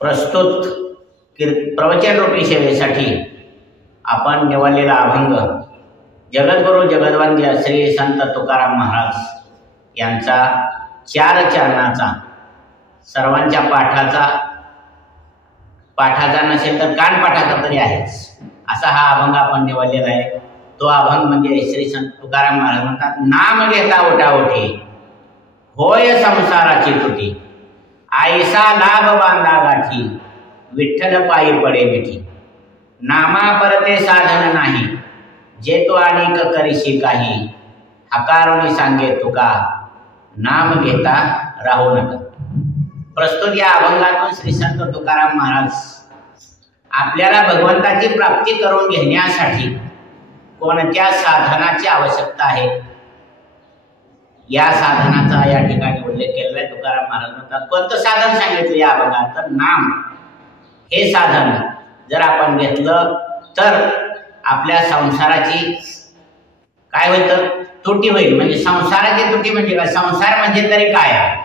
प्रस्तुत प्रवचनरूपी सेवेसाठी आपण निवडलेला अभंग जगद्गुरु जगद्वंद्य श्री संत तुकाराम महाराज यांचा 4 चरणाचा सर्वांच्या पाठाचा नसेल तर कानपाठाचा तरी आहेच असा हा अभंग आपण निवडलेला आहे। तो अभंग म्हणजे श्री संत तुकाराम महाराज म्हणतात, नाम घेता ओठाओठी होय संसाराची तुटी, आईसा लाभ बांधा गाठी विठ्ठल पायी पडे मिठी, नामा परते साधन नाही जे तो अनेक करीशी काही, हकारुनी सांगे तुका नाम घेता राहू नका। प्रस्तुत या अभंगातून श्री संत तुकाराम महाराज आपल्याला भगवंताची प्राप्ती करून घेण्यासाठी कोणत्या साधनाची आवश्यकता आहे या साधनाचा या ठिकाणी उल्लेख केलेला आहे। तुकाराम महाराज म्हणतात, कोणतं साधन सांगितलं या अभंगात तर नाम हे साधन जर आपण घेतलं तर आपल्या संसाराची काय होतं तुटी होईल। म्हणजे संसाराची तुटी म्हणजे काय, संसार म्हणजे तरी काय,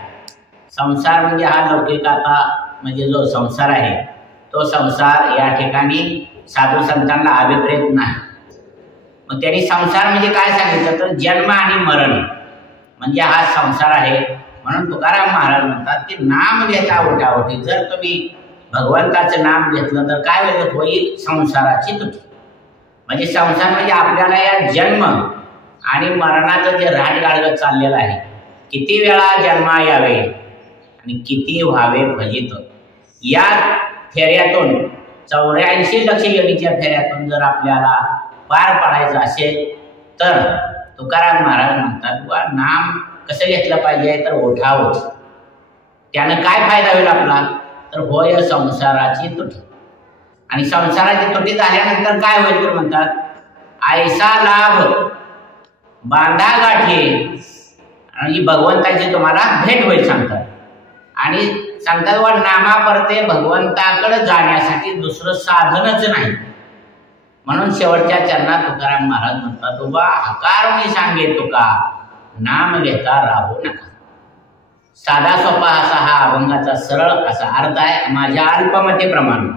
संसार म्हणजे हा लौकिकाचा म्हणजे जो संसार आहे तो संसार या ठिकाणी साधू संतांना अभिप्रेत नाही। मग त्यांनी संसार म्हणजे काय सांगितलं तर जन्म आणि मरण म्हणजे हा संसार आहे। म्हणून तुकाराम महाराज म्हणतात की नाम घेता ओठाओठी, जर तुम्ही भगवंताचं नाम घेतलं तर काय होईल संसाराची तुटी। म्हणजे संसार म्हणजे आपल्याला या जन्म आणि मरणाचं जे राजगाडगं चाललेलं आहे, किती वेळा जन्मा यावे आणि किती व्हावे फजित, या फेऱ्यातून 84 लक्ष योनीच्या फेऱ्यातून जर आपल्याला पार पाडायचं असेल तर तुकाराम महाराज म्हणतात वा नाम कसं घेतलं पाहिजे तर ओठाओठ, त्यानं काय फायदा होईल आपला तर होय संसाराची तुटी। आणि संसाराची तुटी झाल्यानंतर काय होईल तर म्हणतात आयसा लाभ बांधा गाठी, आणि भगवंताची तुम्हाला भेट होईल सांगतात। आणि सांगतात वा नामा परते भगवंताकडे जाण्यासाठी दुसरं साधनच नाही। म्हणून शेवटच्या चरणात तुकाराम महाराज म्हणतात उभा हकारुनी सांगे तुका नाम घेता राहू नका। साधा सोपा असा हा अभंगाचा सरळ असा अर्थ आहे माझ्या अल्पमतीप्रमाणे।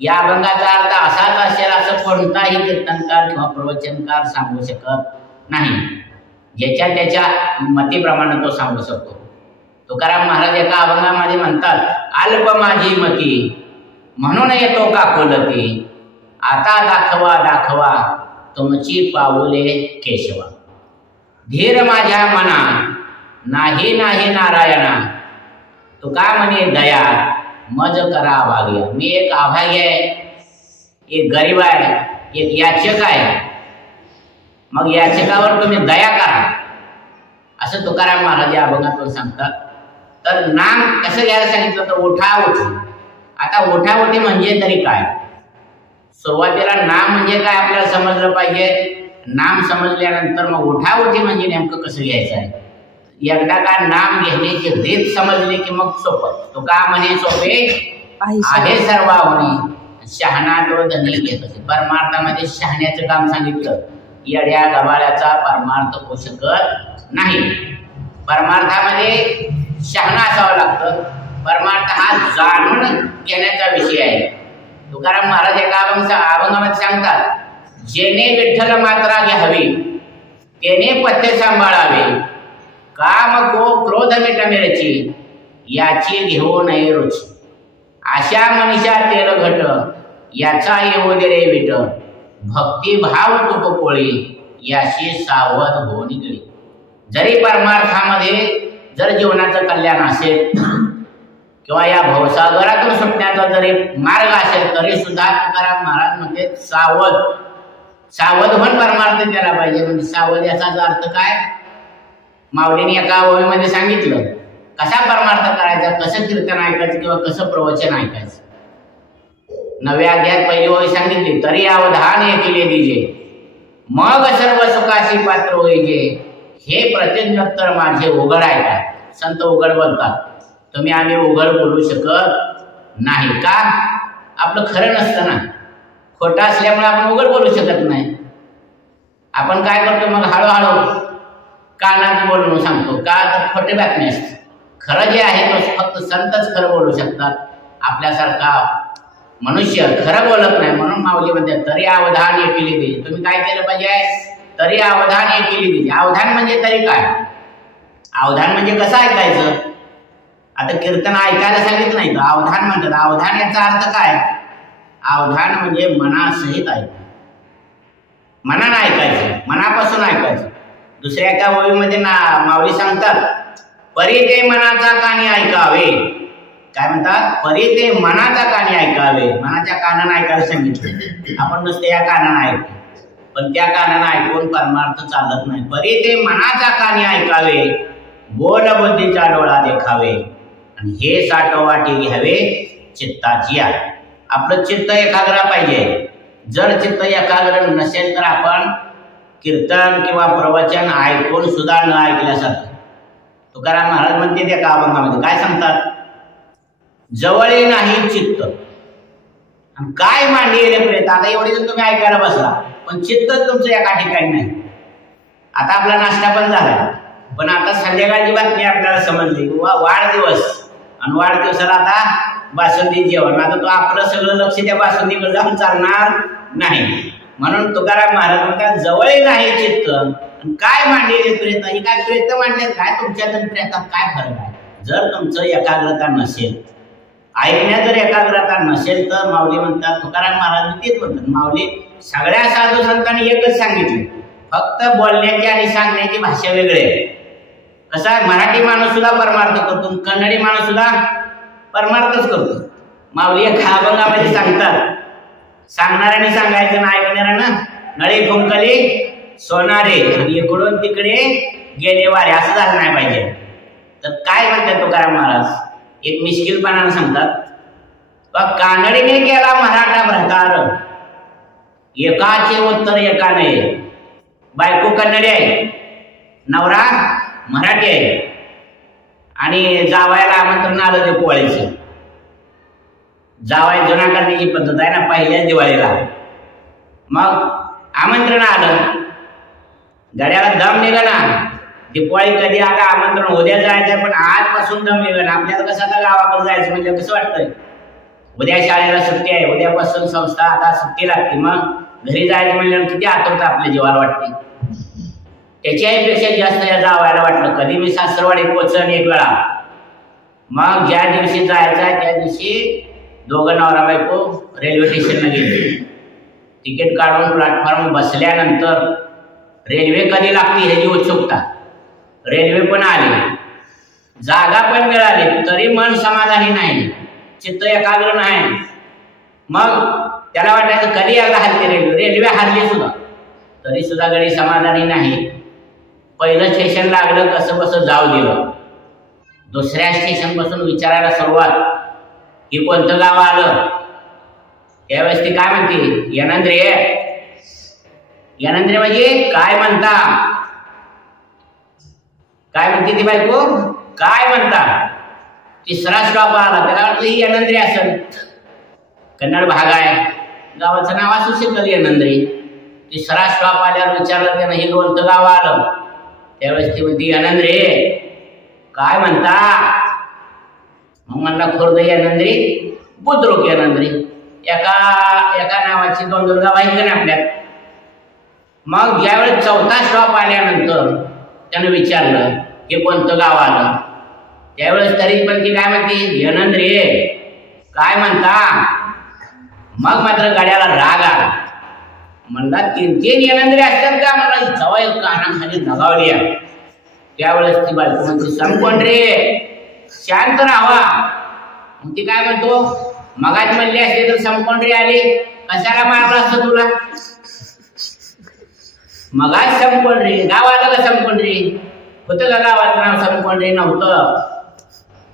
या अभंगाचा अर्थ असाच असेल असं कोणताही कीर्तनकार किंवा प्रवचनकार सांगू शकत नाही, ज्याच्या त्याच्या मतीप्रमाणे तो सांगू शकतो। तुकाराम महाराज एका अभंगामध्ये म्हणतात, अल्प माझी मती म्हणून येतो काकुलती, आता दाखवा दाखवा तुमची पाऊले केशवा, धीर माझ्या मना नाही नाही नारायणा, तुका म्हणे दया मज करा अभाग्य। मी एक अभाग्य आहे, एक गरीब आहे, एक याचक आहे, मग याचकावर तुम्ही दया करा असं तुकाराम महाराज या अभंगातून सांगतात। तर नाम कसं घ्यायला सांगितलं तर ओठाओठी। आता ओठाओठी म्हणजे तरी काय, सुरुवातीला नाम म्हणजे काय आपल्याला समजलं पाहिजे। नाम समजल्यानंतर मग ओठाओठी म्हणजे नेमकं कसं घ्यायचं आहे, एकदा का नाम घेण्याची रीत समजली की मग सोपं। तो का म्हणे सोपे आहे सर्वाहुनी शहाणा तो धनी घेत असे। परमार्थामध्ये शहाण्याचं काम सांगितलं, येड्या गबाळ्याचा परमार्थ होऊ शकत नाही। परमार्थामध्ये शहाणा असावं लागतं, परमार्थ हा जाणून घेण्याचा विषय आहे। तुकाराम महाराज एका अभंगामध्ये सांगतात, जेने विठ्ठल मात्रा घ्यावी तेने पथ्य सांभाळावे, काम क्रोध मिटमिरची याची घेऊ नये रुची, अशा मनीषा तेल घट याचा येऊ दे रे विट, भक्ती भाव तुक पोळी याशी सावध होऊन गळी। जरी परमार्थामध्ये जर जीवनाचं कल्याण असेल किंवा या भवसागरातून सुटण्याचा जरी मार्ग असेल तरी सुद्धा तुकाराम महाराज म्हणजे सावध होऊन परमार्थ केला पाहिजे। म्हणजे सावध याचा अर्थ काय, माऊलीने एका ओळीमध्ये सांगितलं कसा परमार्थ करायचा, कसं कीर्तन ऐकायचं किंवा कसं प्रवचन ऐकायचं। 9व्या अध्यायात पहिली ओळी सांगितली, तरी अवधान केले दिजे मग सर्व सुखाची पात्र होईजे, हे प्रतिज्ञोत्तर माझे उघड आहे का। संत उघड बोलतात, तुम्ही आम्ही उघड बोलू शकत नाही का, आपलं खरं नसतं ना, खोटं असल्यामुळे आपण उघड बोलू शकत नाही। आपण काय करतो मग हळूहळू कानात बोलून सांगतो का, तर खोटे बातमी असते। खरं जे आहे तो फक्त संतच खरं बोलू शकतात। आपल्यासारखा मनुष्य खरं बोलत नाही, म्हणून माऊली म्हणते तरी अवधान एकिली दिली. तुम्ही काय केलं पाहिजे? तरी अवधान एकिली दिली. अवधान म्हणजे तरी काय? अवधान म्हणजे कसं ऐकायचं? आता कीर्तन ऐकायला सांगितलं नाही तर अवधान म्हणतात. अवधान याचा अर्थ काय? अवधान म्हणजे मनासहित ऐकायचं, मनानं ऐकायचं, मनापासून ऐकायचं. दुसऱ्या एका ओळीमध्ये माऊली सांगतात परी ते मनाचा कानी ऐकावे. काय म्हणतात? परी ते मनाचा कानी ऐकावे. मनाच्या कानानं ऐकायला सांगितलं. आपण नुसते या कानानं ऐकतो, पण त्या कानानं ऐकून परमार्थ चालत नाही. परी ते मनाचा कानी ऐकावे, बोल बुद्धीचा डोळा देखावे, आणि हे साठोवाटी घ्यावे चित्ताची. आपलं चित्त एकाग्र पाहिजे. जर चित्त एकाग्र नसेल तर आपण कीर्तन किंवा प्रवचन ऐकून सुद्धा न ऐकल्यासारखं. तुकाराम महाराज म्हणते त्या अभंगामध्ये काय सांगतात? जवळे नाही चित्त आणि काय मांडलेले प्रेत. आता एवढे जण तुम्ही ऐकायला बसला पण चित्त तुमचं एका ठिकाणी नाही. आता आपला नाश्ता पण झाला, पण आता संध्याकाळची बातमी आपल्याला समजली वाढदिवस, आणि वाढदिवसाला आता बासुंदी जेवण. आता तो आपलं सगळं लक्ष त्या बासुंदीकडे जाऊन चालणार नाही. म्हणून तुकाराम महाराज म्हणतात जवळ नाही चित्त आणि काय मांडलेले प्रेत. ही काय प्रेत मांडले? काय तुमच्यात आणि प्रेतात काय फरक आहे? जर तुमचं एकाग्रता नसेल, ऐकण्यात जर एकाग्रता नसेल तर माऊली म्हणतात, तुकाराम महाराज तेच म्हणतात, माऊली सगळ्या साधू संतांनी एकच सांगितले, फक्त बोलण्याची आणि सांगण्याची भाषा वेगळी आहे. कसा आहे? मराठी माणूस सुद्धा परमार्थ करतो, कन्नडी माणूस सुद्धा परमार्थच करतो. माऊली एका अभंगामध्ये सांगतात सांगणाऱ्याने सांगायचं ना ऐकणाऱ्यानं नळी फुंकली सोनारे आणि इकडून तिकडे गेले वारे, असं झालं नाही पाहिजे. तर काय म्हणतात तुकाराम महाराज? एक मिश्किलपणानं सांगतात कानडीने केला मराठा प्रकार, एकाचे उत्तर एकाने. बायको कन्नडी आहे, नवरा मराठी आहे, आणि जावायला आमंत्रण आलं ते पोळीचं. जावाय जुना करण्याची पद्धत आहे ना पहिल्याच दिवाळीला. मग आमंत्रण आलं, गड्याला दम निघाला. दिवाळी कधी आता आमंत्रण उद्या जायचं, पण आजपासून दम निघाला. आपल्याला कसं आता गावाकडे जायचं म्हणजे कसं वाटतंय? उद्या शाळेला सुट्टी आहे, उद्यापासून संस्था आता सुट्टी लागते, मग घरी जायचं म्हणल्यावर किती आतुरता आपल्या जीवाला वाटते. त्याच्यापेक्षा जास्त या जावायला वाटलं कधी मी सासरवाडीत पोचन एक वेळा. मग ज्या दिवशी जायचं आहे त्या दिवशी दोघं नवरा बायको रेल्वे स्टेशनला गेले. तिकीट काढून प्लॅटफॉर्म बसल्यानंतर रेल्वे कधी लागते ह्याची उत्सुकता. रेल्वे पण आली, जागा पण मिळाली, तरी मन समाधानी नाही, चित्त एकाग्र नाही. मग त्याला वाटायचं कधी एकदा हलते रेल्वे. रेल्वे हलली सुद्धा तरी सुद्धा गडी समाधानी नाही. पहिलं स्टेशन लागलं, कसं कसं जाऊ दिलं. दुसऱ्या स्टेशन पासून विचारायला सुरुवात की कोणतं गाव आलं. त्यावेळेस ती काय म्हणते? यनंद्रे. यनंद्रे म्हणजे काय म्हणता? काय म्हणते ती बायको? काय म्हणता? तिसरा स्टॉप आला, त्याला वाटलं ही यनंद्रे असेल, कन्नड भाग आहे, गावाचं नाव असू शकेल यनंद्रे. तिसरा स्टॉप आल्यावर विचारलं त्यानं हे कोणतं गाव आलं. त्यावेळेस ती म्हणते यनंद्रे. काय म्हणता? मग म्हणला खुर्द यनंद्री, बुद्रुक यनंद्री. एका नावाची दोन गाव आहेत का नाही आपल्यात. मग ज्यावेळेस चौथा स्टॉप आल्यानंतर त्यानं विचारलं हे कोणतं गाव आलं. त्यावेळेस तरी पण ती काय म्हणते? यनंद्री. काय म्हणता? मग मात्र गाड्याला राग आला. म्हणला 3-3 यनंद्री असतात का? मला जवळ कानाखाली दगावली. त्यावेळेस ती बायको म्हणते संपण रे, शांत राहावा. मग ती काय म्हणतो? मगाच म्हणली असते तर संपण रे आली, कशाला मारलं असतं तुला? मगाच संपण रे, गाव आलं का संपण रे? होतं का गावाचं नाव संपण रे? नव्हतं,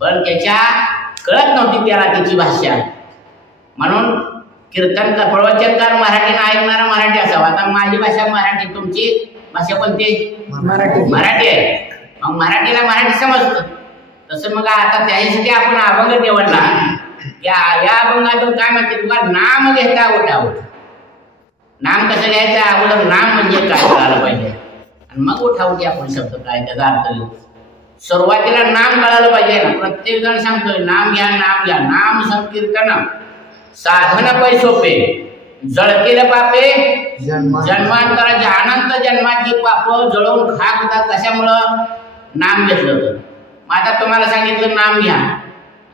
पण त्याच्या कळत नव्हती त्याला तिची भाषा. म्हणून कीर्तनकार प्रवचनकार मराठी ऐकणारा मराठी असावा. आता माझी भाषा मराठी, तुमची भाषा कोणती? मराठी आहे. मग मराठीला मराठी समजतं. तसं मग आता त्यासाठी आपण अभंग निवडला. या अभंगातून काय म्हणते तुला? नाम घेता उठावट. नाम कसं घ्यायचं? अगोदर नाम म्हणजे काय कळायला पाहिजे, आणि मग उठावटी आपण शब्द काय त्याचा अर्थ. सुरुवातीला नाम कळालं पाहिजे ना. प्रत्येक जण सांगतोय नाम घ्या, नाम घ्या. नाम संकीर्तन साधन पै सोपे, जळतील पापे जन्मांतराची अनंत जन्माची पाप जळवून खाक होतात. कशामुळं? नाम घेतलं होतं. मग आता तुम्हाला सांगितलं नाम घ्या,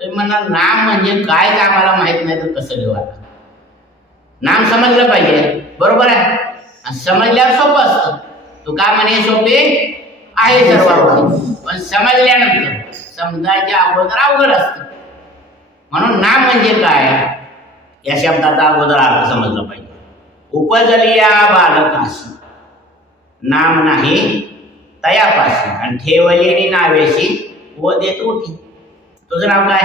तुम्ही म्हणणार नाम म्हणजे काय ते आम्हाला माहित नाही तर कसं घेऊ? आता नाम समजलं पाहिजे, बरोबर आहे. समजल्यावर सोपं असतं. तू का म्हणे सोपे आहे सर्व, पण समजल्यानंतर समजायच्या अगोदर अवघड असतं. म्हणून नाम म्हणजे काय या शब्दाचा अगोदर अर्थ समजला पाहिजे. उपजलिया बालकाशी, नाम नाही तयापाशी, आणि ठेवलेली नावेशी व देत उठी. तुझं नाव काय?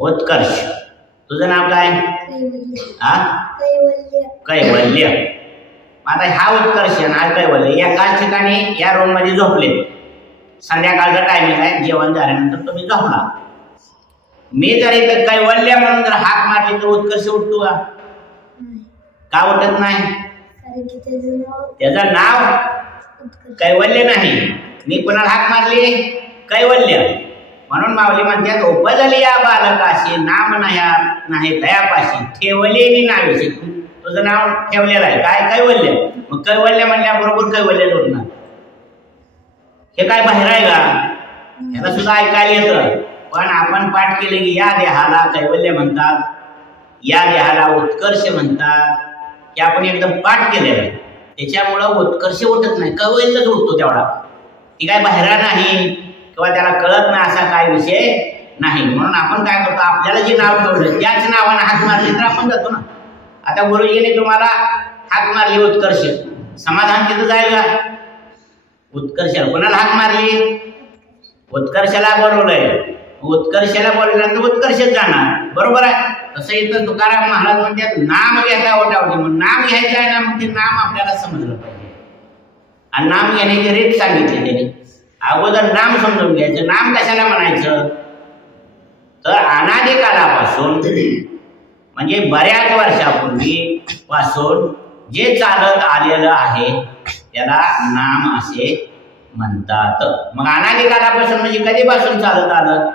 उत्कर्ष. तुझं नाव काय? हा, कैवल्य. आता हा उत्कर्ष आणि हा कैवल्य एकाच ठिकाणी या रूम मध्ये झोपले. संध्याकाळचा टायमिंग आहे, जेवण झाल्यानंतर तुम्ही झोपला. मी जर इथं कैवल्य म्हणून जर हाक मारली तर उत्कर्ष उठतो का उठत नाही? त्याचं नाव कैवल्य नाही. मी कोणाला हाक मारली? कैवल्य. म्हणून माऊली म्हणतात उपजली या बालकाशी, नाम नाही दयापाशी, ठेवलेली नावेशी. तुझं नाव ठेवलेलं आहे काय? कैवल्य. मग कैवल्य म्हणल्याबरोबर कैवल्य जोडणार. हे काय बाहेर आहे का? याला सुद्धा ऐकायला येतं. पण आपण पाठ केले की या देहाला कैवल्य म्हणतात, या देहाला उत्कर्ष म्हणतात, हे आपण एकदम पाठ केलेलं आहे. त्याच्यामुळं उत्कर्ष उठत नाही, कैवल्यच उठतो तेवढा. ती काय बाहेर नाही किंवा त्याला कळत नाही असा काय विषय नाही. म्हणून आपण काय करतो, आपल्याला जे नाव ठेवलं त्याच नावानं हाक मारली तर आपण जातो ना. आता गुरुजीने तुम्हाला हाक मारली उत्कर्ष, समाधान तिथं जाईल का? उत्कर्षाला कोणाला हाक मारली? उत्कर्षाला बोलवलंय. उत्कर्षाला बोलल्यानंतर उत्कर्षच जाणार, बरोबर आहे. तसं इथं तुकाराम महाराज म्हणतात नाम घ्यायचा ओटावटी. मग नाम घ्यायचं आहे ना, मग ते नाम आपल्याला समजलं पाहिजे. आणि नाम घेण्याची रीत सांगितली त्यांनी. अगोदर नाम समजून घ्यायचं. नाम कशाला म्हणायचं? तर अनादी कालापासून म्हणजे बऱ्याच वर्षापूर्वी पासून जे चालत आलेलं आहे त्याला नाम असे म्हणतात. मग अनादी कालापासून म्हणजे कधीपासून चालत आलं?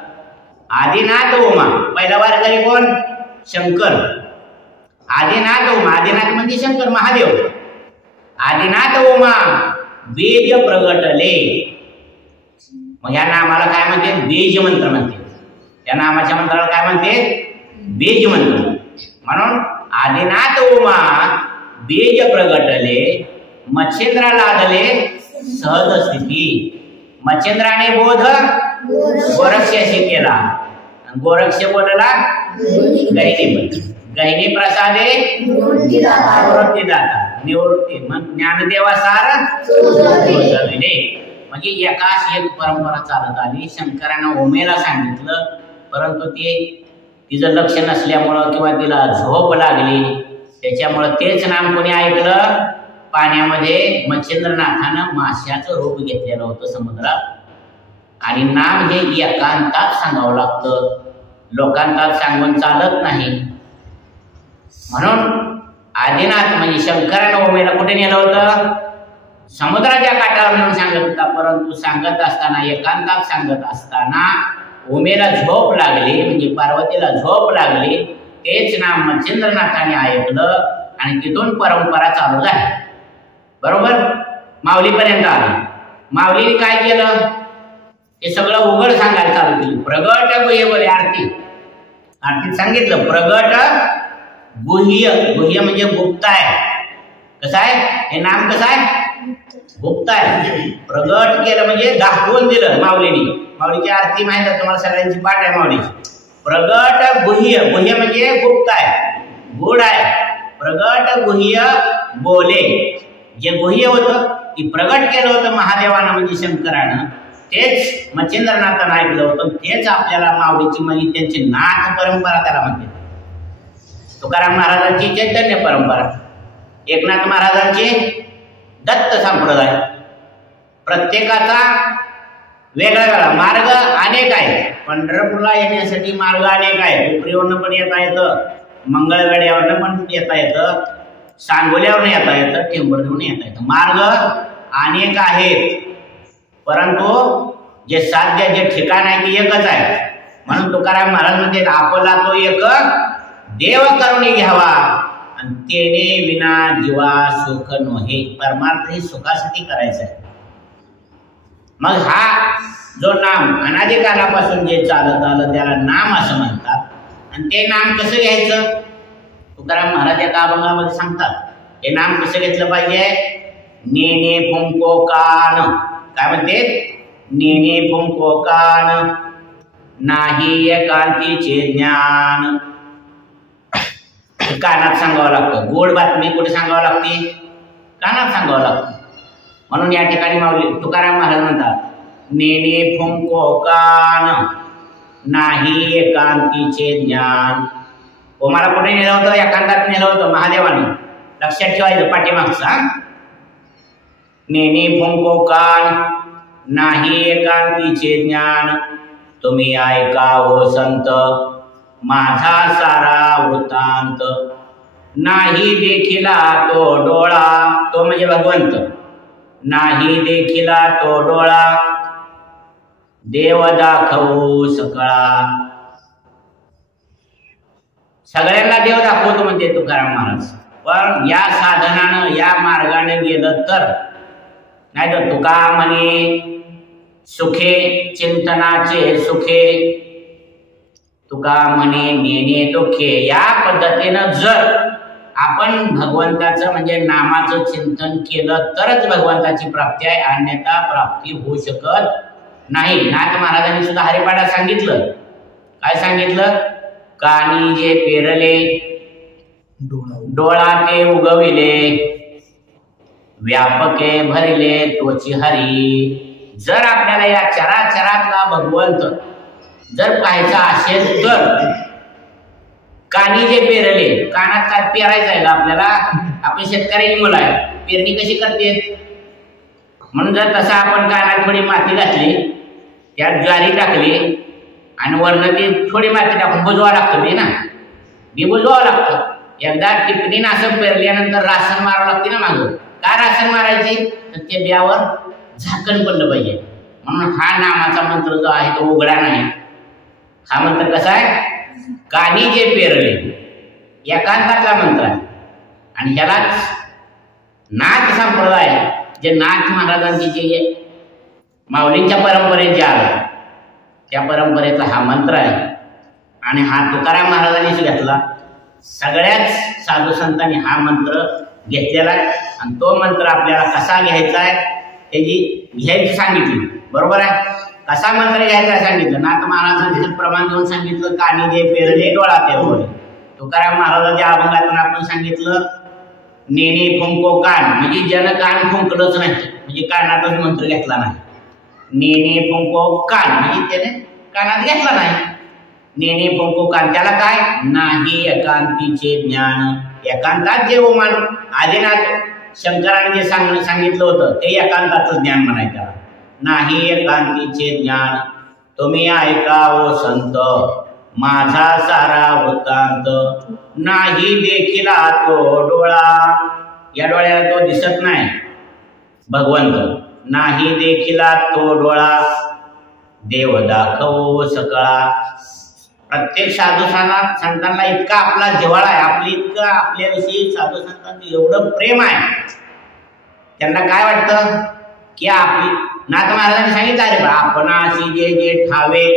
आदिनाथ उमा. पहिला वारकरी कोण? शंकर. आदिनाथ उमा, आदिनाथ म्हणजे शंकर महादेव. आदिनाथ उमा बीज प्रगटले. मग या नामाला काय म्हणते? बीज मंत्र म्हणते. या नामाच्या मंत्राला काय म्हणते? बीज मंत्र. म्हणून आदिनाथ उमा बीज प्रगटले, मच्छिंद्रा लादले सहज स्थिती. मच्छिंद्राने बोध गोरक्षाशी केला, गोरक्ष बोलला गहिनी प्रसादे निवृत्ती. मग ज्ञानदेवासार म्हणजे एकाच एक परंपरा चालत आली. शंकरानं उमेला सांगितलं, परंतु तिचं लक्ष नसल्यामुळं किंवा तिला झोप लागली त्याच्यामुळं तेच नाम कोणी ऐकलं? पाण्यामध्ये मच्छिंद्रनाथानं माशाचं रूप घेतलेलं होतं समुद्रात. आणि नाम हे एकांतात सांगावं लागतं, लोकांतात सांगून चालत नाही. म्हणून आदिनाथ म्हणजे शंकरानं उमेला कुठे नेलं होतं? समुद्राच्या काठावर नेऊन सांगत होता. परंतु सांगत असताना, एकांतात सांगत असताना उमेला झोप लागली, म्हणजे पार्वतीला झोप लागली. तेच नाम मच्छिंद्रनाथाने ऐकलं आणि तिथून परंपरा चालू झाली, बरोबर. माऊलीपर्यंत आली. माऊलीने काय केलं? हे सगळं उघड सांगायला चालू केली. प्रगट गुह्य बोले आरती. आरतीत सांगितलं प्रगट गुह्य. गुह्य म्हणजे गुप्त आहे. कसं आहे हे नाम? कसं आहे? गुप्त आहे. प्रगट केलं म्हणजे दाखवून दिलं माऊलीने. माऊलीची आरती माहिती आहे तुम्हाला सगळ्यांची, पाठ आहे माऊलीची. प्रगट गुह्य. गुह्य म्हणजे गुप्त आहे, गूढ आहे. प्रगट गुह्य बोले. जे गुह्य होतं ती प्रगट केलं होतं महादेवानं म्हणजे शंकरानं. तेच मच्छिंद्रनाथानं ऐकलं होतं. तेच आपल्याला माऊलीची म्हणजे त्यांची नाथ परंपरा त्याला म्हणते. तुकाराम महाराजांची चैतन्य परंपरा, एकनाथ महाराजांची दत्त संप्रदाय. प्रत्येकाचा वेगळा वेगळा मार्ग अनेक आहेत. पंढरपूरला येण्यासाठी मार्ग अनेक आहेत. उपरीवरनं पण येता येतं, मंगळवेढ्यावरनं पण येता येतं, सांगोल्यावरनं येता येतं, टेंभुर्णीवरून येता येतं. मार्ग अनेक आहेत. परंतु जे साध्य जे ठिकाण आहे ते एकच आहे. म्हणून तुकाराम महाराज म्हणते आपला तो एक देव करून घ्यावा आणि तेने विना जीवा सुख नोहे. परमार्थ हे सुखासाठी करायचं आहे. मग हा जो नाम अनादी कालापासून जे चालत आलं त्याला नाम असं म्हणतात. आणि ते नाम कसं घ्यायचं तुकाराम महाराज एका अभंगामध्ये सांगतात. हे नाम कसं घेतलं पाहिजे. नेने फुंको कान. काय म्हणते. नेने फुंको कान नाही एकांतीचे ज्ञान. कानात सांगावं लागतं. गोड बातमी कुठे सांगावं लागते. कानात सांगावं लागतं. म्हणून या ठिकाणी माऊली तुकाराम महाराज म्हणतात नेने फुंको कान नाही एकांतीचे ज्ञान. मला कुठे नेलं होतं. एकांतात नेलं होतं महादेवानं. लक्षात ठेवायचं पाठीमागचा. नेने फुंको कान नाही एकांतीचे ज्ञान तुम्ही ऐका ओ संत माझा सारा वृत्तांत. नाही देखिला तो डोळा. तो म्हणजे भगवंत. नाही देखिला तो डोळा देव दाखवू सकळा. सगळ्यांना देव दाखवतो म्हणते तुकाराम महाराज. पण या साधनानं या मार्गाने गेलं तर. नाही तर तुका म्हणे सुखे चिंतनाचे सुखे तुका म्हणे नेणे दुखे. या पद्धतीनं जर आपण भगवंताचं म्हणजे नामाचं चिंतन केलं तरच भगवंताची प्राप्ती आहे. अन्यथा प्राप्ती होऊ शकत नाही. नाथ महाराजांनी सुद्धा हरिपाठात सांगितलं. काय सांगितलं. कानी जे पेरले डोळा ते उगविले व्यापके भरिले तोची हरी. जर आपल्याला या चराचरातला भगवंत जर पाहायचा असेल तर कानी जे पेरले. कानात काय पेरायचं आहे का आपल्याला. आपण शेतकऱ्याची मुलं आहे. पेरणी कशी करते. म्हणून जर तसा आपण कानात थोडी माती घातली त्यात ज्वारी टाकली आणि वरनं ती थोडी माती टाकून बुजवावं लागतं. ते ना बी बुजवावं लागतं. एकदा टिपणीनं असं पेरल्यानंतर रासन मारावं लागते ना मागं. काय रासन मारायची तर ते बियावर झाकण पडलं पाहिजे. म्हणून हा नामाचा मंत्र जो आहे तो उघडा नाही. हा मंत्र कसा आहे. कानी जे पेरले एकांतातला मंत्र आहे. आणि ह्यालाच नाथ संप्रदाय जे नाथ महाराजांची जे माऊलींच्या परंपरेत जे आलं त्या परंपरेतला हा मंत्र आहे. आणि हा तुकाराम महाराजांनीच घेतला. सगळ्याच साधू संतांनी हा मंत्र घेतलेला आहे. आणि तो मंत्र आपल्याला कसा घ्यायचा आहे त्याची घ्यायची सांगितली. बरोबर आहे. कसा मंत्र घ्यायचा सांगितलं. नाथ महाराजांचं प्रमाण देऊन सांगितलं. कानी जे पेरले डोळा ते उगवले. तुकाराम महाराजांच्या अभंगातून आपण सांगितलं नेने फुंको कान म्हणजे ज्यानं कान फुंकलंच नाही म्हणजे कानातच मंत्र घेतला नाही. नेने फुंको कान म्हणजे त्याने कानात घेतला नाही. नेने फुंको कान त्याला काय नाही एकांतीचे ज्ञान. एकांतात जे ओमान आदिनाथ शंकराने जे सांगितलं होतं ते एकांताचं ज्ञान म्हणायचं. नाही एकांतीचे ज्ञान तुम्ही ऐका ओ संत माझा सारा वृत्तांत. नाही देखिला तो डोळा. या डोळ्याला तो दिसत नाही भगवंत. नाही देखिला तो डोळा देव दाखवू सकळा. प्रत्येक साधू संतांना इतका आपला जिव्हाळा आहे. आपली इतकं आपल्याविषयी साधू संतांचं एवढं प्रेम आहे. त्यांना काय वाटतं की आपली नाथ महाराजांनी सांगितलं अरे आपणाशी जे जे ठावे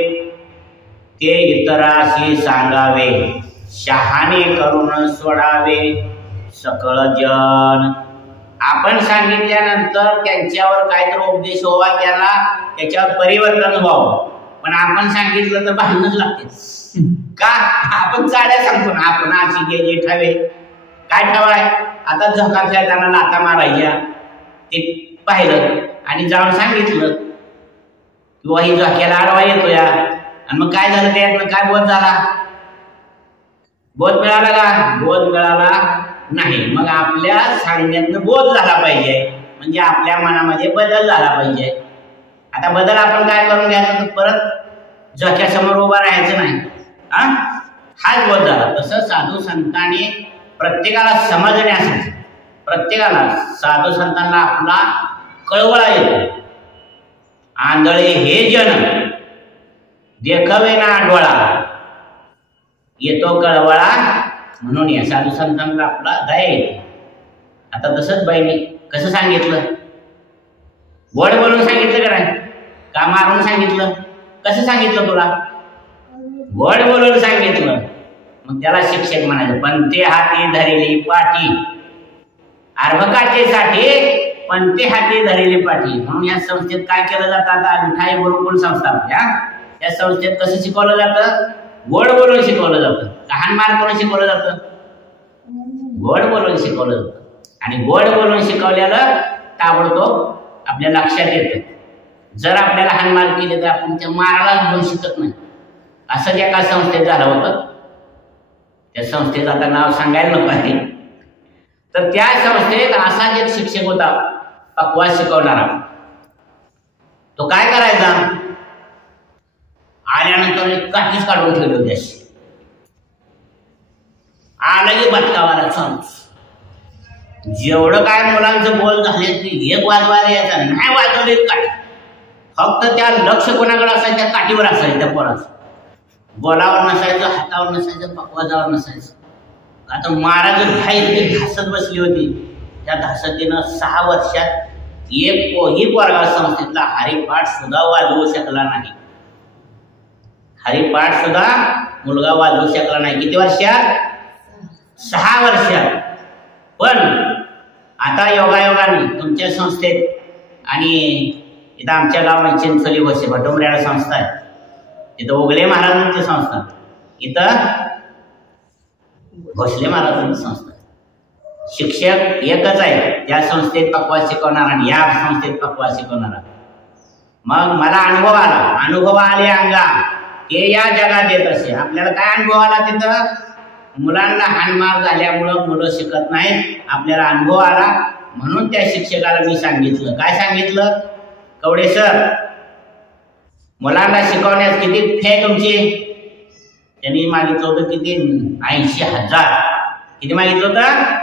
ते इतराशी सांगावे शहाणे करून सोडावे सकळ जन. आपण सांगितल्यानंतर त्यांच्यावर काहीतरी उपदेश व्हावा त्याला त्याच्यावर परिवर्तन व्हावं. पण आपण सांगितलं तर भांडणच लागते का. आपण चाड्या सांगतो ना. आपण अशी जे जे ठावे काय ठेवाय. आता झोका खेळताना लाथा मारायच्या ते पाहिलं आणि जाऊन सांगितलं किंवा ही झोक्याला आडवा येतो या. आणि मग काय झालं त्यातनं काय बोध झाला. बोध मिळाला का. बोध मिळाला नाही. मग आपल्या सांगण्यातनं बोध झाला पाहिजे म्हणजे आपल्या मनामध्ये बदल झाला पाहिजे. आता बदल आपण काय करून घ्यायचं परत झोक्यासमोर उभा राहायचं नाही. हाच बोध झाला. तसं साधू संतांनी प्रत्येकाला आंधळे हे जन देखवे ना डोळा येतो कळवळा म्हणून या साधू संतांना आपला दया येते. आता तसंच बाईने कसं सांगितलं, गोड बोलून सांगितलं का नाही, का मारून सांगितलं, कसं सांगितलं तुला, गोड बोलून सांगितलं. मग त्याला शिक्षक म्हणायचं. पंते हाती धरिली पाठी अर्भकाचे साठी पंते हाती धरिली पाठी. म्हणून या संस्थेत काय केलं जातं, आता विठाई गुरुकुल संस्था या संस्थेत कसं शिकवलं जातं, गोड बोलून शिकवलं जातं. लहान मार करून शिकवलं जातं, गोड बोलून शिकवलं जातं. आणि गोड बोलून शिकवलेलं ताबडतोब आपल्या लक्षात येतं. जर आपल्याला हानमार केली तर आपण त्या माराला घेऊन शिकत नाही. असं एका संस्थेत झालं होतं. त्या संस्थेचं आता नाव सांगायला नको आहे. तर त्या संस्थेत असाच एक शिक्षक होता पक्वास शिकवणारा. तो काय करायचा, आल्यानंतर एक काठीच काढून ठेवली होती अशी, आलं की बटकावाला चालूच. जेवढं काय मुलांचं बोल झाले ते एक वाजवायला यायचा नाही, वाजवले काठी. फक्त त्या लक्ष कोणाकडे असायचं, त्या काठीवर असायचं. त्या पोराचं बोलावर नसायचं, हातावर नसायचं, पकवाजावर नसायचं. आता महाराज घाई धासत बसली होती. त्या धासतीनं 6 वर्षात एकही पोरगा संस्थेतला हरिपाठ सुद्धा वाजवू शकला नाही. हरिपाठ सुद्धा मुलगा वाजवू शकला नाही. किती वर्षात? 6 वर्षात. पण आता योगायोगाने तुमच्या संस्थेत आणि इथं आमच्या गावात चिंचोली भोसे भटुमऱ्याला संस्था आहे, इथं उगले महाराजांची संस्था, इथं भोसले महाराजांची संस्था. शिक्षक एकच आहे, त्या संस्थेत पक्वास शिकवणारा आणि या संस्थेत पक्वास शिकवणारा. मग मला अनुभव आले अंगा ते या जगात येत असे. आपल्याला काय अनुभव आला तिथं, मुलांना हाणमार झाल्यामुळं मुलं शिकत नाहीत. आपल्याला अनुभव आला म्हणून त्या शिक्षकाला मी सांगितलं. काय सांगितलं, कवडे सर मुलांना शिकवण्यास किती फी आहे तुमची? त्यांनी मागितलं होतं किती, 80,000. किती मागितलं होतं?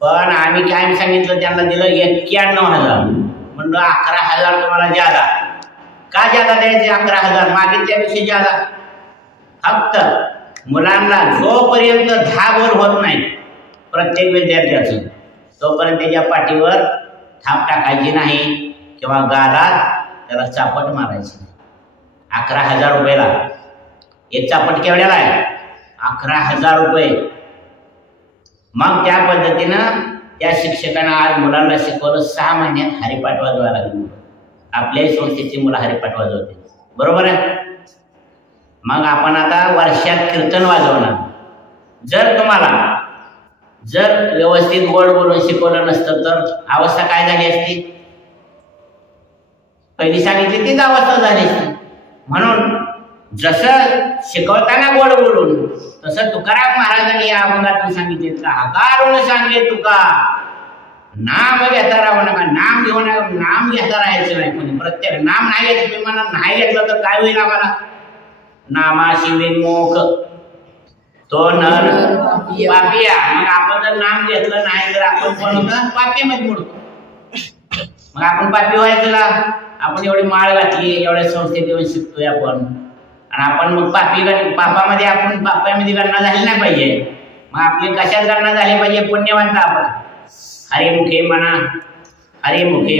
पण आम्ही काय सांगितलं त्यांना, दिलं 91,000. म्हणलं 11,000 तुम्हाला ज्यादा. का ज्यादा द्यायचे 11,000? मागितल्यापेक्षा ज्यादा. फक्त मुलांना जोपर्यंत 10 बोल होत नाही प्रत्येक विद्यार्थ्याचं, तोपर्यंत त्याच्या पाठीवर थाप टाकायची नाही किंवा गालात त्याला चापट मारायची नाही. 11,000 रुपयाला एक चापट केवढ्याला आहे? 11,000 रुपये. मग त्या पद्धतीनं त्या शिक्षकांना आज मुलांना शिकवलं. 6 महिन्यात हरिपाठ वाजवायला लागली. आपल्याही संस्थेची मुलं हरिपाठ वाजवते, बरोबर आहे. मग आपण आता वर्षात कीर्तन वाजवणार. जर व्यवस्थित गोड बोलून शिकवलं नसतं तर अवस्था काय झाली असती? पहिली सांगितली तीच अवस्था झाली असती. म्हणून जसं शिकवताना गोड बोलून, तसं तुकाराम महाराजांनी या अभंगातून सांगितले, हकारून सांगे तुका नाम घेता राहू नका. नाम घेऊ नका, नाम घेता राहायचं नाही. कोणी प्रत्येक नाम नाही घ्यायचं. तुम्ही म्हणा नाही घेतलं तर काय होईल आम्हाला? नामाशी विनमुख तो नर पापिया. मग आपण जर नाम घेतलं नाही तर आपण कोण होतं? पापीमध्ये मोडतो. मग आपण पापी व्हायचं. आपण एवढी माळ घातली, एवढ्या संस्थेत येऊन शिकतोय आपण, आणि आपण मग पापामध्ये आपण पापामध्ये गणना झाली नाही पाहिजे. मग आपली कशात गणना झाली पाहिजे? पुण्यवंत आपण. हरिमुखे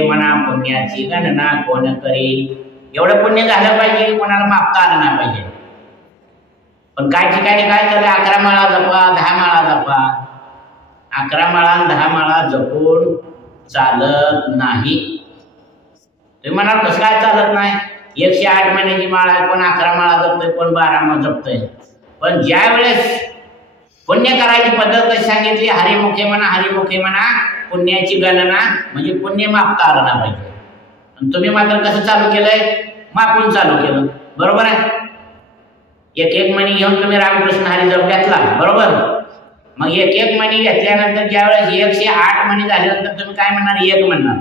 म्हणा पुण्याची गणना कोण करी. एवढं पुण्य झालं पाहिजे, कोणाला मापता आलं नाही पाहिजे. पण काय ठिकाणी काय चाललं, 11 माळा जपा, 10 माळा जपा. 11 माळा आणि 10 माळा जपून चालत नाही. तुम्ही म्हणाल कसं काय चालत नाही? 108 महिन्याची माळा आहे, कोण 11 माळा जपतोय, कोण 12 माळा जपतोय. पण ज्या वेळेस पुण्य करायची पद्धत कशी सांगितली, हरिमुखे म्हणा पुण्याची गणना, म्हणजे पुण्य मापता आलं नाही पाहिजे. आणि तुम्ही मात्र कसं चालू केलंय? मापून चालू केलं, बरोबर आहे. एक मणी घेऊन तुम्ही रामकृष्ण हरी जप घेतला, बरोबर. मग एक मणी घेतल्यानंतर ज्यावेळेस 108 मणी झाल्यानंतर तुम्ही काय म्हणणार? 1 म्हणणार.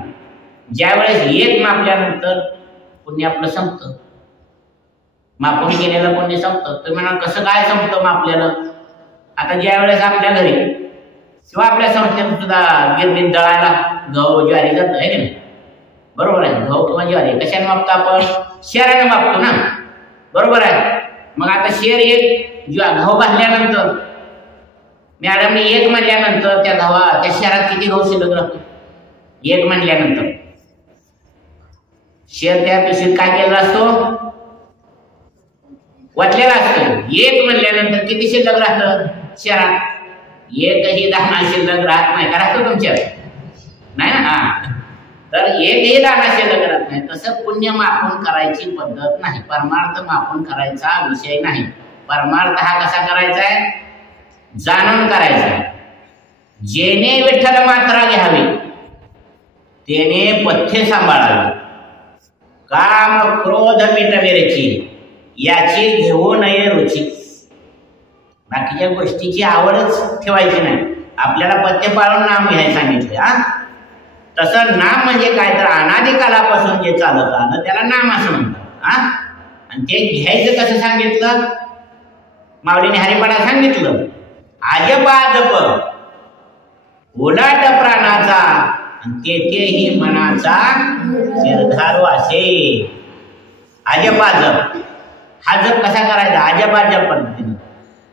ज्यावेळेस 1 मापल्यानंतर पुण्य आपलं संपतं. मापून केलेलं पुण्य संपतं. तुम्ही म्हणाल कसं काय संपतं मापलेलं? आता ज्यावेळेस आपल्या घरी किंवा आपल्या संस्थेत सुद्धा गिरणीत दळायला गहू ज्वारी जात आहे की नाही, बरोबर आहे. गहू किंवा ज्वारी कशाने मापतो आपण? शेराने मापतो ना, बरोबर आहे. मग आता शेर एक गहू भाजल्यानंतर मॅडमने एक म्हणल्यानंतर त्या शेरात किती गहू शिल्लक राहतो? एक म्हणल्यानंतर शेर त्या पिशवीत काय केलेला असतो? वाटलेला असतो. एक म्हणल्यानंतर किती शिल्लक राहतं शेरात? एकही दाणा शिल्लक राहत नाही का? राहतो तुमच्यात? नाही ना. हा, तर एकही दाणा शिल्लक राहत नाही. तसं पुण्य मापून करायची पद्धत नाही, परमार्थ मापून करायचा विषय नाही. परमार्थ हा कसा करायचा आहे? जाणून करायचा. जेणे विठ्ठल मात्रा घ्यावी तेने पथ्य सांभाळावे. काम क्रोध मिटवेची याची घेऊ नये रुची. बाकीच्या गोष्टीची आवडच ठेवायची नाही. आपल्याला पथ्य पाळून नाम घ्यायला सांगितले. हा, तसं नाम म्हणजे काय? तर अनादिकालापासून जे चालत आलं त्याला नाम असं म्हणतात. हा, आणि ते घ्यायचं कसं सांगितलं? माऊलीने हरिपाठात सांगितलं. आजपाजप उलाट प्राणाचा तेथेही मनाचा निर्धारो असे. आजपाजप हा जप कसा करायचा? आजपाजप पद्धतीने.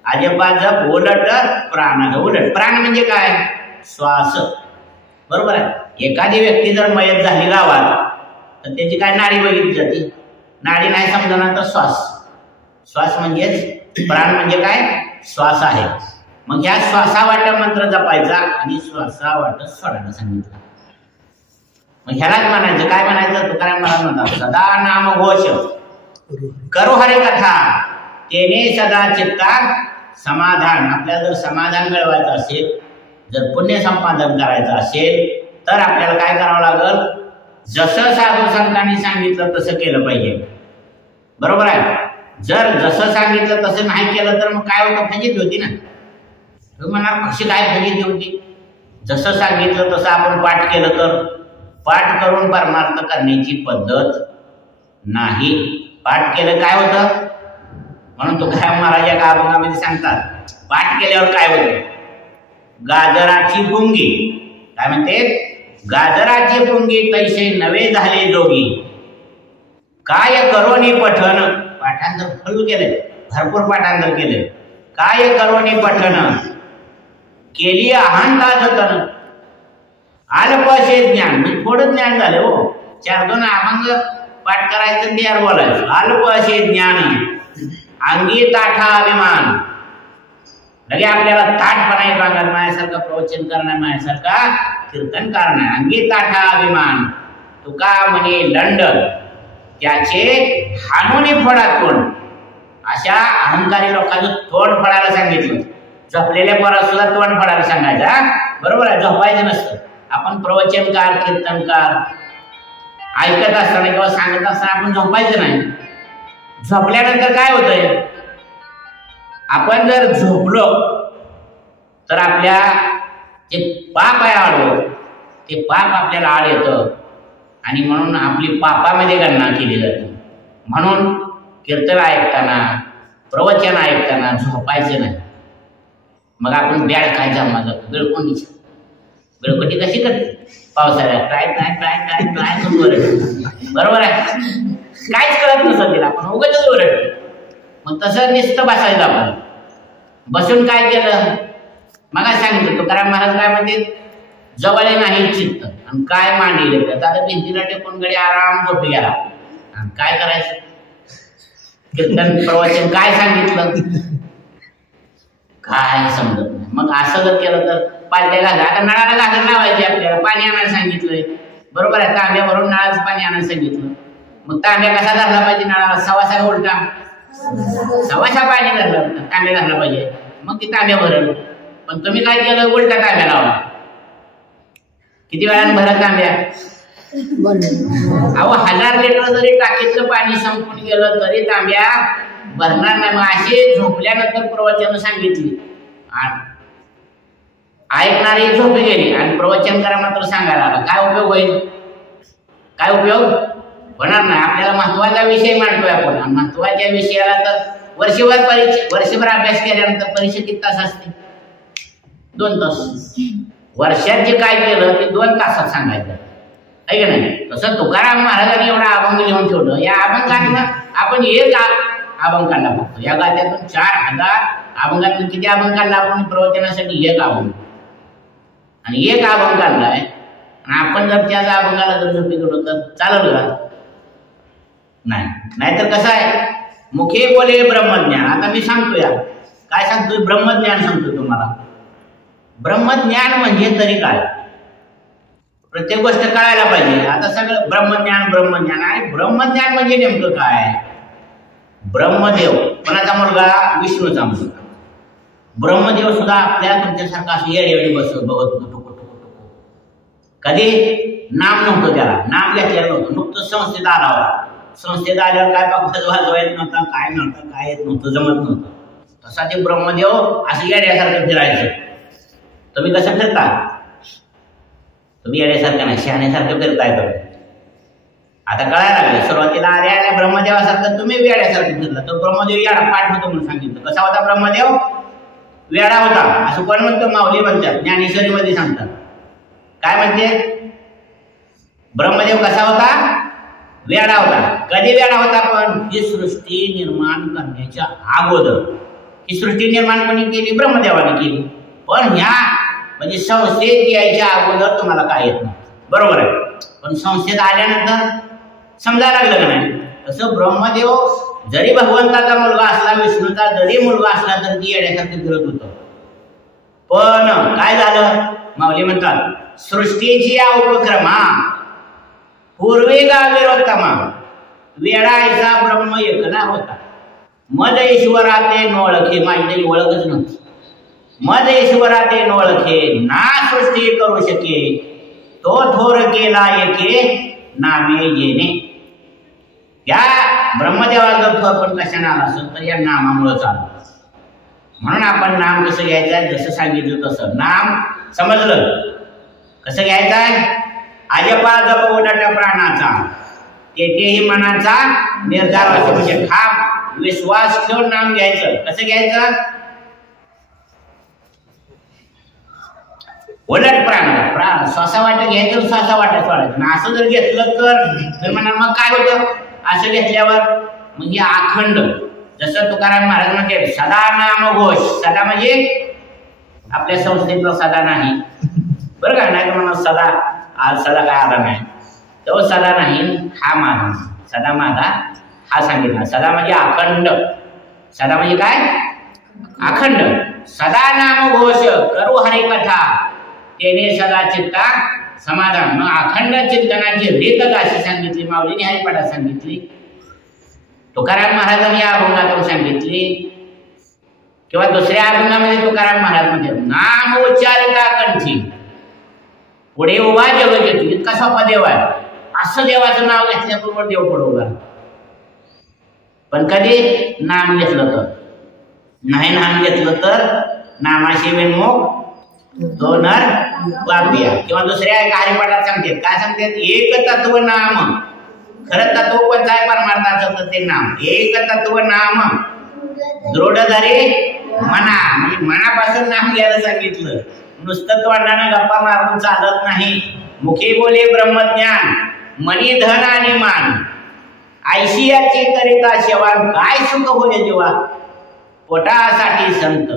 आजपाजप उलट प्राणाचा. उलट प्राण म्हणजे काय? श्वास, बरोबर आहे. एखादी व्यक्ती जर मयत झाली गावात तर त्याची काय नाडी बघितली जाते? नाडी नाही समजणार तर श्वास. श्वास म्हणजेच प्राण म्हणजे काय? श्वास आहे. मग ह्या श्वासावाट मंत्र जपायचा आणि श्वासावाट सोडायला सांगितलं. मग ह्यालाच म्हणायचं काय? म्हणायचं? तुकाराम महाराज म्हणतात सदा नाम घोष करो हरे कथा तेने सदा चित्ता समाधान. आपल्याला जर समाधान मिळवायचं असेल, जर पुण्य संपादन करायचं असेल तर आपल्याला काय करावं लागल? जसं साधू संतांनी सांगितलं तसं केलं पाहिजे, बरोबर आहे. जर जसं सांगितलं तसं नाही केलं तर मग काय होतं? फजिती होती ना. म्हणा कशी काय फजिती होती? जसं सांगितलं तसं आपण पाठ केलं तर. पाठ करून परमार्थ करण्याची पद्धत नाही. पाठ केलं काय होतं? म्हणून तुकाराम महाराज या अभंगामध्ये सांगतात पाठ केल्यावर काय होतं? गाजराची पुंगी. काय म्हणते? गाजराची पुंगी तैसे नवे झाले जोगी. काय करोनी पठण. पाठांतर फुल केलंय, भरपूर पाठांतर केलंय. काय करोनी पठण केली अहंता जतन. अल्पशे ज्ञान म्हणजे थोडं ज्ञान झालं हो. 4-2 अभंग पाठ करायचं ते यार बोलायचं. अल्पशे ज्ञान अंगी ताठा अभिमान. लगे आपल्याला ताठपणा येतो अंगात. माझ्यासारखं प्रवचन करणार, माझ्यासारखा कीर्तन करणार. अंगी ताठा अभिमान तुका म्हणे लंड त्याचे हानुनी फोडा तोंड. अशा अहंकारी लोकांचं तोंड फोडायला सांगितलं. झोपलेल्या पोरात सुद्धा तोंड फोडायला सांगायचं, बरोबर आहे. झोपायचं नसतं. आपण प्रवचनकार, कीर्तनकार ऐकत असताना किंवा सांगत असताना आपण झोपायचं नाही. झोपल्यानंतर काय होतंय? आपण जर झोपलो तर आपल्या जे पाप आहे आडवं ते पाप आपल्याला आड येतं आणि म्हणून आपली पापामध्ये गणना केली जाते. म्हणून कीर्तन ऐकताना, प्रवचन ऐकताना झोपायचं नाही. मग आपण बॅड काय जमा जातो? गळकोंडीच्या. गळकोंडी कशी करते? पावसाळ्यात काय काय काय काय काय बरोबर आहे. काहीच कळत नसतं तिला, आपण उगाच ओरडतो. मग तसं नुसतं बसायचं आपण. बसून काय केलं? मग सांगितलं तुकाराम महाराज काय म्हणते? जवळ नाही चित्त आणि काय मांडी येतात. आता भिंतीला टेकून गडी आराम झोपी गेला. आणि काय करायचं? कीर्तन प्रवचन काय सांगितलं? काय समजत नाही. मग असं जर केलं तर पालत्या घाला. आता नळाला घागर लावायची आपल्याला. पाणी आणायला सांगितलंय, बरोबर आहे. तांब्या भरून नळाचं पाणी आणायला सांगितलं. मग तांब्या कसा धरला पाहिजे नळाला? सवासा उलटा. सवासा पाणी धरलं तांब्या धरला पाहिजे. मग ती तांब्या भरल. पण तुम्ही काय केलं? उलटा तांब्या लावा. किती वेळानं भरत तांब्या? अहो 1000 लिटर जरी टाकीतलं पाणी संपून गेलं तरी तांब्या भरणार नाही. मग असे झोपल्यानंतर प्रवचन सांगितली, ऐकणारी झोपी गेली आणि प्रवचन करा मात्र सांगायला आला. काय उपयोग होईल? काय उपयोग होणार नाही. आपल्याला महत्वाचा विषय मांडतोय आपण. महत्वाच्या विषयाला तर वर्षभर अभ्यास केल्यानंतर परीक्षा किती तास असते? 2 तास. वर्षात जे काय केलं ते 2 तासात सांगायचं. आहे का नाही? तसं तुकाराम महाराजांनी एवढा अभंग लिहून ठेवलं. या अभंगातनं आपण एक अभंग काढला फक्त. या गात्यातून 4000 अभंगातून किती अभंग काढला आपण प्रवचनासाठी? एक अभंग. आणि एक अभंग काढलाय आणि आपण जर त्याच्या अभंगाला जर झोपी गेलो तर चालेल का? नाही. नाहीतर कसं आहे, मुखे बोले ब्रह्मज्ञान. आता मी सांगतो या काय सांगतोय, ब्रह्मज्ञान सांगतो तुम्हाला. ब्रह्मज्ञान म्हणजे तरी काय, प्रत्येक गोष्ट कळायला पाहिजे. आता सगळं ब्रह्मज्ञान ब्रह्मज्ञान आहे. ब्रह्मज्ञान म्हणजे नेमकं काय? ब्रह्मदेव कोणाचा मुलगा? विष्णूचा मुलगा. ब्रह्मदेव सुद्धा आपल्या तुमच्यासारखा असं येडे बसत बघत होतो. कधी नाम नव्हतं, त्याला नाम घेतलेलं नव्हतं. नुकतं संस्थेत आला होता. संस्थेत आल्यावर काय बाबा वाजवायचं नव्हतं, काय नव्हतं, काय येत नव्हतं, जमत नव्हतं. तसा ते ब्रह्मदेव असं येड्यासारखं फिरायचं. तुम्ही कसं फिरता? तुम्ही येड्यासारखं नाही, शहाण्यासारखं फिरताय. आता कळायला लागले. सुरुवातीला आल्या ब्रह्मदेवासारखं तुम्ही वेड्यासारखं फिरला. तर ब्रह्मदेव याडा पाठ होतो म्हणून सांगितलं. कसा होता ब्रह्मदेव? वेडा होता. असं कोण म्हणतो? माऊली म्हणतात, ज्ञानेश्वरीमध्ये सांगतात. काय म्हणते? ब्रह्मदेव कसा होता? वेडा होता. कधी वेडा होता? पण ही सृष्टी निर्माण करण्याच्या अगोदर. ही सृष्टी निर्माण कोणी केली? ब्रह्मदेवाने केली. पण ह्या म्हणजे संस्थेत यायच्या अगोदर तुम्हाला काय येत नाही, बरोबर आहे. पण संस्थेत आल्यानंतर समजायला लागलं का नाही? तसं ब्रह्मदेव जरी भगवंताचा मुलगा असला, विष्णूचा जरी मुलगा असला, तर ती येण्यासारखं फिरत होतं. पण काय झालं? माऊली म्हणतात, सृष्टीची या उपक्रमा पूर्वेगा विरोत्तमा वेडा ऐसा ब्रह्म एकना होता. मद ईश्वराते नोळखे. माझी ओळखच नव्हती. मद ईश्वराते नोळखे ना सृष्टी करू शके, तो थोर केला एके नामे येणे. या ब्रह्मदेवाचा थोर पण कशाने आला असेल तर या नामामुळे चालू. म्हणून आपण नाम कसं घ्यायचं? जसं सांगितलं तसं नाम समजलं. कसं घ्यायचं? अजपा जप उलट प्राणाचा, तेथेही मनाचा निर्धार असतो. म्हणजे ठाम विश्वास ठेवून नाम घ्यायचं. कसं घ्यायचं? उलट प्राण श्वासा वाटत घ्यायचं, श्वासा वाटत सोडायचं. असं जर घेतलं तर म्हणा मग काय होतं? असं घेतल्यावर म्हणजे अखंड. जसं तुकाराम महाराज म्हणते, सदा नाम घोष. सदा म्हणजे आपल्या संस्थेतला सदा नाही, बरं का? नाही तर म्हणा सदा, आज सदा काय आला नाही, तो सदा नाही, हा माझा. सदा माझा हा सांगितला. सदा म्हणजे अखंड. सदा म्हणजे काय? अखंड. सदा नाम घोष करू हरी कथा, तेने सदा चित्ता समाधान. मग अखंड चिंतनाची रीत अशी सांगितली माऊलीने हरिपाठात सांगितली, तुकाराम महाराजांनी या अभंगातून सांगितली. किंवा दुसऱ्या अभंगामध्ये तुकाराम महाराज म्हणजे नाम उच्चारिता कंठी, पुढे उभा जग घेतो. इतका सोपा देव आहे. असं देवाचं नाव घेतल्याबरोबर देव पुढे उभा. पण कधी नाम घेतलं तर नाही, नाम घेतलं तर नामाशी विनमुख तो नर पापिया. किंवा दुसऱ्या हरिपाठात सांगतात, काय सांगतात? एक तत्व नाम. खरं तत्व कोणतं आहे परमार्थाचं? तर ते नाम. एक तत्व नाम दृढ धरे मना. म्हणजे मनापासून नाम घ्यायला सांगितलं. नुसतं तोंडाने गप्पा मारून चालत नाही. मुखी बोले ब्रह्मज्ञान, मनी धन आणि मान, ऐशियाची करिता सेवा. काय सुख होते जेव्हा पोटासाठी संत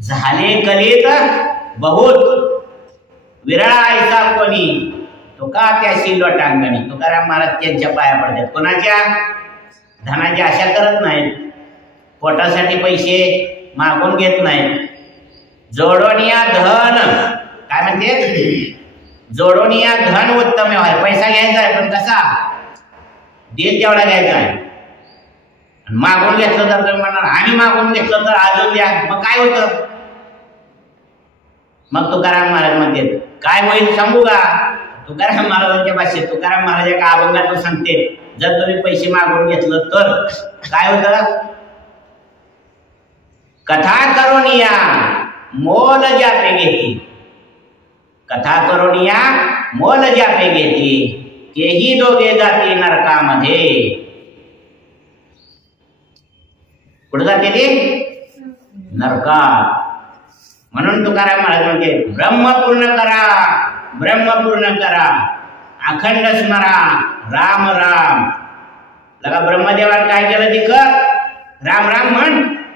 झाले कलेत बहुत, विरळा ऐसा कोणी तुका त्याशी लोटांगणी. तुकाराम महाराज त्यांच्या पाया पडतात. कोणाच्या? धनाची आशा करत नाहीत, पोटासाठी पैसे मागून घेत नाहीत. जोडोनिया धन, काय म्हणते? जोडोनिया धन उत्तम व्यवहार. पैसा घ्यायचा आहे पण कसा? देत तेवढा घ्यायचा आहे. मागून घेतलं तर म्हणणार आम्ही मागून घेतलं तर अजून द्या. मग काय होतं? मग तुकाराम महाराज म्हणते काय होईल सांगू का? तुकाराम महाराजांच्या भाषेत तुकाराम महाराज एका अभंगातून सांगते, जर तुम्ही पैसे मागून घेतलं तर काय होतं? कथा करून या मोल जापे घेते. कथा करून या मोल जापे घेते, तेही दोघे जाते नरकामध्ये. कुठे जाते ते? नरकात. म्हणून तुकाराम महाराज म्हणते ब्रह्म पूर्ण करा, ब्रह्म पूर्ण करा. अखंड स्मरा राम राम. लगा ब्रह्मदेवान काय केलं ती कर राम राम म्हण,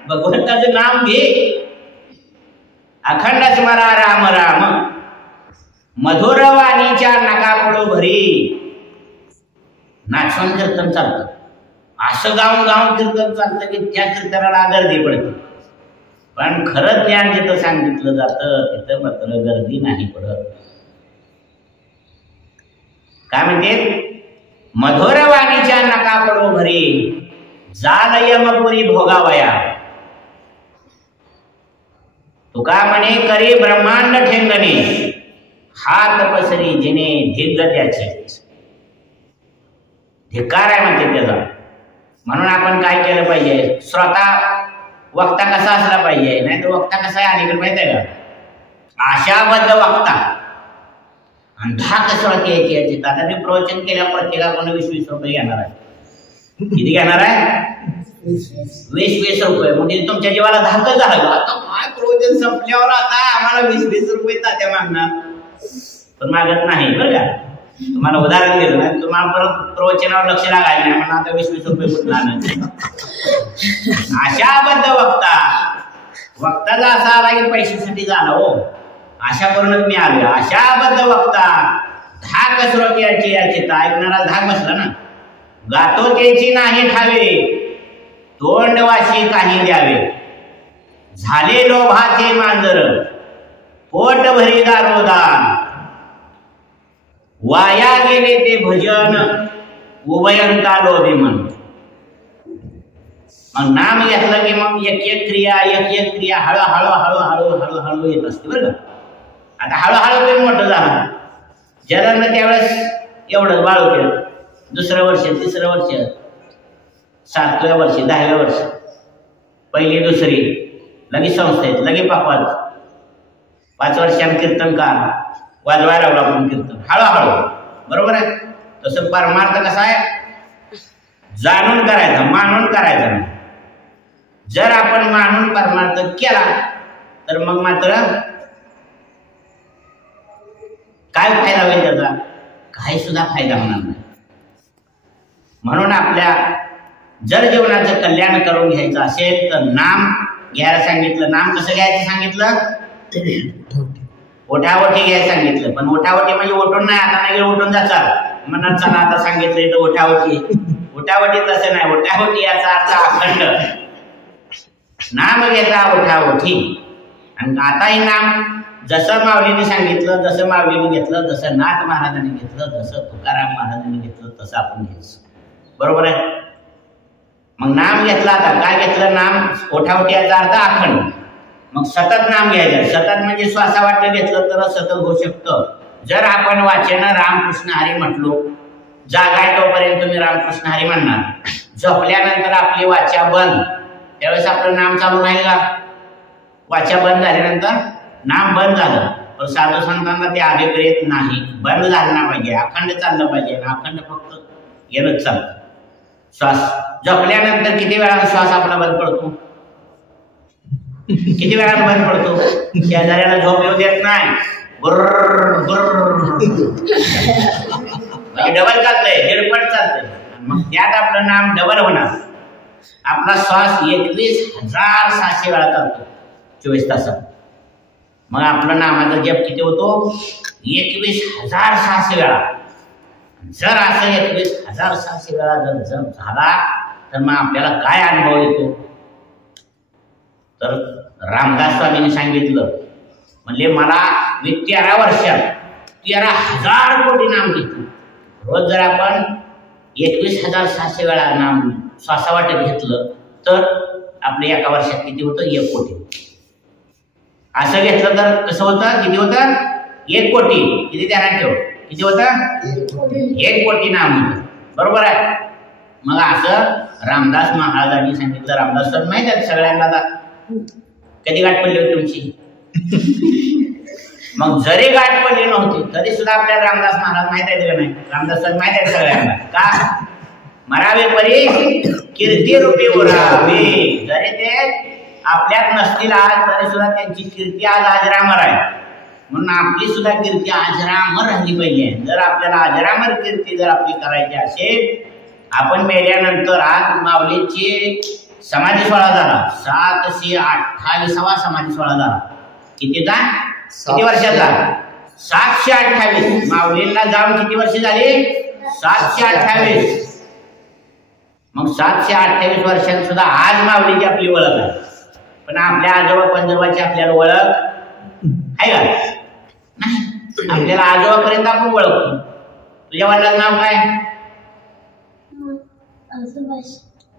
भगवंताचं नाम घे. अखंड स्मरा राम राम, मधुर वाणीच्या नकापडो भरी. नाचून कीर्तन चालतं, असं गाऊन गाऊन कीर्तन चालतं की त्या कीर्तनाला गर्दी पडते. पण खरं ज्ञान जिथं सांगितलं जातं तिथं मात्र गर्दी नाही पडत. काय म्हणते, मधुर वाणीच्या नकापडो भरी, जाल यमपुरी भोगावया. तुका म्हणे करी ब्रह्मांड ठेंगणे, हात पसरी जिने धिग्ग त्याचे. धिक्कार आहे म्हणते त्याचा. म्हणून आपण काय केलं पाहिजे, स्वतः वक्ता कसा असला पाहिजे, नाही तर वक्ता कसा आहे अलीकडे माहित आहे का, आशाबद्ध वक्ता. आणि 10 कसरत यायची. आता मी प्रवचन केल्या प्रत्येकाकडून 20-20 रुपये घेणार आहे. किती घेणार आहे, 20-20 रुपये. म्हणजे तुमच्या जीवाला धाकच झालं, आता काय प्रवचन संपल्यावर आता आम्हाला 20-20 रुपये तात्या मागणार. पण मागत नाही बरं का, तुम्हाला उदाहरण दिलं ना, तुम्हाला परत प्रवचनावर लक्ष लागायचं नाही म्हणून आता 20-20 रुपये कुठून आणायचे. आशाबद्ध वक्ता, वक्ताला असा आला की पैशासाठी झाला हो, आशा करूनच मी आलो. आशाबद्ध वक्ता धाक श्रोत्याची याची, ऐकणारा धाक बसला ना. गातो त्याची नाही ठावे, तोंडवाशी काही द्यावे. झाले लोभाचे मांजर, पोट भरी दारोदार. वाया गेले ते भजन, उभयंता लोभी मन. मग नाम घेतलं की मग एक एक क्रिया हळूहळू हळूहळू हळूहळू येत असते बरं का. आता हळूहळू तुम्ही मोठं झाला, जन्म त्यावेळेस एवढंच बाळ केलं, 2रं वर्ष 3रं वर्ष 7व्या वर्षी 10व्या वर्ष, 1ली 2री लगेच संस्थेत, लगेच पाकवाद, 5 वर्षांनी कीर्तनकार वाजवायला लागला आपण कीर्तन हळूहळू. बरोबर आहे. तसं परमार्थ कसा आहे, जाणून करायचा, मानून करायचा नाही. जर आपण मानून परमार्थ केला तर मग मात्र काय फायदा होईल त्याचा, काही सुद्धा फायदा होणार नाही. म्हणून आपल्या जर जीवनाचं कल्याण करून घ्यायचं असेल तर नाम घ्यायला सांगितलं. नाम कसं घ्यायचं सांगितलं, ओठावटी घ्यायला सांगितलं. पण ओठावटी म्हणजे ओटून नाही, आता नाही उठून जातात म्हणत चला आता सांगितलंय तर ओठावटी. ओठावटी तसं नाही, ओठावटी याचा अर्थ अखंड. नाम घेता ओठावटी. आणि आताही नाम जसं माऊलीने सांगितलं, जसं माऊलीने घेतलं, जसं नाथ महाराजांनी घेतलं, जसं तुकाराम महाराजांनी घेतलं तसं आपण घ्यायचं. बरोबर आहे. मग नाम घेतला, आता काय घेतलं, नाम ओठावटी याचा अर्थ अखंड. मग सतत नाम घ्यायचं. सतत म्हणजे श्वासावाटलं घेतलं तर सतत होऊ शकतं. जर आपण वाचन रामकृष्ण हरी म्हटलो, जागाय तोपर्यंत तुम्ही रामकृष्ण हरी म्हणणार, झोपल्यानंतर आपली वाचा बंद, त्यावेळेस आपलं नाम चालू राहील का, वाचा बंद झाल्यानंतर नाम बंद झालं. पण साधू संतांना ते अभिप्रेत नाही, बंद झालं ना पाहिजे, अखंड चाललं पाहिजे. अखंड फक्त येणंच चालतं. श्वास झोपल्यानंतर किती वेळा श्वास आपला बंद पडतो, किती वेळानं बंद पडतो, शेजाऱ्याला झोप येऊ देत नाही, डबल चालतंय, दीडपट चालतंय. मग त्यात आपलं नाम डबल होणार. आपला श्वास 21,700 वेळा चालतो 24 तासात. मग आपलं नामाचा जप किती होतो, 21,600 वेळा. जर असं 21,600 वेळा जर जप झाला तर मग आपल्याला काय अनुभव येतो, तर रामदास स्वामींनी सांगितलं, म्हणजे मला मी 13 वर्षात 13,000 कोटी नाम घेतलं. रोज जर आपण 21,600 वेळा नाम श्वासावाटत घेतलं तर आपले एका वर्षात किती होतं, 1 कोटी. असं घेतलं तर कसं होतं, किती होतं, 1 कोटी. किती ध्यानात ठेव, किती होतं, 1 कोटी नाम होतं. बरोबर आहे. मग असं रामदास महाराजांनी सांगितलं. रामदास स्वामी माहित आहे सगळ्यांना, कधी गाठ पडली होती तुमची. मग जरी गाठ पडली नव्हती तरी सुद्धा आपल्याला रामदास महाराज माहित आहे का नाही, रामदास स्वामी माहित आहे सगळ्यांना. का, मरावे परी कीर्ती रूपी उरावे. जरी ते आपल्यात नसतील आज तरी सुद्धा त्यांची कीर्ती आज अजरामर आहे. म्हणून आपली सुद्धा कीर्ती अजरामर राहिली पाहिजे. जर आपल्याला अजरामर कीर्ती जर आपली करायची असेल, आपण मेल्यानंतर आज माऊलीची समाधी सोहळा झाला, 728वा समाधी सोहळा झाला. कितीचा? किती वर्षाचा? 728. माऊलींना जाऊन किती वर्ष झाली? 728. मग 728 वर्षात सुद्धा आज माऊलीची आपली ओळख आहे. पण आपल्या आजोबा पंजोबाची आपल्याला ओळख आहे का? नाही. आपल्याला आजोबापर्यंत आपण ओळखतो. तुझ्या वडिलांचं नाव काय?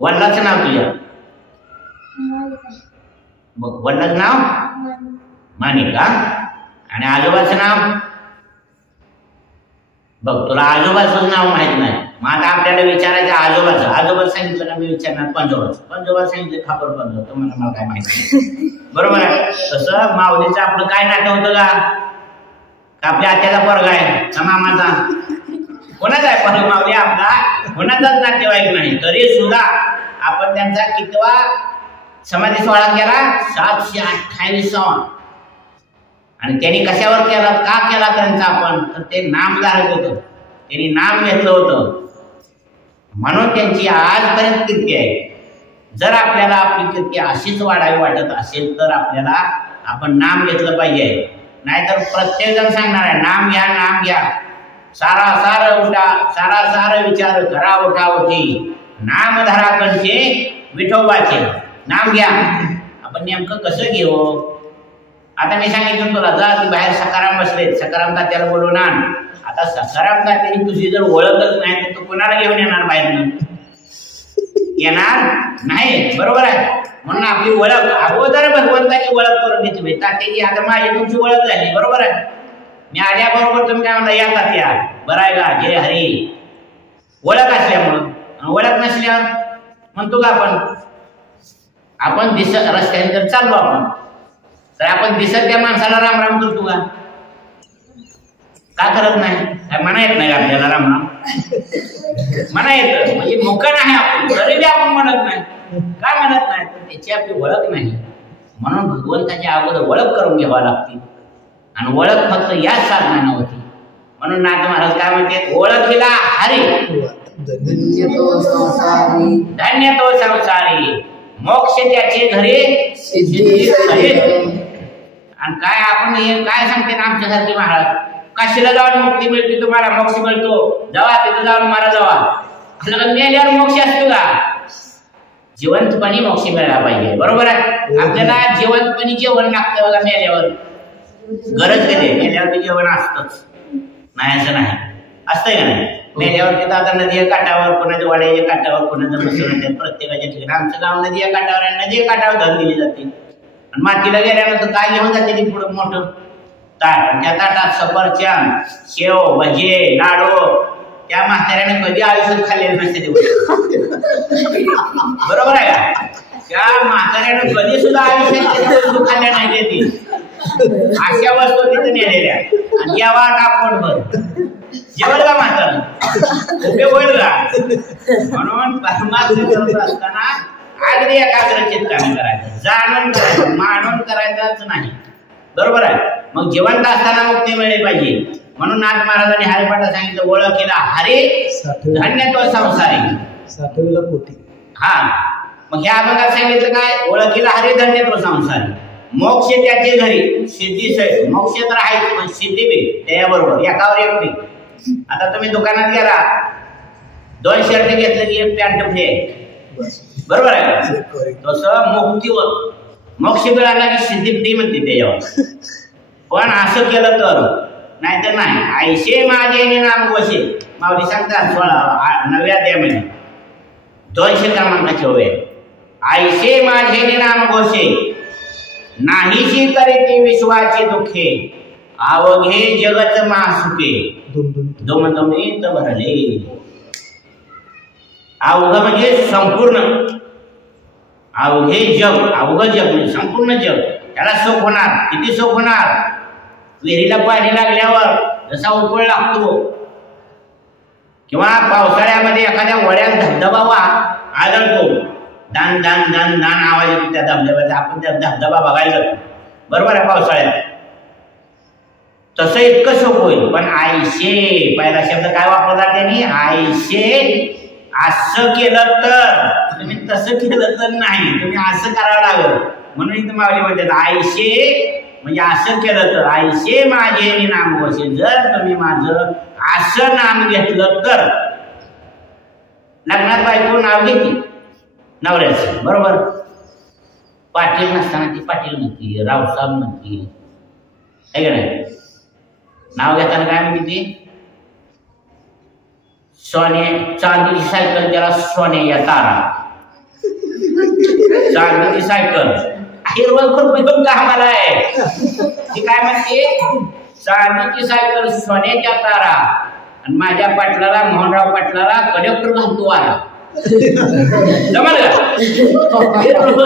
वडिलांचं नाव तुझ्या? बघ, वडिलांचं नाव माणिक का? आणि आजोबाचं नाव? बघ, तुला आजोबाचं नाव माहित नाही. मग आता आपल्याला विचारायचं आजोबाचं. आजोबा सांगितलं ना, मी विचारणार पंजोबाचं. पंजोबा सांगितलं खापर पंजोबा. तुम्हाला मला काय माहिती, बरोबर आहे? तसं माऊलीचं आपलं काय नातं होतं का? आपल्या आत्याचा पोरगा आहे का मामाचा? कोणाचा आहे पोरगा? माऊली आपला कोणाचाच नातेवाईक नाही. तरी सुद्धा आपण त्यांचा कितवा समाधी सोहळा केला? 728वा. आणि त्यांनी कशावर केला, का केला त्यांचा? आपण तर ते नामधारक होतं, त्यांनी नाम घेतलं होतं म्हणून त्यांची आजपर्यंत कीर्ती आहे. जर आपल्याला आपली कीर्ती अशीच वाढावी वाटत असेल तर आपल्याला आपण नाम घेतलं पाहिजे. नाहीतर प्रत्येक जण सांगणार आहे नाम घ्या, नाम घ्या. सारा सार उठा, सारा सार विचार करा उठा उठी, नाम धरा कंचे विठोबाचे. नाम घ्या. आपण नेमकं कसं घेऊ? आता मी सांगितलं तुला, जा ती बाहेर सकाराम बसले, सकाराम तात्याला बोलवून आण. आता सकाराम तात्याने तुझी जर ओळखच नाही तर तू कोणाला घेऊन येणार बाहेर? येणार नाही, बरोबर आहे? म्हणून आपली ओळख अगोदर भगवंताची ओळख करून घेतली. तात्याची आता माझी तुमची ओळख झाली, बरोबर आहे? मी आल्याबरोबर तुम्ही काय म्हणता, या तात्या बरं आहे का, जय हरी. ओळख असल्यामुळं. ओळख नसल्यावर म्हणतो का आपण दिसत रस्त्याने जर चाललो आपण, तर आपण दिसत त्या माणसाला राम राम करतो का करत नाही? काय म्हणा येत नाही आपल्याला राम राम? म्हणा येतं, म्हणजे मुख नाही आपण, तरी बी आपण म्हणत नाही. काय म्हणत नाही? तर त्याची आपली ओळख नाही. म्हणून भगवंताच्या अगोदर ओळख करून घ्यावा लागते. आणि ओळख फक्त याच साधनानं होती. म्हणून नाथ महाराज काय म्हणते? ओळखीला हरी धन्य तो संसारी, मोक्ष त्याचे घरी सिद्धी सहित. आणि काय आपण हे काय सांगते ना आमच्यासारखे महाराज, काशीला जाऊन मुक्ती मिळते, तुम्हाला मोक्ष मिळतो, जावा तिथे जाऊन मारा जावा. आपल्याला मेल्यावर मोक्ष असतो का? जिवंतपणी मोक्ष मिळाला पाहिजे, बरोबर आहे? आपल्याला जिवंतपणी जेवण लागतं बघा. मेल्यावर गरज कधी? मेल्यावर जेवण असतंच, नाही असं नाही, असतंय का नाही? मेल्यावर तिथं आता नदी काठावर, कोणाच्या वाड्याच्या काठावर, कोणाचं मसुराच्या, प्रत्येकाच्या ठिकाणी. आमचं गाव नदी काठावर आहे, नदी काठावर धन दिली जाते. आणि मातीला गेल्यानंतर काय घेऊन जाते ती पुढं? मोठं ताट. त्या ताटात सफरचंद, शेव, भजे, लाडू. त्या म्हाताऱ्याने कधी आयुष्यात खाल्लेलं नसते दिवस, बरोबर आहे का? त्या म्हाताऱ्याने कधी सुद्धा आयुष्यात खाल्ल्या नाही ती. अशा वस्तू तिथे नेलेल्या. आणि या वाटा पोटभर जेवण का म्हातारं उभे होईल का? म्हणून परमात्मा करत असताना अगदी एकाग्र चित्ताने करायचं, जाणून करायचं, मानून करायचंच नाही, बरोबर आहे? मग जिवंत असताना मुक्ती मिळली पाहिजे. म्हणून नाथ महाराजांनी हरिपाठात सांगितलं, ओळखीला हरी धन्य तो संसारी. साठवला पोटी. हा, मग ह्या अभंगात सांगितलं काय? ओळखीला हरी धन्य तो संसारी, मोक्ष त्याचे घरी सिद्धी सहित. मोक्ष तर आहे पण सिद्धी बी त्याबरोबर, एकावर एक बी. आता तुम्ही दुकानात गेला, 2 शर्ट घेतले की 1 पॅन्ट फ्री आहे, बरोबर आहे? तसं मुक्तीवर मोक्ष मिळाला की सिद्धी फ्री म्हणते त्याच्यावर. पण असं केलं तर, नाहीतर नाही. आयशे माझे नाम गोशे, माऊली सांगतात 9व्या अध्यायामध्ये 200 क्रमांकाचे होय. आयशे माझे नाम घोषे, नाहीशी करीती विश्वाची दुःखे, अवघे जगत मासुके, दुमदुमीत भरले. अवघ म्हणजे संपूर्ण, अवघे जग, अवघ जग म्हणजे संपूर्ण जग. त्याला सुख होणार. किती सुख होणार? विहिरीला पाणी लागल्यावर जसा उकळ लागतो, किंवा पावसाळ्यामध्ये एखाद्या वड्यात धबधबा आदळतो, दान दान दान दान आवाज येतो त्या धबधब्याचा. आपण त्या धबधबा बघायला जातो, बरोबर आहे? पावसाळ्यात तसं इतकं सोपं होईल. पण आयशे पहिला शब्द काय वापरला त्यांनी? आयशे. असं केलं तर, तुम्ही तसं केलं तर नाही, तुम्ही असं करावं लागेल. म्हणून इथं माऊली म्हणतात आयशे म्हणजे असं केलं तर. आयशे माझे नाम वसे, जर तुम्ही माझं असं नाम घेतलं तर. लग्नात बायको नाव घेते नवऱ्याचं, बरोबर. पाटील नसताना ती पाटील म्हणती, रावसाहेब म्हणती, आहे का नाही? नाव घेताना काय म्हणते? सोने चांदीची सायकल, त्याला सोन्या तारा. चांदीची सायकल हिरवळ खुरपी कामाला आहे. ती काय म्हणते? चांदीची सायकल, सोन्याच्या तारा. आणि माझ्या पाटलाला, मोहनराव पाटलाला कंडक्टर घालतो वारा. जमल का?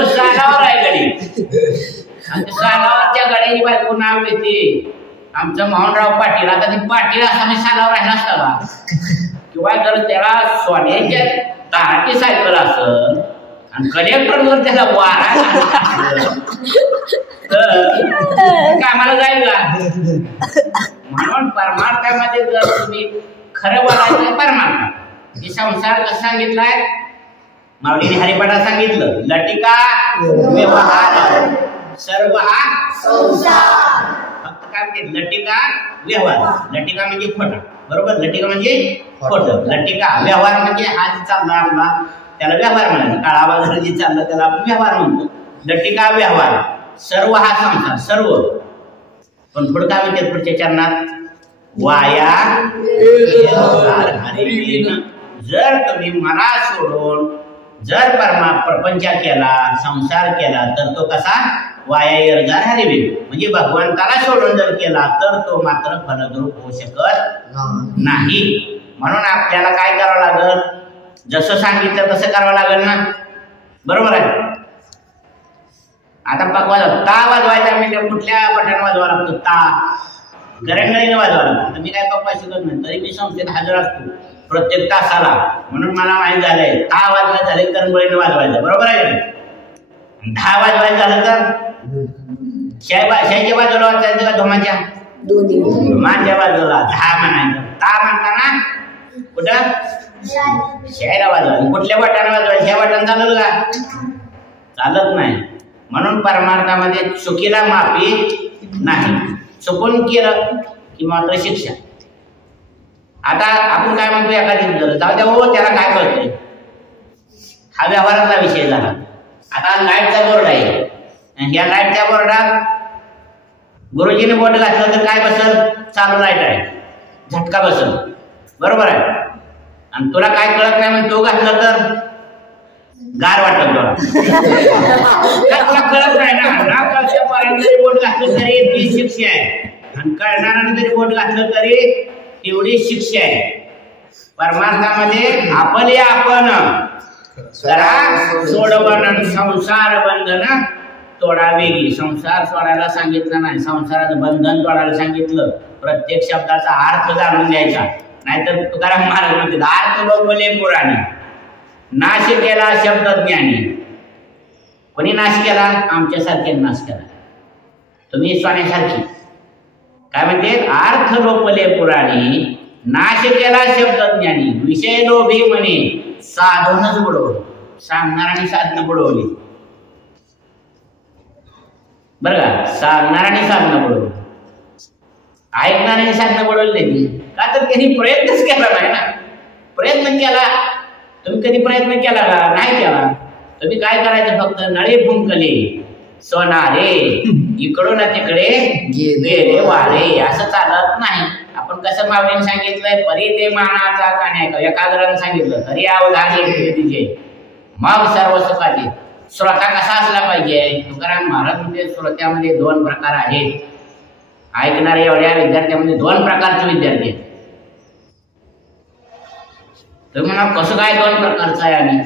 सालावर आहे गाडी, आणि सालावरच्या गाडीची बायको नाव घेते आमचं मोहनराव पाटील. आता ती पाटील असा मी सालावर राहिला असता, किंवा जर त्याला सोन्याच्या ताराची सायकल असेल आणि कंडक्टर जर त्याला वारा तर कामाला जाईल का? म्हणून परमार्थामध्ये जर तुम्ही खरं बोलायचं, परमार्थ हे संसार कसं सांगितलाय? माऊलीने हरिपाठात सांगितलं, लटिका व्यवहार सर्व हा संसार. फक्त काय म्हणते? लटिका व्यवहार. लटिका म्हणजे खोटा, बरोबर. लटिका म्हणजे खोटं. लटिका व्यवहार म्हणजे हा जे चालला आपला त्याला व्यवहार म्हणायचं. काळा बाजार जे चाललं त्याला आपण व्यवहार म्हणतो. लटिका व्यवहार सर्व हा संसार, सर्व. पण पुढे काय म्हणते पुढच्या चरणात? वाया जर तुम्ही मला सोडून जर प्रपंच केला, संसार केला, तर तो कसा? वाया येरगार हरिवे. म्हणजे भगवंताला सोडून जर केला तर तो मात्र फलद्रूप होऊ शकत नाही. म्हणून आपल्याला काय करावं लागेल? जसं सांगितलं तसं करावं लागेल ना, बरोबर आहे. आता पकवाज ता वाजवायचा म्हणजे कुठल्या बटन वाजवा लागतो? ता गरंगळीने वाजवा लागतो. तर मी काय पप्पा शिकत नाही, तरी मी संस्थेत हजर असतो प्रत्येक तासाला. म्हणून मला माहित झालंय ता वाजवायचं झाले करंगळीने वाजवायचं, बरोबर आहे. 10 वाजवायचं झालं तर शाहीच्या बाजूला वाचायचं का धोमाच्या? धोमाच्या बाजूला 10 म्हणायचं. ता म्हणताना कुठं? शाहीला वाजवायचं. कुठल्या बटन वाजवायचं? ह्या बटन चालत का? चालत नाही. म्हणून परमार्थामध्ये चुकीला माफी नाही. चुकून केलं की मात्र शिक्षा. आता आपण काय म्हणतो? एखादी जाऊ द्या हो, त्याला काय कळतंय? हा व्यवहारातला विषय झाला. आता लाईटचा बोर्ड आहे, या लाईटच्या बोर्डात गुरुजीने बोट घातलं तर काय बसल? चालू लाईट आहे, झटका बसल, बरोबर आहे. आणि तुला काय कळत नाही म्हणून तो घातलं तर गार वाटत तुला. तुला कळत नाही ना. ना कळत्या पाराने जरी बोट घातलं तरी ती शिक्षा आहे, आणि कळणाऱ्याने जरी बोट घातलं तरी तेवढी शिक्षा आहे. परमार्थामध्ये आपले आपण जरा सोडवण संसार बंधन तोडा वेगळी. संसार सोडायला सांगितलं नाही, संसाराचं बंधन तोडायला सांगितलं. प्रत्येक शब्दाचा अर्थ जाणून घ्यायचा. नाहीतर तुकाराम महाराज म्हणतील अर्थ लोकले पुराणे, नाश केला शब्द ज्ञानी. कोणी नाश केला? आमच्यासारखे नाश केला. तुम्ही सोन्यासारखी काय म्हणते? अर्थ लोपले पुराणी, नाश केला शब्द ज्ञानी. विषय लोभी म्हणे साधनच बुडवलं. सांगणाराने साधनं बुडवली, बरं का? सांगणाराने साधनं बुडवली, ऐकणाऱ्याने साधनं बुडवली नाही. का तर त्यांनी प्रयत्नच केला नाही ना. प्रयत्न केला तुम्ही, कधी प्रयत्न केला का? नाही केला. तुम्ही काय करायचं? फक्त नळे फुंकले सोनारे, इकडून तिकडे गेले वारे. असं चालत नाही. आपण कसं माऊलीने सांगितलंय, परी ते मानाचा कान्या, एकाग्राने सांगितलं तरी अवधानी तिचे मग सर्व सुखाचे. श्रोता कसा असला पाहिजे? तुकाराम महाराज म्हणजे श्रोत्यामध्ये 2 प्रकार आहेत. ऐकणाऱ्या एवढ्या विद्यार्थ्यामध्ये 2 प्रकारचे विद्यार्थी आहेत. तर म्हणा कसं काय 2 प्रकारचं आहे? आम्ही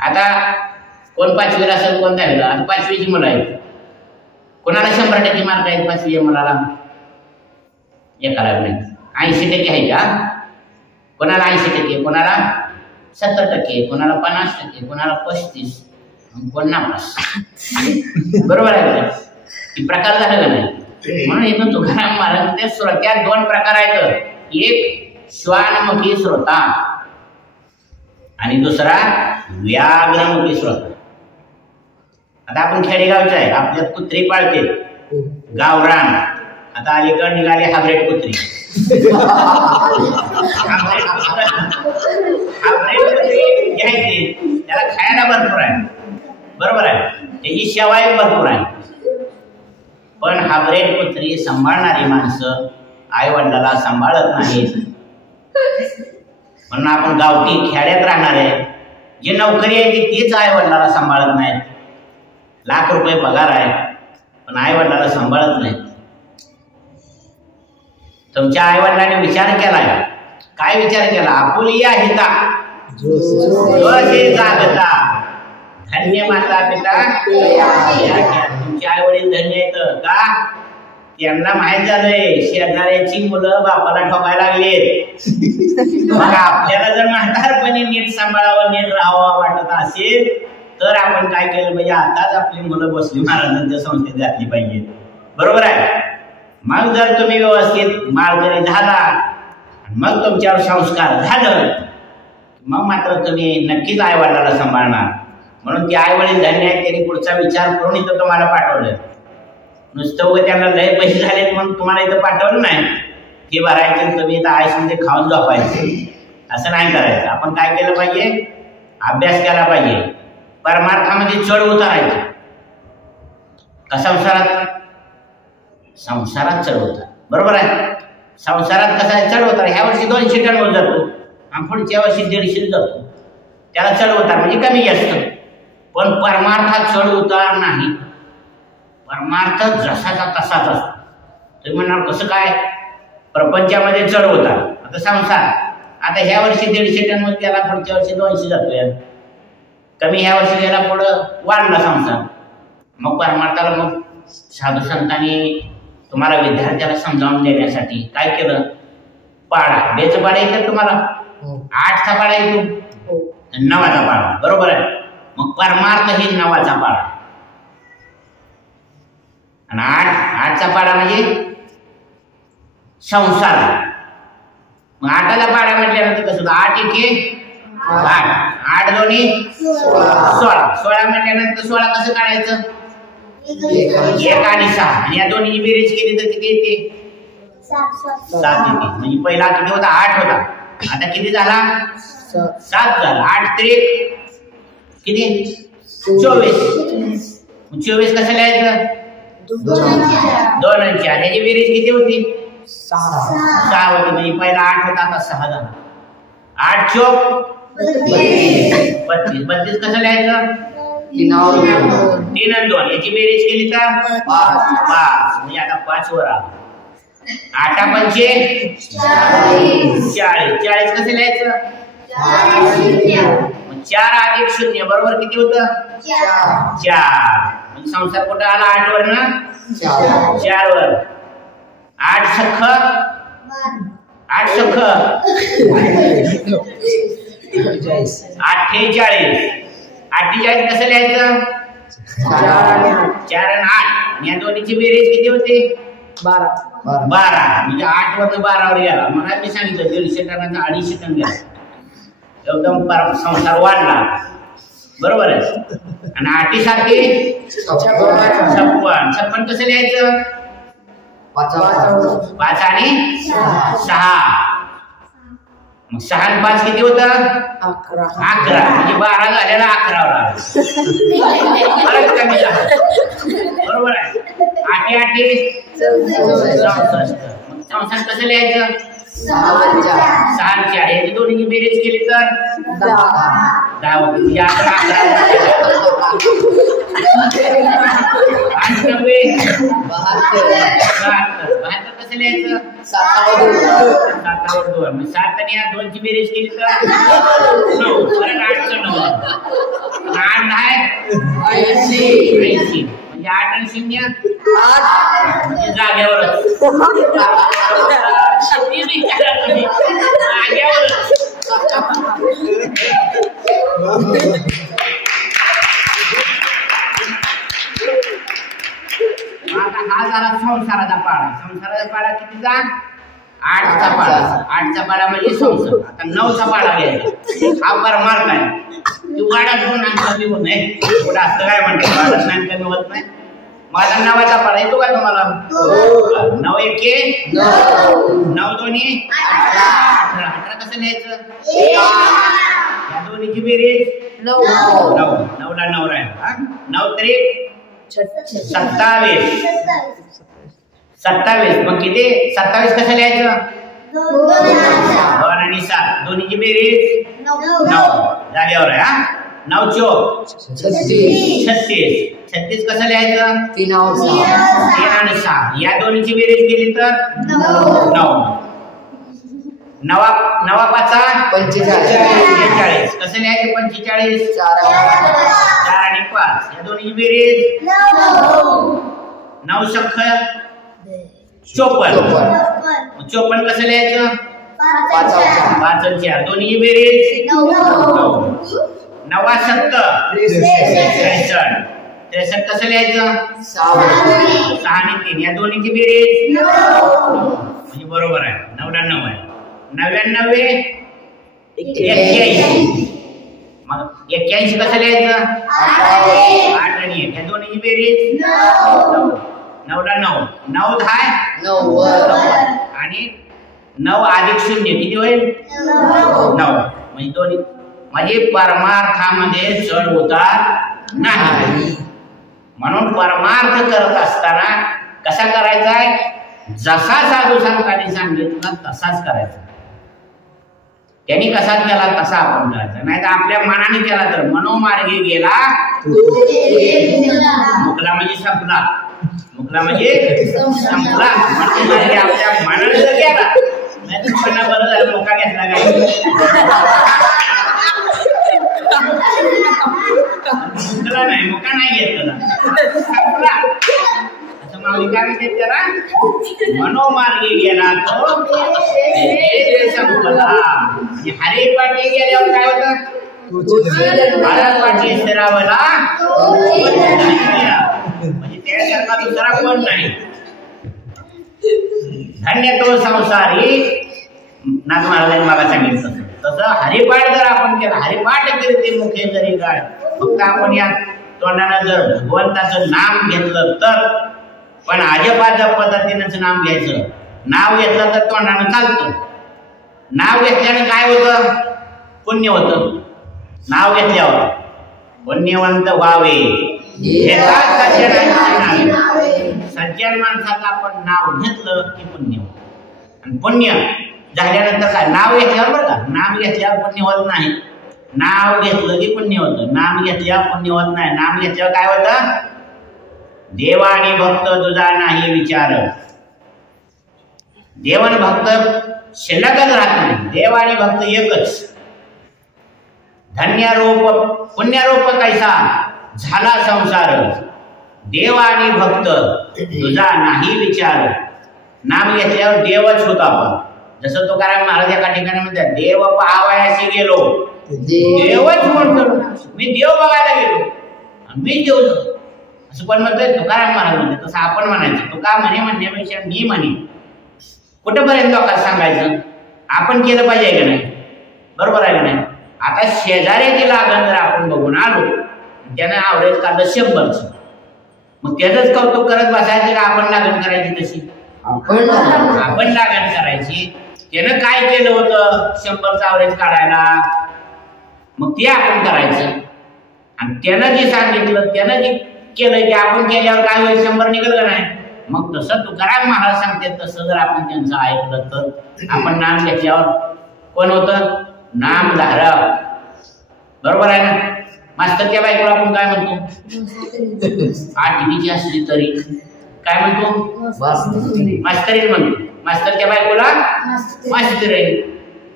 आता कोण 5वीला असेल, कोण 10वीला. आता 5वीची मुलं आहेत. कोणाला 100% मार्क आहेत 5वी मुलाला? एकाला नाही. 80% आहे का? कोणाला 80%, कोणाला 70%, कोणाला 50%, कोणाला 35%, कोण नापास. बरोबर आहे का? प्रकार झाला का नाही? म्हणून इथून तुकाराम महाराज ते श्रोत्यात दोन प्रकार आहेत. एक श्वानमुखी श्रोता आणि दुसरा व्याघ्रमुखी श्रोता. आता आपण खेडेगावचे आहे, आपल्यात कुत्री पाळते गावरान. आता अलीकडे निघाले हायब्रिड कुत्री. हायब्रिड कुत्री घ्यायची, त्याला खायला भरपूर आहे, बरोबर आहे, त्याची शेवाई भरपूर आहे. पण हायब्रिड कुत्री सांभाळणारी माणसं आई वडिलाला सांभाळत नाहीत. म्हणून आपण गावठी खेड्यात राहणारे जी नोकरी आहे तीच आई वडिलाला सांभाळत नाहीत. लाख रुपये पगार आहे पण आई वडिलाला सांभाळत नाहीत. तुमच्या आई वडिलांनी विचार केलाय, काय विचार केला? आपुलिया हिता जोशी जागता धन्य माता पिता. तुमचे आई वडील धन्य आहेत का? त्यांना माहित झालंय शेजाऱ्याची मुलं बापाला ठोकायला लागलेत. मग आपल्याला जर म्हातारपणी नीट सांभाळावं, नीट राहावं वाटत असेल तर आपण काय केलं पाहिजे? आताच आपली मुलं बसली महाराजांच्या संस्थेत घातली पाहिजे, बरोबर आहे. मग जर तुम्ही व्यवस्थित माळकरी झाला, मग तुमच्यावर संस्कार झालं, मग मात्र तुम्ही नक्कीच आई वडिलाला सांभाळणार. म्हणून ते आई वडील धन्य आहेत, त्यांनी पुढचा विचार करून इथं तुम्हाला पाठवलं. नुसतं उभं त्यांना लय पैसे झालेत म्हणून तुम्हाला इथं पाठवलं नाही. हे भरायचे तुम्ही इथं आयुष्यामध्ये खाऊन झोपायचे, असं नाही करायचं. आपण काय केलं पाहिजे? अभ्यास केला पाहिजे, परमार्थामध्ये चढ उतारायचं. का संसारात चढ उतार, बरोबर आहे. संसारात कसा आहे चढ उतार? ह्या वर्षी 200 टन वर जातो आणि पुढच्या वर्षी 150 जातो, त्याला चढ उतार म्हणजे कमी जास्त. पण परमार्थात चढ उतार नाही, परमार्थ जसाचा तसाच असतो. तुम्ही म्हणणार कसं काय? प्रपंचामध्ये चढ उतार. आता संसार, आता ह्या वर्षी 150 टन वर गेला, पुढच्या वर्षी 200 जातोय, कमी ह्या वर्षी गेला, पुढं वाढला संसार. मग परमार्थाला मग साधू संतांनी तुम्हाला विद्यार्थ्याला समजावून देण्यासाठी काय केलं? पाडा, बेचं पाडा येतात तुम्हाला, 8चा पाडा येतो, 9चा पाडा, बरोबर आहे. मग परमार्थ हे 9चा पाडा आणि 8चा पाडा म्हणजे संसार. मग 8ला पाडा म्हटल्यानंतर कसं? 8 एके 8, 8 दोन्ही 16, 16 म्हटल्यानंतर 16 कसं काढायचं? 1 आणि 6, आणि या दोन्हीची बेरीज केली तर किती येते? 7 येते. म्हणजे पहिला किती होता? 8 होता, आता किती झाला? 7 झाला. 8 त्रिक किती? 24. 24 कसं लिहायचं? 2 आणि 4, याची बेरीज किती होती? 6 होती. म्हणजे पहिला 8 होता, आता 6 झाला. 8 चोक 32. 32 कसं लिहायचं? 3 आणि 2, याची बेरीज केली तर 5. म्हणजे आता 5 वर आला. 8 पंचे 40. 40 कसं लिहायचं? 4 अधिक 0 बरोबर किती होतं? 4. म्हणजे संसार कुठं आला? 8 वर ना, 4 वर. 8 सख 48. 48 कसं लिहायचं? 4 आणि 8, या दोन्हीची बेरीज किती होते? 12. म्हणजे 8 वर 12 वर गेला. मला मी सांगितलं 150 टनाचा 250 टन गेला, एकदम संसार वाढला, बरोबर आहे. आणि 8 सारखे 56 कसं लिहायचं? 5 आणि 6. मग 6 आणि 5 किती होतं? 11. म्हणजे 12 झालेला 11 वर आला, कमी झाला, बरोबर आहे. 8 64. मग संसार कसं लिहायचं? 6 आणि 4, याची दोन्हीची बेरीज केली तर 10 होती. म्हणजे 11 72 कसं लिहायचं? 7 वर 2. मग 7 आणि 2 ची बेरीज केली तर 9. परत 8 चं 9. 8 आहे 80. म्हणजे 8 आणि 0 8, जाग्यावरच आता हा झाला संसाराचा पाडा. संसाराचा पाडा कितीचा? 8चा पाडा. 8चा पाडा म्हणजे संसार. आता 9चा पाडा घ्यायचा. हा परमार्थ आहे. तू वाढत होऊन कमी होत नाही. पुढे असं काय म्हणते वाढत नाही कमी होत नाही. माझा 9चा पाडा येतो का तुम्हाला? 9 एके 9 दोन्ही 18. 18 कसं लिहायचं? या दोन्हीची बेरीज 9. 9ला 9 राहील. 9 त्रिक 27. 27. मग किती? 27 कसं लिहायचं? 2 आणि 7 दोन्हीची बेरीज 9. जागेवर आहे. 9 चौक 36. 36 कसं लिहायचं? 3 आणि 6 या दोन्हीची बेरीज केली तर 9. 9 पाचा 45. कसं लिहायचं? 45. 4 आणि 5 या दोन्हीची बेरीज 9 सख्ख 54. 54 कसं लिहायचं? 5 आणि 4 दोन्हीची बेरीज 9. 9 7 63. 63 कसं लिहायचं? 6 आणि 3 या दोन्हीची बेरीज म्हणजे बरोबर आहे. 9ला 9 आहे. 99 81. मग 81 कसं लिहायचं? 8 आणि 1 या दोन्हीची बेरीज 9ला 9. 9 10 90 आणि 9 अधिक 0 किती होईल? 9. म्हणजे दोन्ही म्हणजे परमार्थामध्ये चढ उतार नाही. म्हणून परमार्थ करत असताना कसा करायचा आहे? जसा साधू संतांनी सांगितलं तसाच करायचा. त्यांनी कसा केला तसा आपण करायचा. नाही तर आपल्या मनाने केला तर मनोमार्गे गेला मुकला म्हणजे संपला. मुकला म्हणजे संपला. म्हणजे आपल्या मनाने जर केला नाही तर पण बरं झालं मोका घेतला काय. मुकला नाही मोका नाही घेतला संपला. असं माऊली काय म्हणते त्याला? मनोमार्गे गेला तो संपला. हरिपाठी गेल्यावर काय होतं? हरिपाठी शिरावला म्हणजे त्यासारखा दुसरा कोण नाही. धन्य तो संसारी नाथ महाराजांनी मला सांगितलं. तसं हरिपाठ जर आपण केला, हरिपाठ करीत मुखे जरी काय फक्त आपण या तोंडानं जर भगवंताचं नाम घेतलं तर, पण अजपाच्या पद्धतीनंच नाम घ्यायचं. नाव घेतलं तर तोंडानं चालतं. नाव घेतल्याने काय होतं? पुण्य होतं. नाव घेतल्यावर पुण्यवंत व्हावे. सज्जन माणसाचं आपण नाव घेतलं की पुण्य होतं. आणि पुण्य झाल्यानंतर काय? नाव घेतल्यावर बरं का, नाम घेतल्यावर पुण्य होत नाही. नाव घेतलं की पुण्य होतं. नाम घेतल्यावर पुण्य होत नाही. नाम घेतल्यावर काय होतं? देव आणि भक्त तुझा नाही विचार. देव आणि भक्त शिल्लकच राहत नाही. देव आणि भक्त एकच. धन्यरूप पुण्यरूप कैसा झाला संसार. देव आणि भक्त तुझा नाही विचार. नाम घेतल्यावर देवच होतो आपण. जसं तुकाराम महाराज एका ठिकाणी म्हणतात, देव पाहावयाशी गेलो देवच म्हणतो. मी देव बघायला गेलो आणि मी देव झालो असं पण म्हणतोय तुकाराम महाराज म्हणतात. तसं आपण म्हणायचं. तुका म्हणे म्हणण्यापेक्षा मी म्हणे. कुठेपर्यंत लोकांना सांगायचं? आपण केलं पाहिजे का नाही? बरोबर आहे का नाही? आता शेजाऱ्याची लागण जर आपण बघून आलो, त्यानं आवरेज काढलं 100चं, मग त्याचंच कौतुक करत बसायचं का आपण लागण करायची? तशी आपण लागण करायची. त्यानं काय केलं होतं 100चं आवरेज काढायला, मग ते आपण करायचं. आणि त्यानं जे सांगितलं त्यानं जे केलं की आपण केल्यावर काय होईल? 100 निघाल का नाही? मग तसं तुकाराम महाराज सांगते तसं जर आपण त्यांचं ऐकलं तर आपण नाम घेतल्यावर कोण होतं? नाम धारक. बरोबर आहे ना? मास्तरच्या बायकोला आपण काय म्हणतो? 8वीची असली तरी काय म्हणतो? मास्तरीन म्हणतो. मास्तरच्या बायकोला मास्तरीन.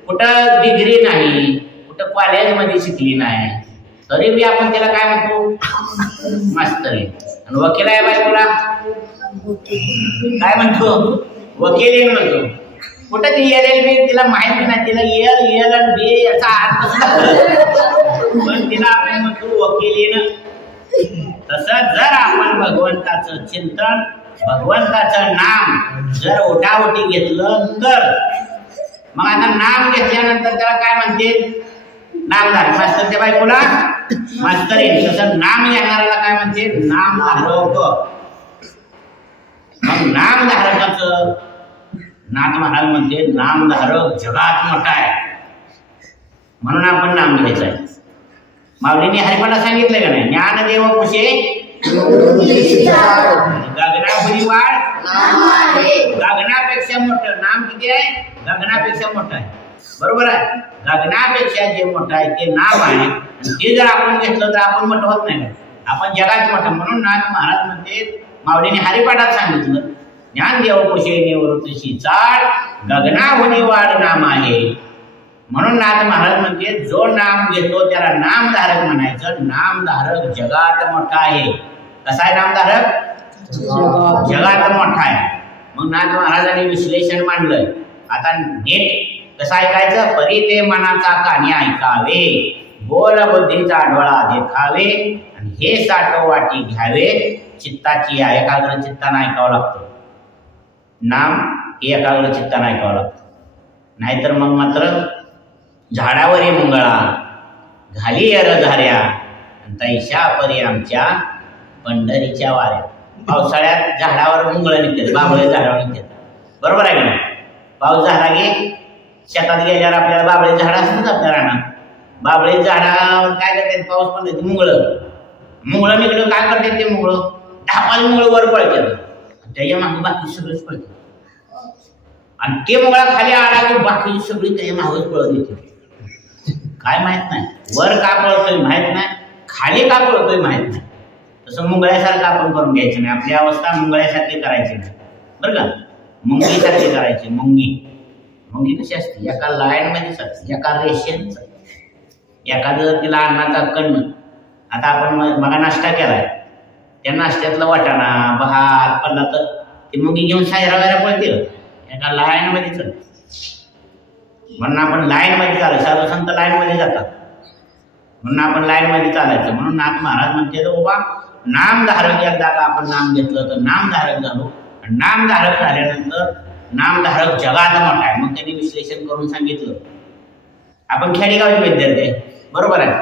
कुठं डिग्री नाही, कुठं कॉलेजमध्ये शिकली नाही, तरी बी आपण त्याला काय म्हणतो? मास्तरीन. आणि वकिला बायकोला काय म्हणतो? वकील म्हणतो. कुठं ती LLB तिला माहिती नाही. तिला एल आणि बी याचा अर्थ पण तिला आपण म्हणतो वकिलीनं. तसं जर आपण भगवंताचं चिंतन भगवंताचं नाम जर ओटाओटी घेतलं तर, मग आता नाम घेतल्यानंतर त्याला काय म्हणते? नामधारक. मास्तरच्या बायकोला मास्तरीण, तसं नाम घेणाऱ्याला काय म्हणते? नामधारक. मग नामधारकाचं नाथ महाराज म्हणते नामधारक जगात मोठा आहे, म्हणून आपण नाम घ्यायचं आहे. माऊलींनी हरिपाठात सांगितलं का नाही? ज्ञानदेव कुशे गगनापुरी वाढ, गगनापेक्षा मोठं नाम किती आहे? गगनापेक्षा मोठं आहे. बरोबर आहे. गगनापेक्षा जे मोठं आहे ते नाम आहे. ते जर आपण घेतलं तर आपण मोठं होत नाही, आपण जगात मोठं. म्हणून नाथ महाराज म्हणते, माऊलीने हरिपाठात सांगितलं ज्ञानदेव कुशे निवृत्तीशी चाड, गगनाहुनी वाढ नाम आहे. म्हणून नाथ महाराज म्हणते जो नाम घेतो त्याला नामधारक म्हणायचं. नामधारक जगात मोठा आहे. कसा आहे नामधारक? जगात मोठा आहे. मग नाथ महाराजांनी विश्लेषण मांडलंय. आता नीट कसं ऐकायचं? परी ते मनाचा कानी ऐकावे, बोल बुद्धीचा डोळा देखावे, आणि हे साठो वाटी घ्यावे. चित्ताची एकाग्र चित्तानं ऐकावं लागतं. नाम हे एकाग्र चित्तानं ऐकावं लागतं. नाहीतर मग मात्र झाडावरी मुंगळा घाली अरझाऱ्या, तैशा परी आमच्या पंढरीच्या वाऱ्या. पावसाळ्यात झाडावर मुंगळ निघतात, बाबळे झाडावर निघतात. बरोबर आहे का नाही? पाऊस झाला की शेतात गेल्यावर आपल्याला बाबळे झाड असतात आपल्या रानात. बाबळे झाडावर काय करतात? पाऊस पडले मुंगळं निघलं. काय करतात ते मुंगळं? 10-5 मुंगळं वर पळतात, त्याच्या मागे बाकी सगळेच पळतात. आणि ते मुंगळा खाली आला की बाकी सगळी त्याच्या मागच पळत येते. काय माहित नाही, वर का पळतोय माहित नाही, खाली का पळतोय माहित नाही. तसं मुंगळ्यासारखं आपण करून घ्यायचं नाही. आपली अवस्था मुंगळ्यासारखी करायची नाही, बरं का? मुंगीसारखी करायची. मुंगी कशी असते? एका लाईन मध्ये असते, एका रेषेत. एखादं तिला अन्नाचा कण, आता आपण बघा नाश्ता केलाय, त्या नाश्त्यातलं वाटाणा भात पडला तर ती मुंगी घेऊन सायरा वगैरे पळते, एका लाईन मध्ये चालते. म्हणून आपण लाईन मध्ये चालायचं. साधू संत लाईन मध्ये जातात, म्हणून आपण लाईन मध्ये चालायचं. म्हणून नाथ महाराज म्हणते बाबा नामधारक एकदा का आपण नाम घेतलं तर नामधारक झालो. आणि नामधारक झाल्यानंतर नामधारक जगात मोठा आहे. मग त्यांनी विश्लेषण करून सांगितलं. आपण खेडेगावी विद्यार्थी आहे, बरोबर आहे.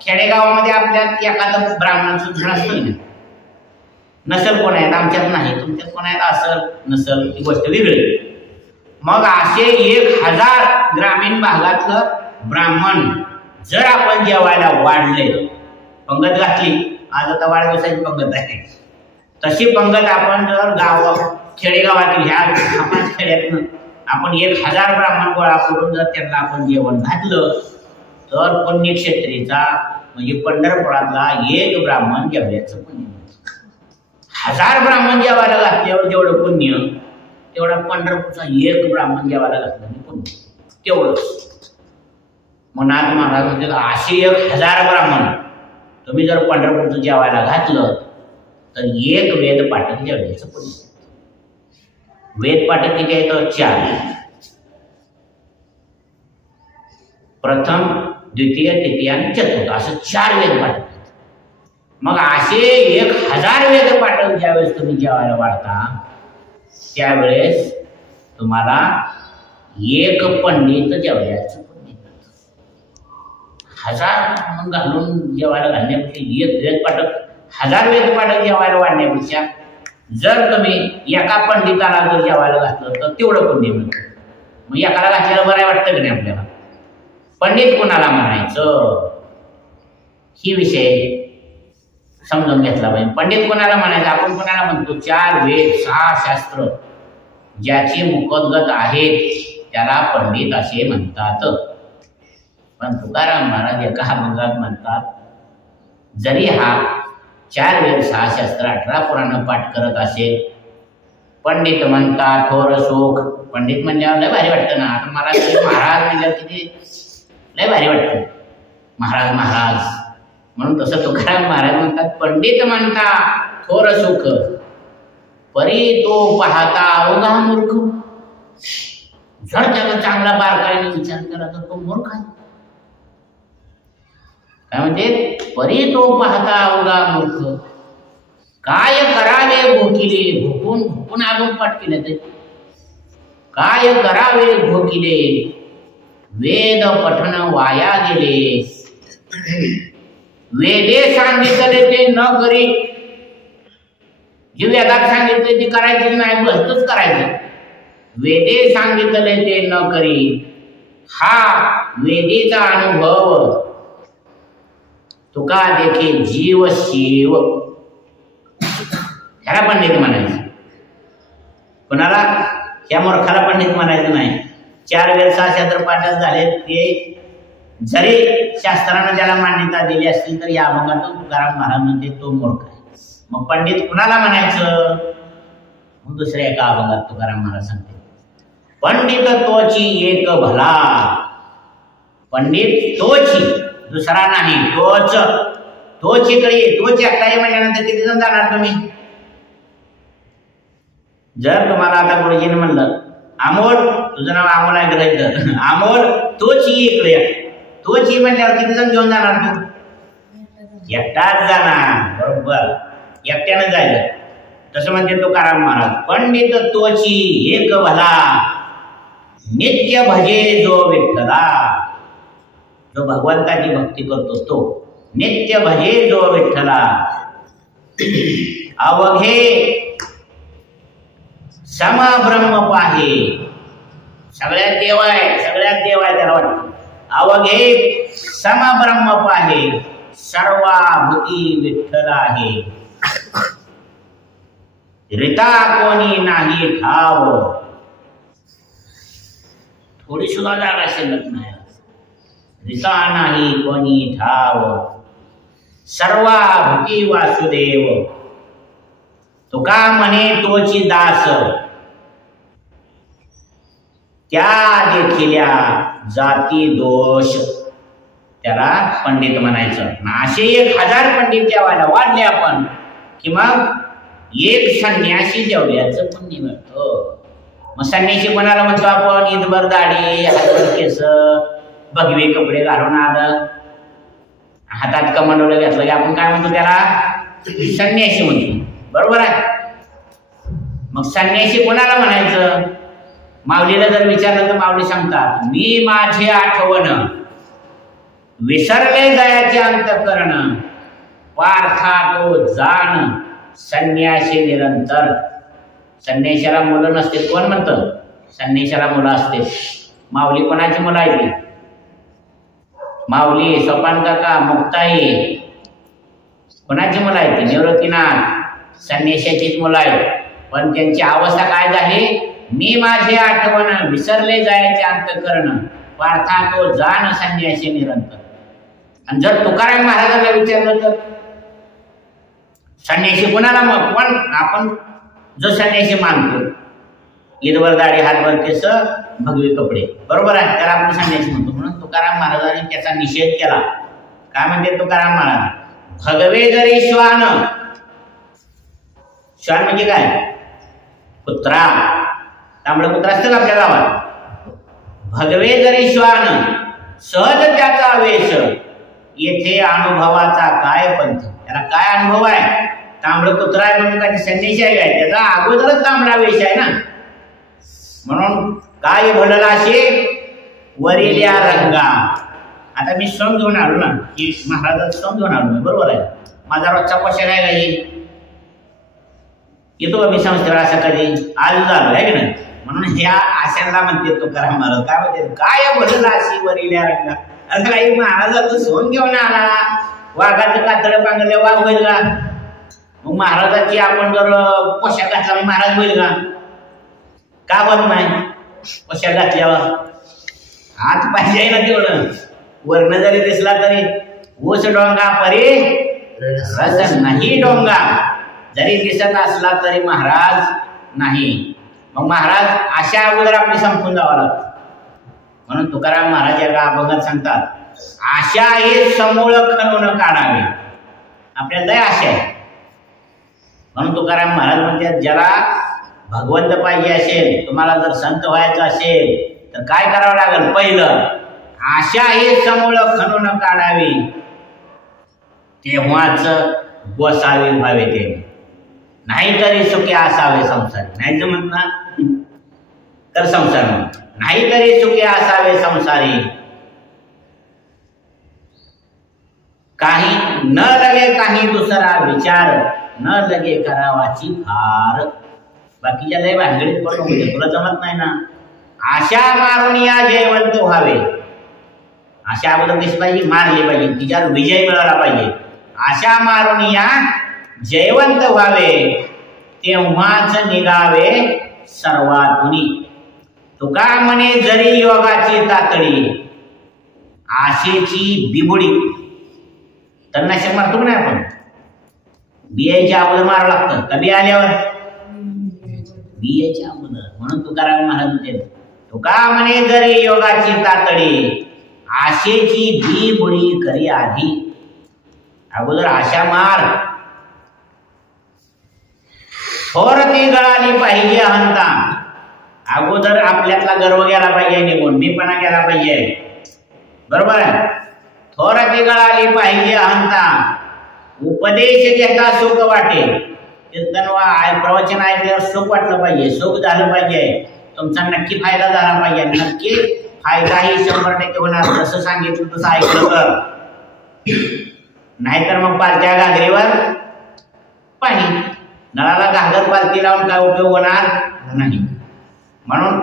खेडेगावामध्ये आपल्यात एखादं ब्राह्मण सुद्धा असतं, नसल कोण आहेत, आमच्यात नाही, तुमच्यात कोण आहेत, असल नसल ही गोष्ट वेगळी. मग असे 1000 ग्रामीण भागातलं ब्राह्मण जर आपण जेवायला वाढले, पंगत घातली, आज आता वाढदिवसाची पंगत आहे, तशी पंगत आपण जर खेडेगावातील ह्या 5 खेड्यातनं आपण 1000 ब्राह्मण गोळा करून जर त्यांना आपण जेवण घातलं तर पुण्यक्षेत्रीचा म्हणजे पंढरपुरातला एक ब्राह्मण जेवल्याचं पुण्य. 1000 ब्राह्मण जेवायला घातल्यावर जेवढं पुण्य, तेवढा पंढरपूरचा एक ब्राह्मण जेवायला घातलं पुण्य तेवढंच. मग नाथ महाराज म्हणतात असे 1000 ब्राह्मण तुम्ही जर पंढरपूरचं जेवायला घातलं तर एक वेद पाठक जेवल्याचं पुण्य. वेद पाठक किती आहे? तर 4. प्रथम, द्वितीय, तृतीय आणि चतुर्थ असं 4 वेद पाठक. मग असे 1000 वेद पाठक ज्यावेळेस तुम्ही जेवायला वाढता त्यावेळेस तुम्हाला एक पंडित जेवल्याचं पुण्य. 1000 घालून जेवायला घालण्यापेक्षा एक वेद पाठक, 1000 वेद पाठक जेवायला वाढण्यापेक्षा जर तुम्ही एका पंडिताला जर जेवायला घातलं तर तेवढं पुण्य मिळतं. मग एकाला घातल्याला बरं वाटतं की नाही आपल्याला? पंडित कोणाला म्हणायचं ही विषय समजून घेतला पाहिजे. पंडित कोणाला म्हणायचं? आपण कोणाला म्हणतो? 4 वेद 6 शास्त्र ज्याची मुखोद्गत आहेत त्याला पंडित असे म्हणतात. पण तुकाराम महाराज एका भागात म्हणतात जरी हा 4 वेद 6 शास्त्र 18 पुराण पाठ करत असेल, पंडित म्हणतात थोर सुख. पंडित म्हणल्यावर लय भारी वाटतं ना. आता महाराज म्हणल्यावर किती लय भारी वाटतं, महाराज महाराज. म्हणून तसं तुकाराम महाराज म्हणतात पंडित म्हणता थोर सुख, परी तो पाहता अवघा मूर्ख. जर त्याला चांगला बारकाईने विचार केला तर तो मूर्ख आहे. काय म्हणते? परी तो पाहता अवघा मूर्ख. काय करावे भोकिले, भोकून भोकून अजून पाठ केले ते. काय करावे भोकिले, वेद पठन वाया गेले. वेदे सांगितले ते न करी, जे वेदात सांगितले ते करायचे नाही, बसतच करायचं. वेदे सांगितले ते न करी, हा वेदीचा अनुभव तुका देखे जीव शिव. ह्याला पंडित म्हणायचं. कोणाला? ह्या मूर्खाला पंडित म्हणायचं नाही. 4 वेद 6 शास्त्र पाठच झाले, ते जरी शास्त्रानं ज्याला मान्यता दिली असतील तर या अभंगातून तुकाराम महाराज म्हणते तो मूर्ख आहे. मग पंडित कुणाला म्हणायचं? मग दुसऱ्या एका अभंगात तुकाराम महाराज सांगते, पंडित तोची एक भला. पंडित तोची, दुसरा नाही, तोच. तोच इकडे, तोच एकटा म्हणल्यानंतर किती जण जाणार तुम्ही? जर तुम्हाला आता गुरुजीने म्हणलं अमोल, तुझं नाव अमोल आहे ग्रहित, अमोल तोच इकडे, तोच म्हणल्यावर किती जण घेऊन जाणार तू? एकटाच जाणार. बरोबर, एकट्यानं जायचं. तसं म्हणते तुकाराम महाराज, पंडित तोची एक भला, नित्य भजे जो विठ्ठला. जो भगवंताची भक्ती करतो तो नित्य भजे जो विठ्ठला. अवघे सम ब्रह्म पाहे. सगळ्यात देव आहे, सगळ्यात देव आहे त्याला वाटतं. अवघे सम ब्रह्म पाहे, सर्वाभूती विठ्ठल आहे. रिता कोणी नाही ठाव. थोडी सुद्धा जागा शिल्लक नाही. रिता नाही कोणी ठाव, सर्वाभूती वासुदेव. तुका म्हणे तोची दास, त्या देखिल्या जाती दोष. त्याला पंडित म्हणायचं. असे 1000 पंडित जेवायला वाढले आपण कि मग एक संन्यासी जेवल्याचं पुण्य मिळतं. मग संन्यासी कोणाला म्हणतो आपण? ईदभर दाढी, हातभर केस, भगवे कपडे घालून आलं, हातात कमंडोलं घेतलं की आपण काय म्हणतो? त्याला संन्यासी म्हणतो. बरोबर आहे. मग संन्यासी कोणाला म्हणायचं? माऊलीला जर विचारलं तर माऊली सांगतात, मी माझे आठवण विसरले जायचे अंतःकरण, पार्था तो जाण संन्यासी निरंतर. संन्याशाला मुलं नसते. कोण म्हणतं? संन्याशाला मुलं असते. माऊली कोणाची मुलं आहे ती? माऊली, सोपान काका, मुक्ताई कोणाची मुलं आहे ती? निवृत्तीनाथ संन्याशाचीच मुलं आहे. पण त्यांची अवस्था काय झाली? मी माझे आठवण विसरले जायचे अंतःकरण, पार्था तो जाण संन्यासी निरंतर. आणि जर तुकाराम महाराजांना विचारलं तर संन्यासी कोणाला? मग पण आपण जो संन्यासी मानतो, ईदवर दाढी, हातभर केस, भगवे कपडे, बरोबर आहे, त्याला आपण संन्यासी म्हणतो. म्हणून तुकाराम महाराजांनी त्याचा निषेध केला. काय म्हणते तुकाराम महाराज? भगवे जरी श्वान. श्वान म्हणजे काय? कुत्रा. तांबडं कुत्रा असतं आपल्या गावात. भगवे जरी श्वान, सहज त्याचा वेश, येथे अनुभवाचा काय पंथ. त्याला काय अनुभव आहे? तांबडं कुत्रा आहे म्हणून काय संन्यासी आहे काय? त्याचा अगोदरच तांबडा वेश आहे ना. म्हणून काय भललाशे वरिल्या रंगा. आता मी सण घेऊन आलो ना, की महाराजाचा सण घेऊन आलो मी, बरोबर आहे. माझा रोजचा पोशाख आहे काही येतो मी संस्थेवर असं कधी आज झालो आहे की नाही. म्हणून ह्या आशाला म्हणते तुकाराम महाराज. काय म्हणते? काय भललाशी वरिल्या रंगा. अरे काही महाराजाचं सोन घेऊन आला, वाघाचं कातडं पांगरलं, वाघ होईल का? मग महाराजाची आपण जर पोशाख घातला महाराज होईल का? का होत नाही? पोशाख घातल्यावर हात पाहिजे ना तेवढं. वर्ण जरी दिसला तरी ऊस डोंगा परी रस नाही डोंगा. जरी दिसत असला तरी महाराज नाही. मग महाराज अशा अगोदर आपली संपून जावं लागतं. म्हणून तुकाराम महाराज एका अभंगात सांगतात, आशा हे समूळ खणून काढावे. आपल्याला लय आशा आहे. म्हणून तुकाराम महाराज म्हणतात, ज्याला भगवंत पाहिजे असेल, तुम्हाला जर संत व्हायचं असेल तर काय करावं लागेल? पहिलं आशा हे समूळ खणून काढावी, तेव्हाच गोसावी व्हावे. ते नाहीतरी सुखी असावे संसारी. नाही जमत ना तर संसार नाहीतरी सुखी असावे संसारी. काही न लगे काही दुसरा विचार, न लगे करावाची फार. बाकीच्या लय भानगडीत पडलो म्हणजे तुला जमत नाही ना. आशा मारून या जयवंत व्हावे. आशा अगोदर कशी पाहिजे, मारली पाहिजे, तिच्यावर विजय मिळाला पाहिजे. आशा मारून या जयवंत व्हावे, तेव्हाच निघावे सर्वातुनी. तुका म्हणे जरी योगाची तातडी, आशेची बिबुडी. तणनाशक मारतो नाही आपण, बियाच्या अगोदर मारावं लागतं का बी आल्यावर? बियाच्या अगोदर. म्हणून तुकाराम महाराज म्हणते तुका म्हणे जरी योगाची तातडी, आशेची बिबुडी करी आधी. अगोदर आशा मार. थोर ती गळाली पाहिजे अहंता. अगोदर आपल्यातला गर्व गेला पाहिजे निघून, मीपणा गेला पाहिजे. बरोबर आहे. थोर ती गळाली पाहिजे अहंता. उपदेश घेता सुख वाटे. कीर्तन प्रवचन ऐकल्यावर सुख वाटलं पाहिजे, सुख झालं पाहिजे, तुमचा नक्की फायदा झाला पाहिजे. नक्की फायदाही 100% होणार. जसं सांगितलं तसं ऐकलं तर. नाहीतर मग पालत्या घागरीवर पाणी. नळाला घागर पालती लावून काय उपयोग होणार नाही. म्हणून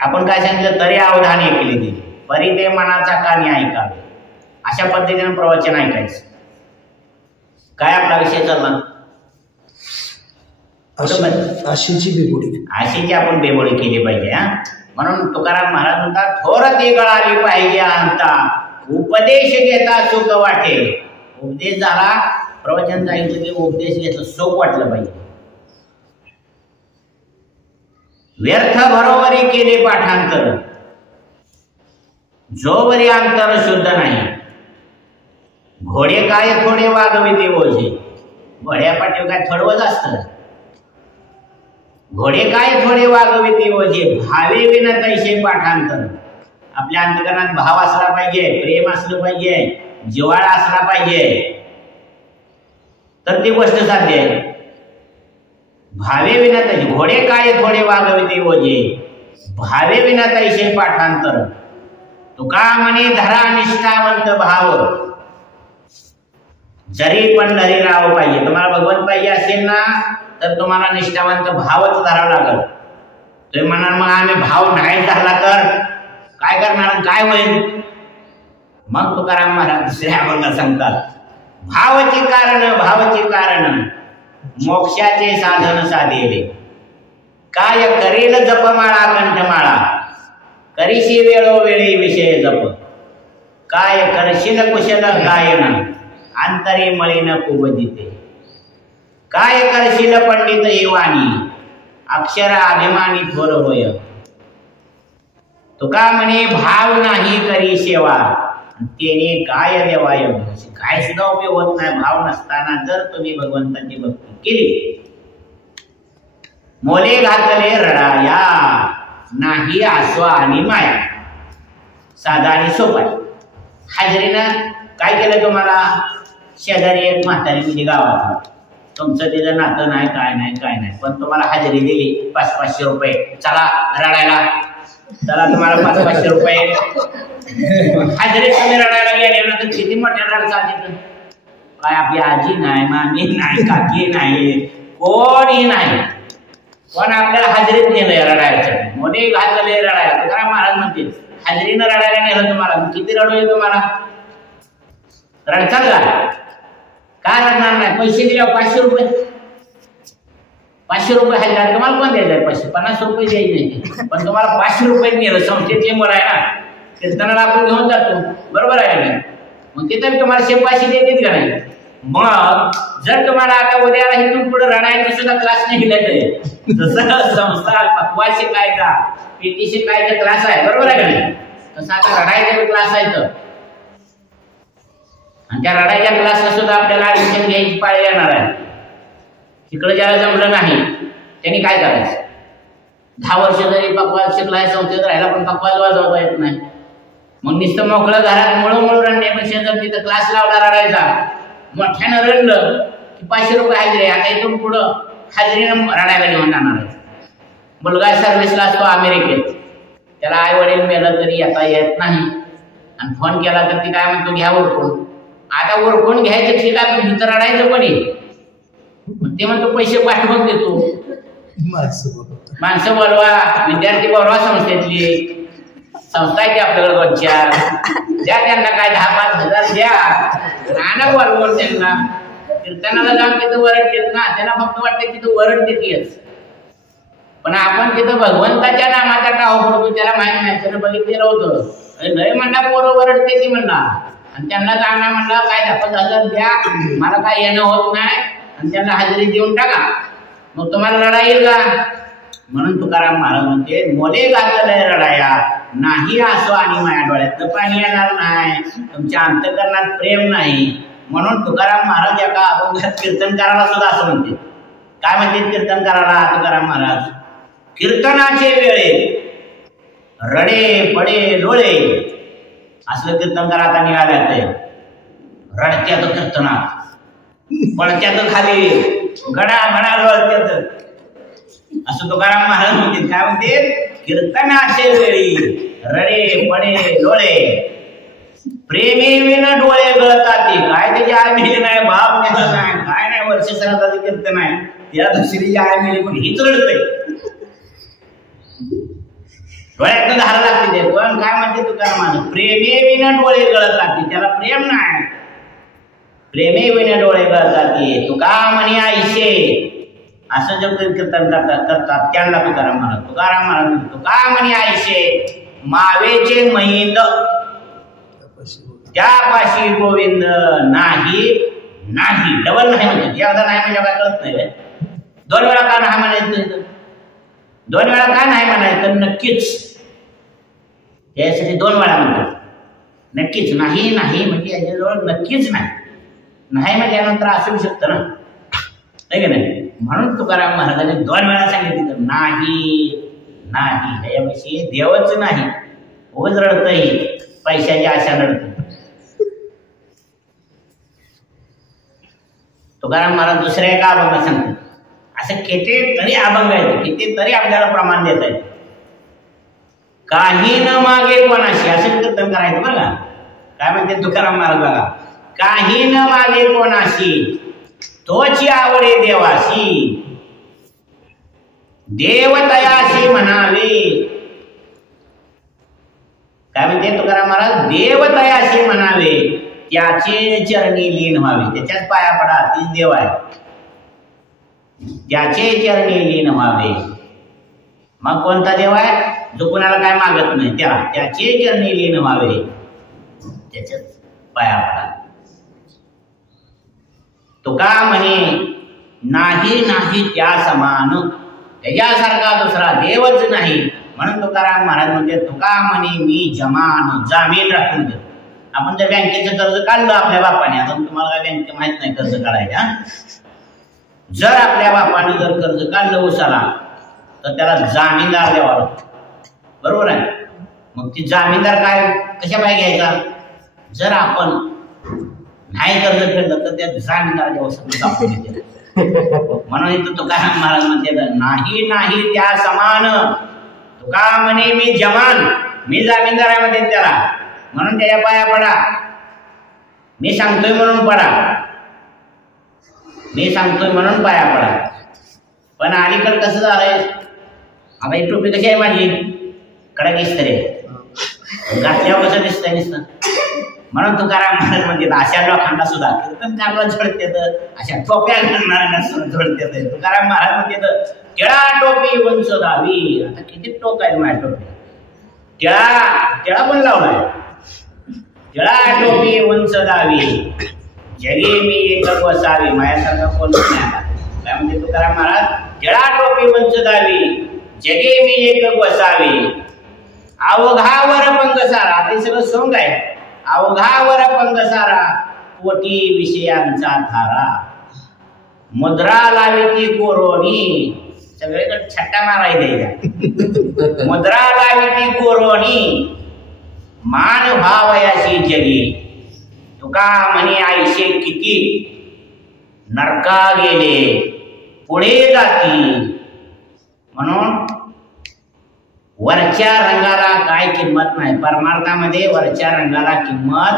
आपण काय सांगितलं, तरी अवधाने केली दिली, परी ते मनाचा कानी ऐकावे. अशा पद्धतीने प्रवचन ऐकायचं. काय आपला विषय चालला? आशेची बेबोडी. आशेची आपण बेबोडी केली पाहिजे. म्हणून तुकाराम महाराज म्हणतात थोर ती गळाली पाहिजे अहंता. उपदेश घेता सुख वाटे. उपदेश झाला, प्रवचन जायचं की उपदेश घेतलं, सुख वाटलं पाहिजे. व्यर्थ बरोबरी केले पाठांतर, जोवरी अंतर शुद्ध नाही. घोडे काय थोडे वागविते ओझे. घोड्या पाठीवर काय थोडवच असतं. घोडे काय थोडे वागविते ओझे, भावे विना तैसे पाठांतर. आपल्या अंतकरणात भाव असला पाहिजे, प्रेम असलं पाहिजे, जिव्हाळा असला पाहिजे, तर ती गोष्ट साध्य आहे. भावे विना तैसे, घोडे काय थोडे वागविते ओझे, भावे विना तैसे पाठांतर. तुका म्हणे धरा निष्ठावंत भाव, जरी पण धरी राहावं पाहिजे. तुम्हाला भगवंत पाहिजे असेल ना तर तुम्हाला निष्ठावंत भावच धरावं लागल. तुम्ही म्हणाल मग आम्ही भाव नाही धरला तर काय करणार, काय होईल? मग तुकाराम महाराज दुसऱ्या अभंगात सांगतात भावची कारण मोक्षाचे साधन साधेले. काय करेल जपमाळा कंठमाळा, करीशी वेळोवेळी विषय जप. काय करशील कुशल गायन, अंतरी मळीन कुबजिते. काय करशील पंडित ही वाणी, अक्षर अभिमानी थोर होय. तुका म्हणे भाव नाही करी सेवा, तेने काय देवाय. काय सुद्धा उपयोग होत नाही भाव नसताना जर तुम्ही भगवंताची भक्ती केली. मोले घातले रडाया, नाही आसवा आणि माया. साधा आणि सोपा. हाजरीनं काय केलं तुम्हाला? शेजारी एक म्हातारी म्हणजे गावात, तुमचं तिचं नातं नाही, काय नाही, पण तुम्हाला हजेरी दिली 500-500 रुपये. चला रडायला, चला तुम्हाला 500-500 रुपये हजेरी. तुम्ही रडायला गेले ना तर किती मोठ्या रडतात. काय आपली आजी नाही, मामी नाही, काकी नाही, कोणी नाही, पण आपल्याला हजेरीत नेलंय रडायचं. मोठे घातले रडायला. तुकाराम महाराज म्हणते हजेरीनं रडायला नेलं तुम्हाला, किती रडू येईल तुम्हाला? रडचाल काय रडणार नाही? पैसे दिले 500 रुपये, 500 रुपये हजार तुम्हाला पण द्यायचं, 550 रुपये द्यायचे, पण तुम्हाला 500 रुपये नेलं. संस्थेतले मुलं आहे ना, कीर्तनाला आपण घेऊन जातो, बरोबर आहे ना? मग तिथे तुम्हाला 100-500 देतील का नाही? मग जर तुम्हाला आता उद्याला इथून पुढे रडायचं सुद्धा क्लास नाही दिले, जसं संस्था पक्वा शिकायचा, पीटी शिकायचा क्लास आहे, बरोबर आहे का नाही? तसं आता रडायचा क्लास आहे. तर आणि त्या रडायच्या क्लासला सुद्धा आपल्याला ऍडमिशन घ्यायची पाळी येणार आहे. तिकडे ज्याला जमलं नाही त्यांनी काय करायचं? 10 वर्ष जरी पक्वाल शिकलाय, संस्थेत राहिला, पण पक्वाल वाजवता येत नाही. मग नुसतं मोकळं घरात मुळू रडण्यापेक्षा जर तिथं क्लास लावला रडायचा, मोठ्यानं रडलं की 500 रुपये हजेरी. आता इथून पुढं हाजरीनं रडायला घेऊन जाणार आहे. मुलगा सर्व्हिसला असतो अमेरिकेत, त्याला आई वडील मेलं तरी येता येत नाही, आणि फोन केला तर ती काय म्हणतो घ्या ओळखून. आता ओळखून घ्यायचं ठीक आहे, पण इथं रडायचं पण ते म्हणतो पैसे पाठवून देतो. माणसं बोलवा, विद्यार्थी बोलवा, संस्थेतली संस्था आहे आपल्याला 2-4 द्या, त्यांना काय 10-5 हजार द्या, राहणं बोलवून त्यांना. कीर्तनाला जाऊन तिथं वरड देत ना, त्यांना फक्त वाटतं तिथं वरड देतेच, पण आपण तिथं भगवंताच्या नामाचा टाहो पडतो, त्याला माहित नाही. त्यानं बघितलेलं होतं, लय म्हणला पोरं वरडते ती म्हणला, आणि त्यांना जाणार म्हणला काय 10-5 हजार द्या, मला काय येणं होत नाही, आणि त्यांना हजेरी देऊन टाका, मग तुम्हाला लढा येईल का. म्हणून तुकाराम महाराज म्हणते, मोले घातलंय रडाया नाही असो, आणि माझ्या डोळ्यातलं पाणी येणार नाही, तुमच्या अंतःकरणात प्रेम नाही. म्हणून तुकाराम महाराज एका अभंगात कीर्तनकाराला सुद्धा असं म्हणते. काय म्हणते कीर्तनकाराला तुकाराम महाराज? कीर्तनाचे वेळे रडे पडे डोळे, असलं कीर्तनकार आता निघाल्यात. रडत्यात कीर्तनात, पडत्यात खाली, गडा गडा लोळत्यात, असं तुकाराम महाराज म्हणते. काय म्हणते? कीर्तनाचे वेळी रडे पडे डोळे, प्रेमी विन डोळे गळतात. काय त्याची आय मिली नाही, बाप नेला नाही, काय नाही, वर्ष सणाचं कीर्तन आहे, त्याला दुसरी आय मिली पण हीच रडतंय, डोळ्यातनं धार लागते. पण काय म्हणते तुकाराम महाराज? प्रेमी विन डोळे गळतात, त्याला प्रेम नाही, प्रेमी विन डोळे गळतात. तुका म्हणे आईशे, असं जे कीर्तन करतात त्यांना तुकाराम महाराज तुका म्हणे आईशे मावेचे मैंद, त्यापाशी गोविंद नाही. नाही डबल नाही म्हणते, एकदा नाही म्हणजे काय कळत नाही, 2 वेळा का नाही म्हणायचं, 2 वेळा का नाही म्हणायचं, नक्कीच यासाठी 2 वेळा म्हणतात. नक्कीच नाही, नाही म्हणजे याच्याजवळ नक्कीच नाही, नाही म्हणजे यानंतर असू शकतं ना, आहे की नाही. म्हणून तुकाराम महाराजांनी 2 वेळा सांगितलं नाही, नाही ह्याच्यापाशी देवच नाही. उगाच रडतही, पैशाची आशा रडत. तुकाराम महाराज दुसऱ्या एका अभंगात सांगतात. असं कितीतरी अभंग आहेत, कितीतरी आपल्याला प्रमाण देत आहेत. काही न मागे कोणाशी, असं कीर्तन करायचं बरं का. काय म्हणते तुकाराम महाराज बघा, काही न मागे कोणाशी, तोची आवडे देवाशी, देवतयाशी म्हणावे. काय म्हणते तुकाराम महाराज? देवतयाशी म्हणावे, त्याचे चरणी लीन व्हावे. त्याच्याच पाया पडा, तीच देव आहे, त्याचे चरणी लीन व्हावे. मग कोणता देव आहे? जो कुणाला काय मागत नाही, त्याचे चरणी लीन व्हावे, त्याच्याच पाया पडा. तुका म्हणे नाही नाही त्या समान, त्याच्यासारखा दुसरा देवच नाही. म्हणून तुकाराम महाराज म्हणते, तुका म्हणे मी जमान, जामीन राखून देतो. आपण जर बँकेचं कर्ज काढलं आपल्या बापाने, आता तुम्हाला काय बँके माहित नाही कर्ज काढायचं, जर आपल्या बापाने जर कर्ज काढलं उसाला, तर त्याला जामीनदार द्यावा लागतो, बरोबर आहे. मग ती जामीनदार काय कशा पाय घ्यायचा? जर आपण नाही कर्ज फेडलं तर त्या जामीनदाराच्या वस्तू दाखवून देते. म्हणून इथं तुकाराम महाराज म्हणते, नाही नाही त्या समान, तुका म्हणे मी जमान, मी जामीनदार आहे म्हणते त्याला. म्हणून त्याच्या पाया पडा, मी सांगतोय म्हणून पडा, मी सांगतोय म्हणून पाया पडा. पण अलीकडे कसं झालंय, आता ही टोपी कशी आहे माझी, कडक इस्त्री घातल्यावर कसं दिसतंय नुसतं. म्हणून तुकाराम महाराज म्हणते, अशा लोकांना सुद्धा कीर्तनकारला झडते, अशा टोप्या घालणाऱ्यांना सुद्धा झडते. तुकाराम महाराज म्हणते, टिळा टोपी उंच दावी. आता किती टोक आहे माझ्या टोपी, टिळा पण लावलाय. टिळा टोपी उंच दावी, जगे मी एक वसावी. माझ्यासारखा कोण नाही. काय म्हणते तुकाराम महाराज? टिळा टोपी उंच दावी, जगे मी एक वसावी. अवघावर पंगसारा, ते सगळं सोंग आहे. अवघावर पंगसारा, पोटी विषयांचा धारा. मुद्रा लाविती कोरोनी, सगळीकडे छट्टा मारायचा. मुद्रा लाविती कोरोनी, मान भावयाशी जगी. तुका म्हणे आईशे किती नरका गेले, पुढे जातील. म्हणून वरच्या रंगाला काय किंमत नाही, परमार्थामध्ये वरच्या रंगाला किंमत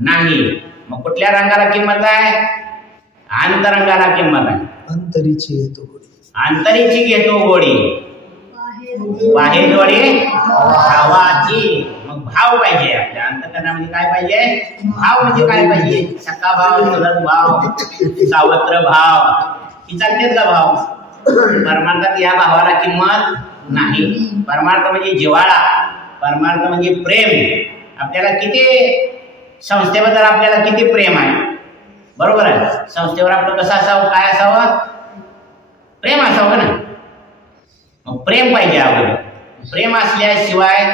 नाही. मग कुठल्या रंगाला किंमत आहे? अंतरंगाला किंमत आहे. अंतरीची घेतो गोडी, अंतरीची घेतो गोडी, बाहेर जोडी भावाची. मग भाव पाहिजे आपल्या अंतकरणामध्ये. काय पाहिजे? भाव. म्हणजे काय पाहिजे? सक्का भाव, सुलभ भाव, सावत्र भाव, ही चालतेच का भाव? परमार्थात या भावाला किंमत नाही. परमार्थ म्हणजे जिव्हाळा, परमार्थ म्हणजे प्रेम. आपल्याला किती संस्थेबद्दल आपल्याला किती प्रेम आहे, बरोबर आहे? संस्थेवर आपलं कसं असावं, काय असावं? प्रेम असावं ना. मग प्रेम पाहिजे अगोदर. प्रेम असल्याशिवाय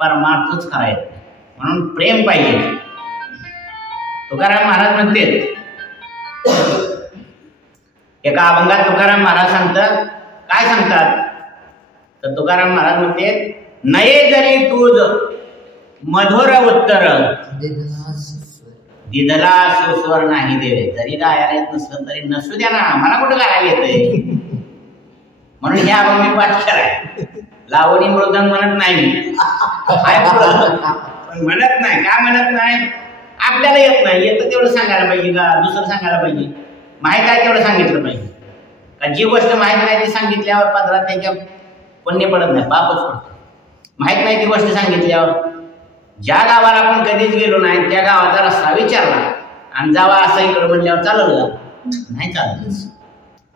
परमार्थच करायचं. म्हणून प्रेम पाहिजे. तुकाराम महाराज म्हणते, एका अभंगात तुकाराम महाराज सांगतात, काय सांगतात? तर तुकाराम महाराज म्हणते, नये जरी तुझ मधुर उत्तर, दिदला सुस्वर नाही देवे. जरी गायला येत नसलं तरी नसू द्या ना, मला कुठं गायला येतंय. म्हणून हे अभंग मी पाठ कराय. लावणी मृदंग म्हणत नाही मी, पण म्हणत नाही. का म्हणत नाही? आपल्याला येत नाही. येतं तेवढं सांगायला पाहिजे का दुसरं सांगायला पाहिजे? माहित आहे तेवढं सांगितलं पाहिजे का? जी गोष्ट माहित नाही ती सांगितल्यावर पदरात त्याच्या पुण्य पडत नाही, पापच पडतं. माहित नाही ती गोष्ट सांगितल्यावर. ज्या गावाला आपण कधीच गेलो नाही त्या गावाचा रस्ता विचारला आणि जावा असं इकडं म्हणल्यावर चाललं का? नाही चालत.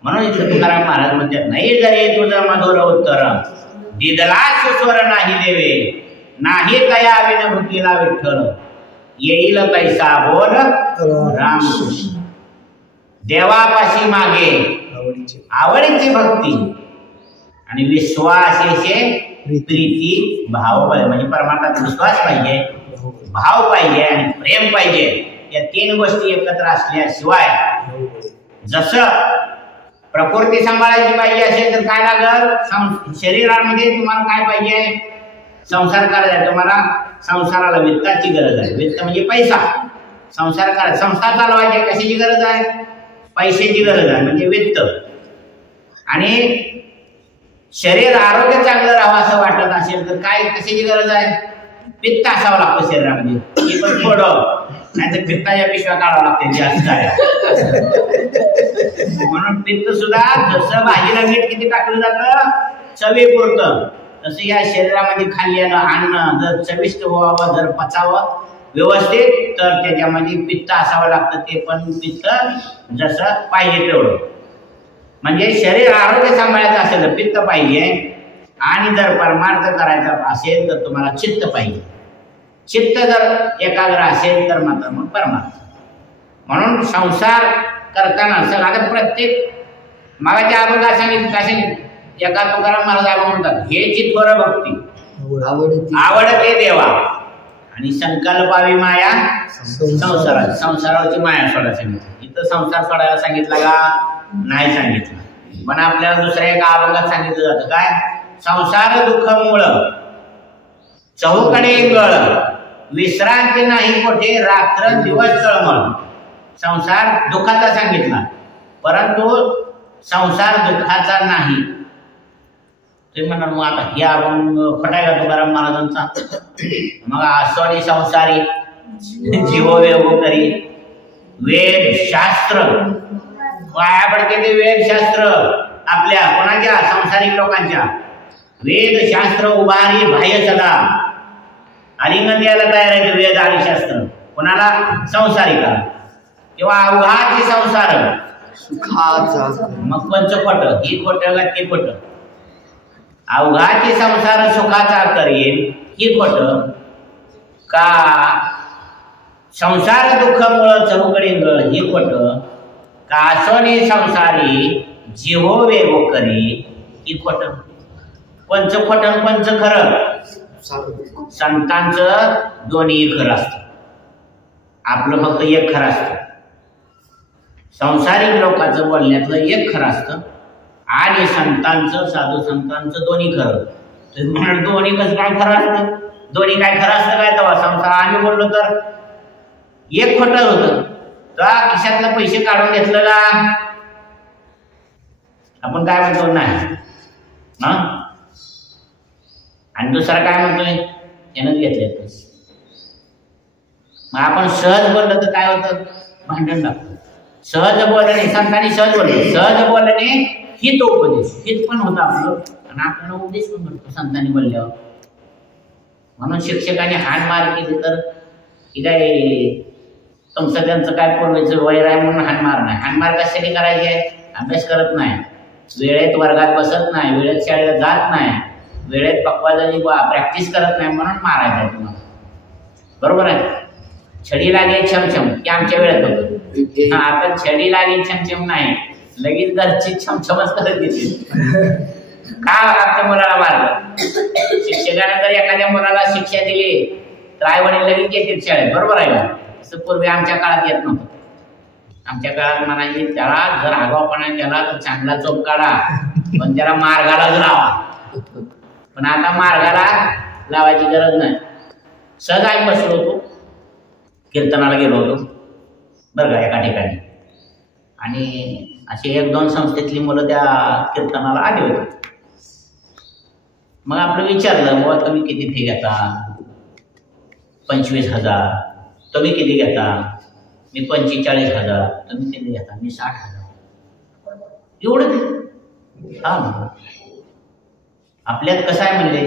म्हणून इथं तुकाराम महाराज म्हणतात, नाही जरी तुझं मधुर उत्तर, दिदला सुस्वर नाही देवे. नाही तया विन भुकीला विठ्ठल, येईल तैसा बोल रामकृष्ण. देवापाशी मागे आवडीची भक्ती आणि विश्वासाचे प्रीती भाव. म्हणजे परमार्थात विश्वास पाहिजे, भाव पाहिजे आणि प्रेम पाहिजे. या तीन गोष्टी एकत्र असल्याशिवाय, जसं प्रकृती सांभाळायची पाहिजे असेल तर काय लागल? शरीरामध्ये तुम्हाला काय पाहिजे? संसार करायचा. तुम्हाला संसाराला वित्ताची गरज आहे. वित्त म्हणजे पैसा. संसार करायचा, संसार चालवायचे, कशाची गरज आहे? पैशाची गरज आहे, म्हणजे वित्त. आणि शरीर आरोग्य चांगलं राहावं असं वाटत असेल तर काय कशाची गरज आहे? पित्त असावं लागतं शरीरामध्ये. हे पण थोडं, नाहीतर पित्ताच्या पिशव्या काढावं लागते जास्त काय. म्हणून पित्त सुद्धा जसं भाजीला मीठ किती टाकलं जातं चवीपुरतं, तसं या शरीरामध्ये खाल्लेलं अन्न जर चविष्ट व्हावं, जर पचावं व्यवस्थित, तर त्याच्यामध्ये पित्त असावं लागतं. ते पण पित्त जसं पाहिजे तेवढं. म्हणजे शरीर आरोग्य सांभाळायचं असेल तर पित्त पाहिजे, आणि जर परमार्थ करायचा असेल तर तुम्हाला चित्त पाहिजे. चित्त जर एकाग्र असेल तर मात्र मग परमार्थ. म्हणून संसार करताना आता प्रत्येक मागाच्या अभंगात सांगितलं, काय सांगितलं? एका तुकाराम महाराज अभंग म्हणतात, हे चित्वर भक्ती आवडते देवा आणि संकल्पावी माया संसारात. संसारावरची माया सोडायला सांगितलं. इथं संसार सोडायला सांगितलं का? नाही सांगितलं. पण आपल्याला दुसऱ्या एका अभंगात सांगितलं जातं, काय? संसार दुःख मूळ चहूकडे गळ, विश्रांती नाही कोठे रात्र दिवस तळमळ. संसार दुःखाचा सांगितला, परंतु संसार दुःखाचा नाही. तुम्ही म्हणाल मग आता हे अभंग खोटा का तुकाराम महाराजांचा? मग आसोनी संसारी जीव वेगो करी, वेद शास्त्र वाया पडते. ते वेद शास्त्र आपल्या कोणाच्या? संसारिक लोकांच्या. वेद शास्त्र उभारी बाह्य सदा, आलिंगन द्यायला तयार आहे वेद आणि शास्त्र. कोणाला? संसारिका. किंवा अवघाची संसार सुखाचा. मग पंचखोट, ही खोट का ते खोट? अवघाची संसार सुखाचा करेल, ही खोट का? संसार दुःख मुळ चहूकडे गळ, ही खोट का? सोने संसारी जीवो वेगो करी, ही खोट. पंच खोट पंच खरं. संतांचं दोन्ही खरं असतं, आपलं फक्त एक खरं असतं. संसारिक लोकांचं बोलण्यातलं एक खरं असतं आणि संतांचं, साधू संतांचं दोन्ही खरं. म्हणून दोन्ही कसं काय खरं असतं? दोन्ही काय खरं असतं काय? तेव्हा संसार आम्ही बोललो तर एक खोटं होतं. का खिशातलं पैसे काढून घेतलं का? आपण काय म्हणतो नाही हा, आणि दुसरा काय म्हणतोय यानंच घेतले. मग आपण सहज बोललं तर काय होतं, भांडण लागतं. सहज बोलणे, संतांनी सहज बोलले, सहज बोलणे हित उपदेश, हित पण होतं आपलं आणि आपल्याला उपदेश पण करतो संतांनी बोलल्यावर. म्हणून शिक्षकाने हाण मार केली तर की काय तुमचं त्यांचं काय पूर्वीचं वैर आहे म्हणून हाणमार नाही. हाणमार कशासाठी करायची आहे, अभ्यास करत नाही, वेळेत वर्गात बसत नाही, वेळेत शाळेला जात नाही, वेळेत पक्वाजाची प्रॅक्टिस करत नाही म्हणून मारायचं आहे तुम्हाला. बरोबर आहे. छडी लागे छमछम की आमच्या वेळेत होतं. आता छडी लागे छमछम नाही, लगेच घरची छमछमच करत घेतली. का आपल्या मुलाला मारलं, शिक्षकाने जर एखाद्या मुलाला शिक्षा दिली तर आई वडील लगेच येतील शाळेत. बरोबर आहे का. असं पूर्वी आमच्या काळात येत नव्हतं. आमच्या काळात म्हणायचे त्याला जर आगाऊपणा केला तर चांगला चोप काढा, पण त्याला मार्गालाच लावा. पण आता मार्गाला लावायची गरज नाही. सहज आई बसलो होतो, कीर्तनाला गेलो होतो बरं का एका ठिकाणी, आणि असे 1-2 संस्थेतली मुलं त्या कीर्तनाला आली होती. मग आपलं विचारलं, बाबा तुम्ही किती फी घेता. 25,000. तुम्ही किती घेता. मी 45,000. तुम्ही किती घेता. मी 60,000. एवढं ते हा. आपल्यात कसं आहे म्हणजे,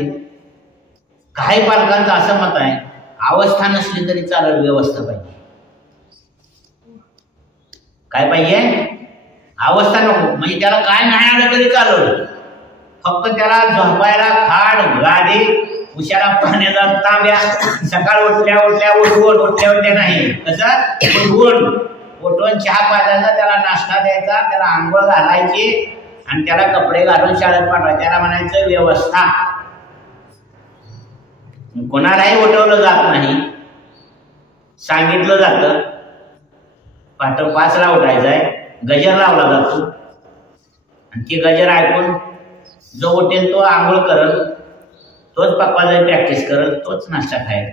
काही पालकांचं असं मत आहे अवस्था नसली तरी चालेल, व्यवस्था पाहिजे. काय पाहिजे, अवस्था नको. म्हणजे त्याला काय नाही आलं तरी चालेल, फक्त त्याला झोपायला खाड, गादी, उशाला पाण्याचा तांब्या, सकाळ उठल्या उठल्या नाही, कसं उठवून चहा पाजायचा, त्याला नाश्ता द्यायचा, त्याला आंघोळ घालायची आणि त्याला कपडे घालून शाळेत पाठवायचं. त्याला म्हणायचं व्यवस्था. कोणालाही उठवलं जात नाही, सांगितलं जातं पहाटे 5ला उठायचंय, गजर लावला जातो आणि ती गजर ऐकून जो उठेल तो आंघोळ करल, तोच पप्पाची प्रॅक्टिस करल, तोच नाश्ता खायला.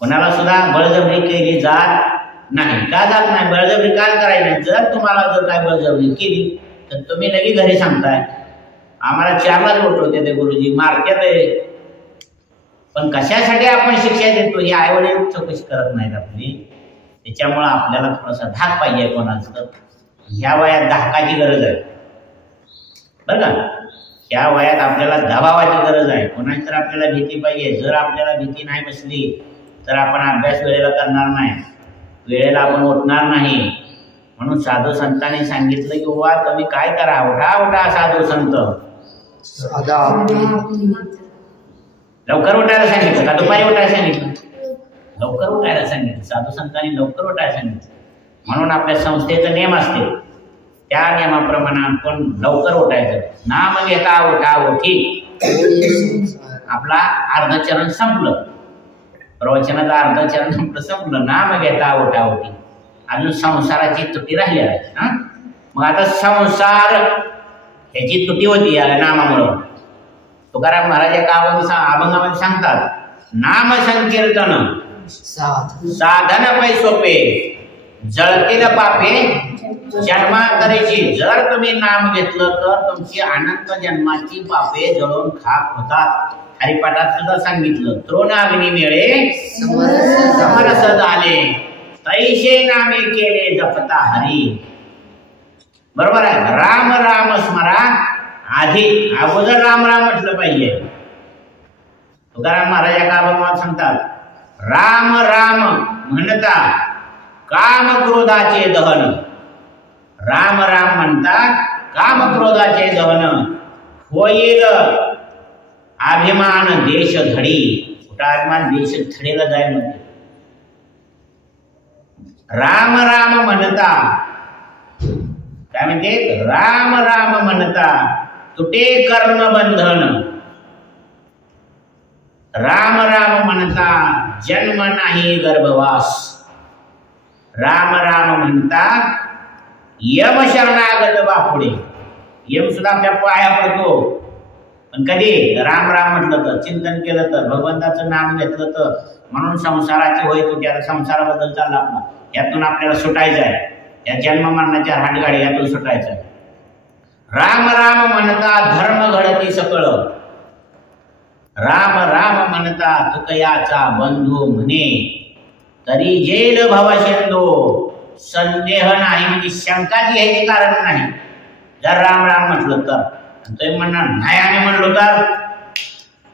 कोणाला सुद्धा बळजबरी केली जात नाही. का जात नाही, बळजबरी काय करायची नाही. जर तुम्हाला जर काय बळजबरी केली तर तुम्ही लगेच घरी सांगताय आम्हाला 4लाच उठवते ते गुरुजी, मारते ते. पण कशासाठी आपण शिक्षा देतो ही आईवडील चौकशी करत नाहीत आपली. त्याच्यामुळं आपल्याला थोडासा धाक पाहिजे कोणाचं तर. ह्या वयात धाकाची गरज आहे बरं का. ह्या वयात आपल्याला दबावाची गरज आहे. कोणाची तर आपल्याला भीती पाहिजे. जर आपल्याला भीती नाही बसली तर आपण अभ्यास वेळेला करणार नाही, वेळेला आपण उठणार नाही. म्हणून साधू संतांनी सांगितलं की बाबा तुम्ही काय करा, उठा साधू संत. लवकर उठायला सांगितलं का दुपारी उठायला सांगितलं. लवकर उठायला सांगितलं. साधू संतांनी लवकर उठायला सांगितलं. म्हणून आपल्या संस्थेचा नियम असते, त्या नियमाप्रमाणे आपण लवकर उठायचं. नाम घेता उठा उठी. आपला अर्धचरण संपलं, प्रवचनाचं अर्धचरण संपलं. नाम घेता उठा उठी. अजून संसाराची तुटी राहिली आहे. मग आता संसार ह्याची तुटी होती या नामामुळं. तुकाराम महाराज एका अभंगामध्ये सांगतात, नाम संकीर्तन साधन पै सोपे, जळतील पापे जन्मांतरीची. जर तुम्ही नाम घेतलं तर तुमची अनंत जन्माची पापे जळून खाक होतात. हरिपाठात सुद्धा सांगितलं, तृणाग्नी मिळे समरस झाले, तैसे नामे केले जपता हरी. बरोबर आहे. राम राम स्मरा, आधी अगोदर राम राम म्हटलं पाहिजे. तुकाराम महाराज एका अभंगात सांगतात, राम राम म्हणता काम क्रोधाचे दहन. राम राम म्हणतात काम क्रोधाचे दहन, होईल अभिमान देश धडी. कुठं अभिमान, देश धडीला जाईल म्हणते. राम राम म्हणता, काय म्हणते, राम राम म्हणता तुटे कर्म बंधन. राम राम म्हणता जन्म नाही गर्भवास. राम राम म्हणता यम शरणागत बापुडे. यम सुद्धा आपल्या पाया पडतो. पण कधी राम राम म्हटलं तर, चिंतन केलं तर, भगवंताचं नाम घेतलं तर. म्हणून संसाराची होय तुटी. आता संसाराबद्दल चालला आपला, यातून आपल्याला सुटायचं आहे. या जन्म मरणाच्या हाटगाडी यातून सुटायचं आहे. राम राम म्हणता धर्म घडती सकळ, राम राम म्हणता तुकयाचा बंधू म्हणे, तरी जेल भवशेंदो संदेह नाही, म्हणजे शंका घ्यायचे कारण नाही. जर राम राम म्हटलं तर, तुम्ही म्हणणार नाही आम्ही म्हणलो तर,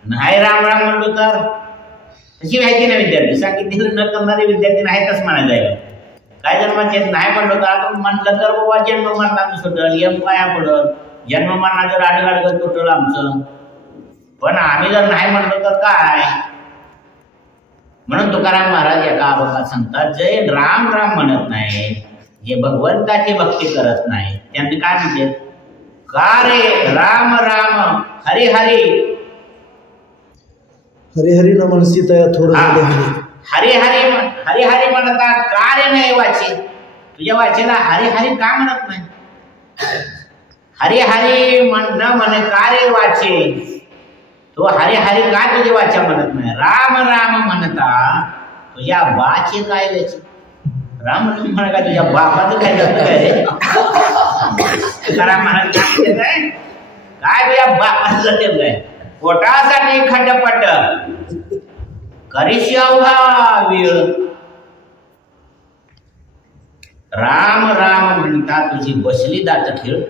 नाही राम राम म्हणलो तर, तशी व्हायची ना विद्यार्थी. सांगितलं न करणारे विद्यार्थी नाहीतच म्हणायला जाईल. काय जर म्हणजे नाही म्हणलो तर, आपण म्हटलं तर बाबा जन्म मरणाचं सुटल, यम पाया पडल, जन्म मरणाचं राडगाडगत तुटल आमचं. पण आम्ही जर नाही म्हणलो तर काय. म्हणून तुकाराम महाराज एका अभंगात सांगतात, जे राम राम म्हणत नाही, जे भगवंताची भक्ती करत नाही, त्यांनी काय म्हणते, का रे राम राम हरी हरी, हरी हरी न म्हणसी तया थोर हरी हरी हरी हरी म्हणतात, का रे नाही वाचे, तुझ्या वाचेला हरी हरी का म्हणत नाही. हरी हरी न म्हणे का रे वाचे, तो हरी हरी का तुझे वाचा म्हणत नाही. राम राम म्हणता तुझ्या बाचे काय व्याचे, राम राम म्हणा का तुझ्या बापाचं काय जातं काय रे. तुकाराम महाराज काय तुझ्या बापाचं जाते काय, पोटासाठी खंडपट करीशी अवघा वेळ. राम राम म्हणता तुझी बसली दात खेळ,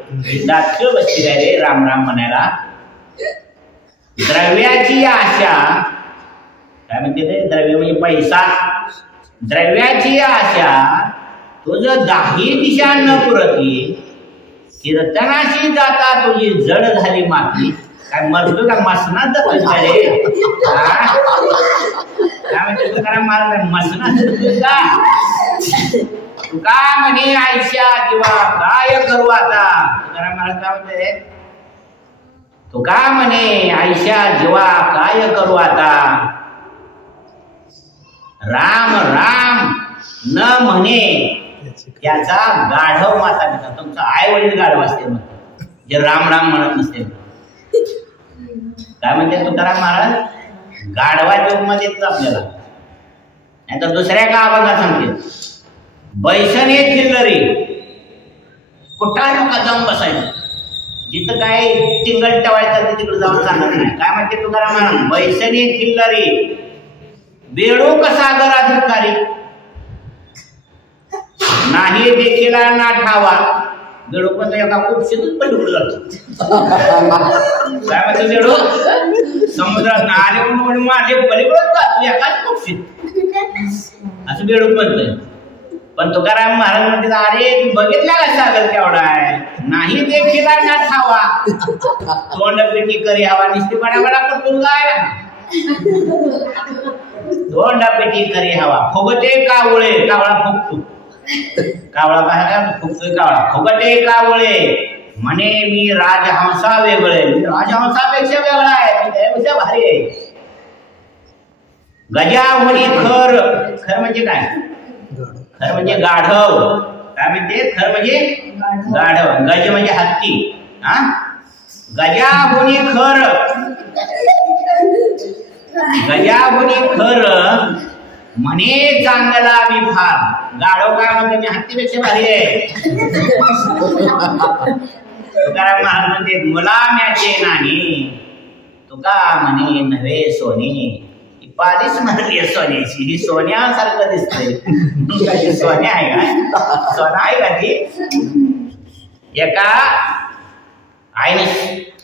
दात खेळ बसली काय रे राम राम म्हणायला. द्रव्याची आशा, काय म्हणते ते, द्रव्य म्हणजे पैसा, द्रव्याची आशा तुझं दाही दिशा न पुरती, कीर्तनाशी जाता तुझी जड झाली माती. काय मरतो का मसनात जातो का रे, काय म्हणते तुकाराम महाराज, मसनात जातो का. तुका म्हणे आयशा किंवा काय करू आता. तुकाराम महाराज काय म्हणते, तुका म्हणे आयशा जीवा काय करू आता. राम राम न म्हणे त्याचा गाढव माता पिता, तुमचा आई वडील गाढव असते म्हणतात, जे राम राम म्हणत नसते. काय म्हणते तुकाराम महाराज, गाढवाच्या मध्ये आपल्याला. नाहीतर दुसऱ्या का अभंगात सांगते, बैसने खिल्लरी, कुठा नका जाऊन बसायचं, जिथं काय टिंगल टवायचं तिकडे जाऊन चालत नाही. काय म्हणते तुकाराम महाराज, बैसने खिल्लरी बेडूक सागर अधिकारी, नाही देखीला ना ठावा. बेडूक एका खूपशीतच पलीकडे जातो. काय म्हणते बेडूक, समुद्रात आले म्हणून माझे पलीकडे जातो एकाच खूपशीत, असं बेडूक म्हणतोय. पण तुकाराम महाराज म्हणते, अरे तू बघितला का सागर केवढा आहे, नाही देखीला ना ठावा. तोंड पेटी करी हवा, निस्ती बडाबडा करतो काय, तोंड पेटी करी हवा. फुगते कावळे, कावळा फुगतो, कावळा काय फुगतोय, कावळा फुगते कावळे म्हणे मी राजहंसा वेगळे, राजहंसापेक्षा वेगळा आहे, त्यापेक्षा भारी आहे. गजाहुनी खर, खर म्हणजे काय, खर म्हणजे गाढव. काय म्हणते, खर म्हणजे गाढव, गज म्हणजे हत्ती. हा, गजाहुनी खर, गजाहुनी खर म्हणे चांगला मी फार. गाढव काय म्हणते, मी हत्तीपेक्षा भारी आहे. तुकाराम महाराज म्हणते, मुला म्याचे नाही तुका म्हणे नव्हे सोने. पालीच म्हणली सोन्याची, ही सोन्यासारखं दिसतंय. सोन्या आहे का, सोना आहे का ती. एका आईने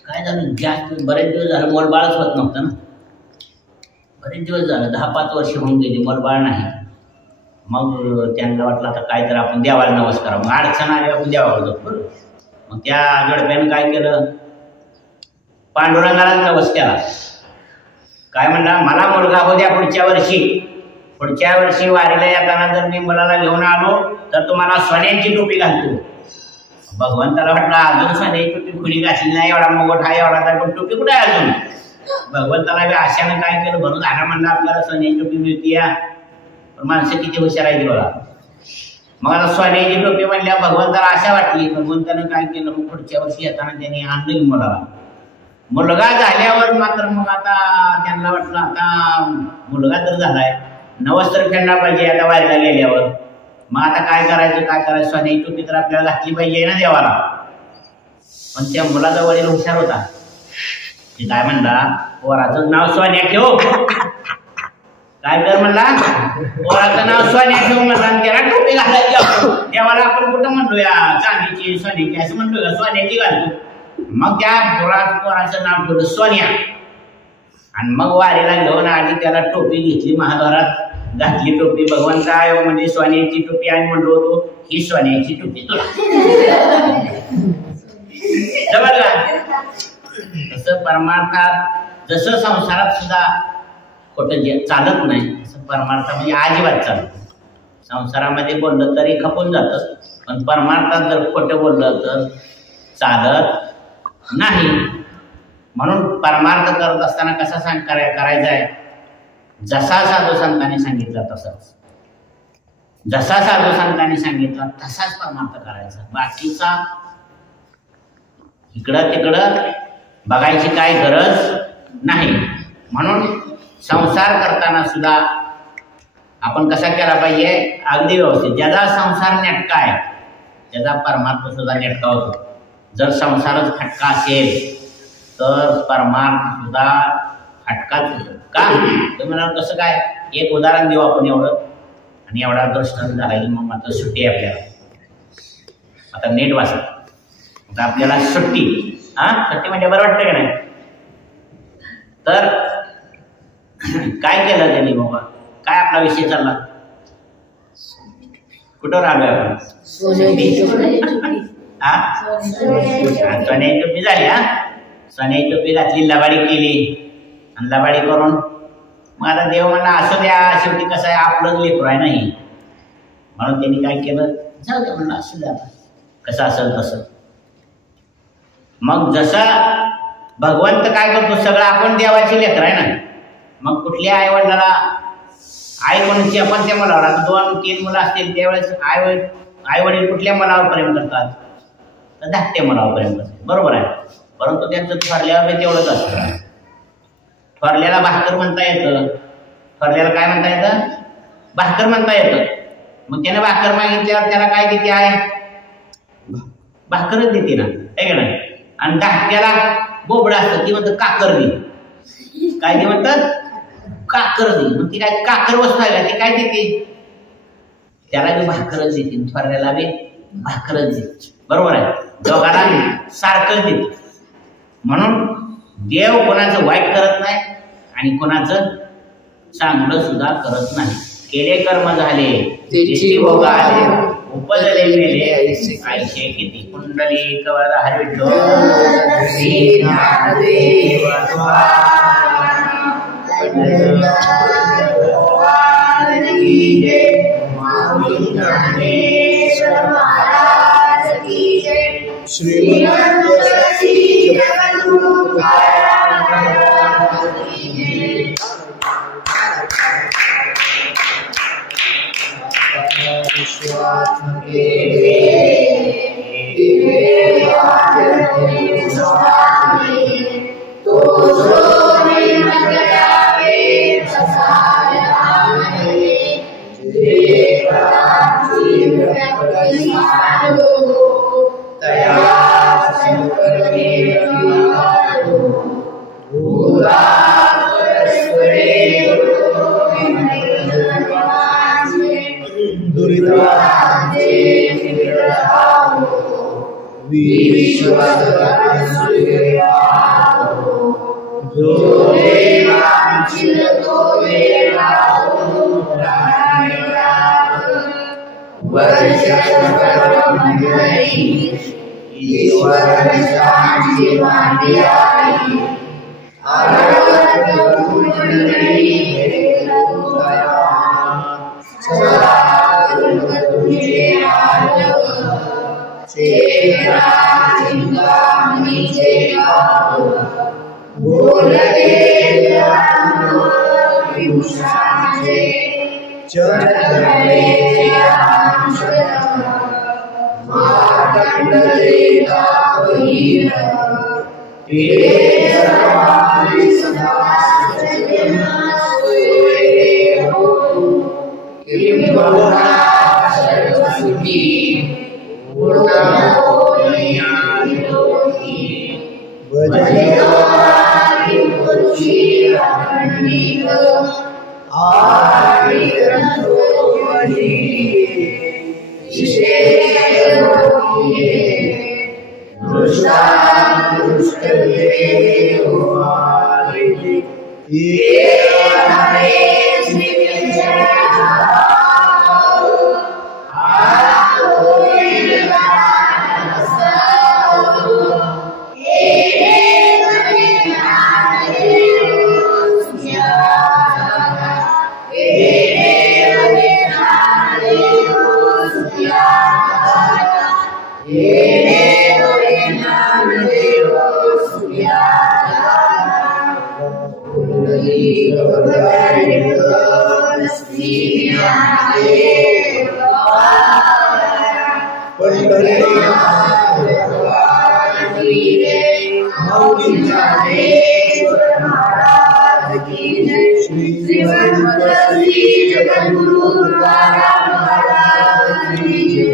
काय झालं, जास्त बरेच दिवस झालं मोलबाळच होत नव्हतं ना, बरेच दिवस झालं, 10-5 वर्ष होऊन गेली मोलबाळ नाही. मग त्यांना वाटलं आता काय तर आपण देवाला नमस्कार, मग अडचण आली आपण देवावर जातो. मग त्या जोडप्यानं काय केलं, पांडुरंगाला नवस केला. काय म्हणला, मला मुलगा हो द्या पुढच्या वर्षी वारीला येताना जर मी मुलाला घेऊन आलो तर तुम्हाला सोन्याची टोपी घालतो. भगवंताला वाटलं अजून सोन्याची टोपी खुली घातली नाही, एवढा मोठा आहे एवढा तर पण टोपी कुठे आहे अजून. भगवंताला बी आशानं काय केलं, म्हणून आता म्हणलं आपल्याला सोन्याची टोपी मिळते. पण माणसं किती हुशार आहे बघा. मग आता सोन्याची टोपी म्हणल्या भगवंताला आशा वाटली. भगवंतानं काय केलं, मग पुढच्या वर्षी येताना त्यांनी आणलं मुलाला. मुलगा झाल्यावर मात्र मग आता त्यांना वाटलं आता मुलगा तर झालाय, नवस तर फेडला पाहिजे आता वारीला गेल्यावर. मग आता काय करायचं, सोन्याची टोपी तर आपल्याला घातली पाहिजे ना देवाला. पण त्या मुलाचा वडील हुशार होता. ते काय म्हणला, पोराचं नाव सोन्या ठेव. काय कर म्हणला, पोराचं नाव सोन्या ठेव म्हणला. आणि त्याला टोपी घालायची. देवाला आपण कुठं म्हणतो या चांदीची सोन्याची असं म्हणतो का, सोन्याची घालतो. मग त्या पोराचं नाव ठेवलं सोन्या. आणि मग वारीला घेऊन आली, त्याला टोपी घेतली, महाद्वारात घातली टोपी. भगवंता म्हणजे सोन्याची टोपी. आणि म्हणलो होतो ही सोन्याची टोपी तुला. तसं परमार्थात जसं संसारात सुद्धा खोटं जे चालत नाही, तसं परमार्थामध्ये अजिबात चालत. संसारामध्ये बोललं तरी खपून जातं, पण परमार्थात जर खोटं बोललं तर चालत नाही. म्हणून परमार्थ करत असताना कसा करायचा आहे, जसा साधू संतांनी सांगितला तसाच, जसा साधू संतांनी सांगितला तसाच परमार्थ करायचा. बाकीचा इकडं तिकडं बघायची काय गरज नाही. म्हणून संसार करताना सुद्धा आपण कसा केला पाहिजे, अगदी व्यवस्थित. ज्याचा संसार नेटका आहे त्याचा परमार्थ सुद्धा नेटका होतो. जर संसारच खटका असेल तर परमार्थ सुद्धा खटकाच होतो. का तुम्ही म्हणाल कसं काय, एक उदाहरण देऊ आपण एवढं, आणि एवढा दृष्टांत झाला की मग मात्र सुट्टी आहे आपल्याला. आता नीट वाचा. आता आपल्याला सुट्टी, सुट्टी म्हणजे बरं वाटतं का नाही. तर काय केलं त्यांनी बाबा, काय आपला विषय चालला, कुठं राहिलोय आपण, सोन्याची टोपी झाली. सोन्याची टोपी घातली, लबाडी केली. आणि लबाडी करून मग आता देव म्हणला असं द्या, शेवटी कसं आहे आपलंच लेकरू आहे नाही. म्हणून त्यांनी काय केलं, जाऊ द्या म्हणलं, असं द्या कसं असेल तसं. मग जसं भगवंत काय करतो, सगळं आपण देवाची लेकर आहे ना. मग कुठल्या आई वडिलाला, आई कोणाची आपण त्या मुलावर, आता 2-3 मुलं असतील त्यावेळेस आई वडील कुठल्या मुलावर प्रेम करतात, तर धाकट्या मुलावर प्रेम करतात, बरोबर आहे. परंतु त्यांचं ठरल्यावर तेवढंच असतं. ठरल्याला भाकर म्हणता येतं, ठरल्याला काय म्हणता येतं, भाकर म्हणता येतं. मग त्याने भाकर मागितल्यावर त्याला काय देते आहे, भाकरच देते ना, आहे का नाही. आणि धाकट्याला बोबडा असतं, ती म्हणतं काकर दे. काय ते म्हणतात, काकर दे. मग ती काय काकर वस्तू आहे का, ती काय देते, त्याला बी भाकरच देते, थोरल्याला बी भाकरच देते, बरोबर आहे. दोघाला सारखंच देते. म्हणून देव कोणाचं वाईट करत नाही आणि कोणाचं चांगलं सुद्धा करत नाही. केले कर्म झाले त्याची भोग आले, उपजले मेले आयशे किती. कुंडली कवर हरी विठ्ठल श्री ज्ञानदेव श्री जगद्गुरु तुकाराम महाराज की जय।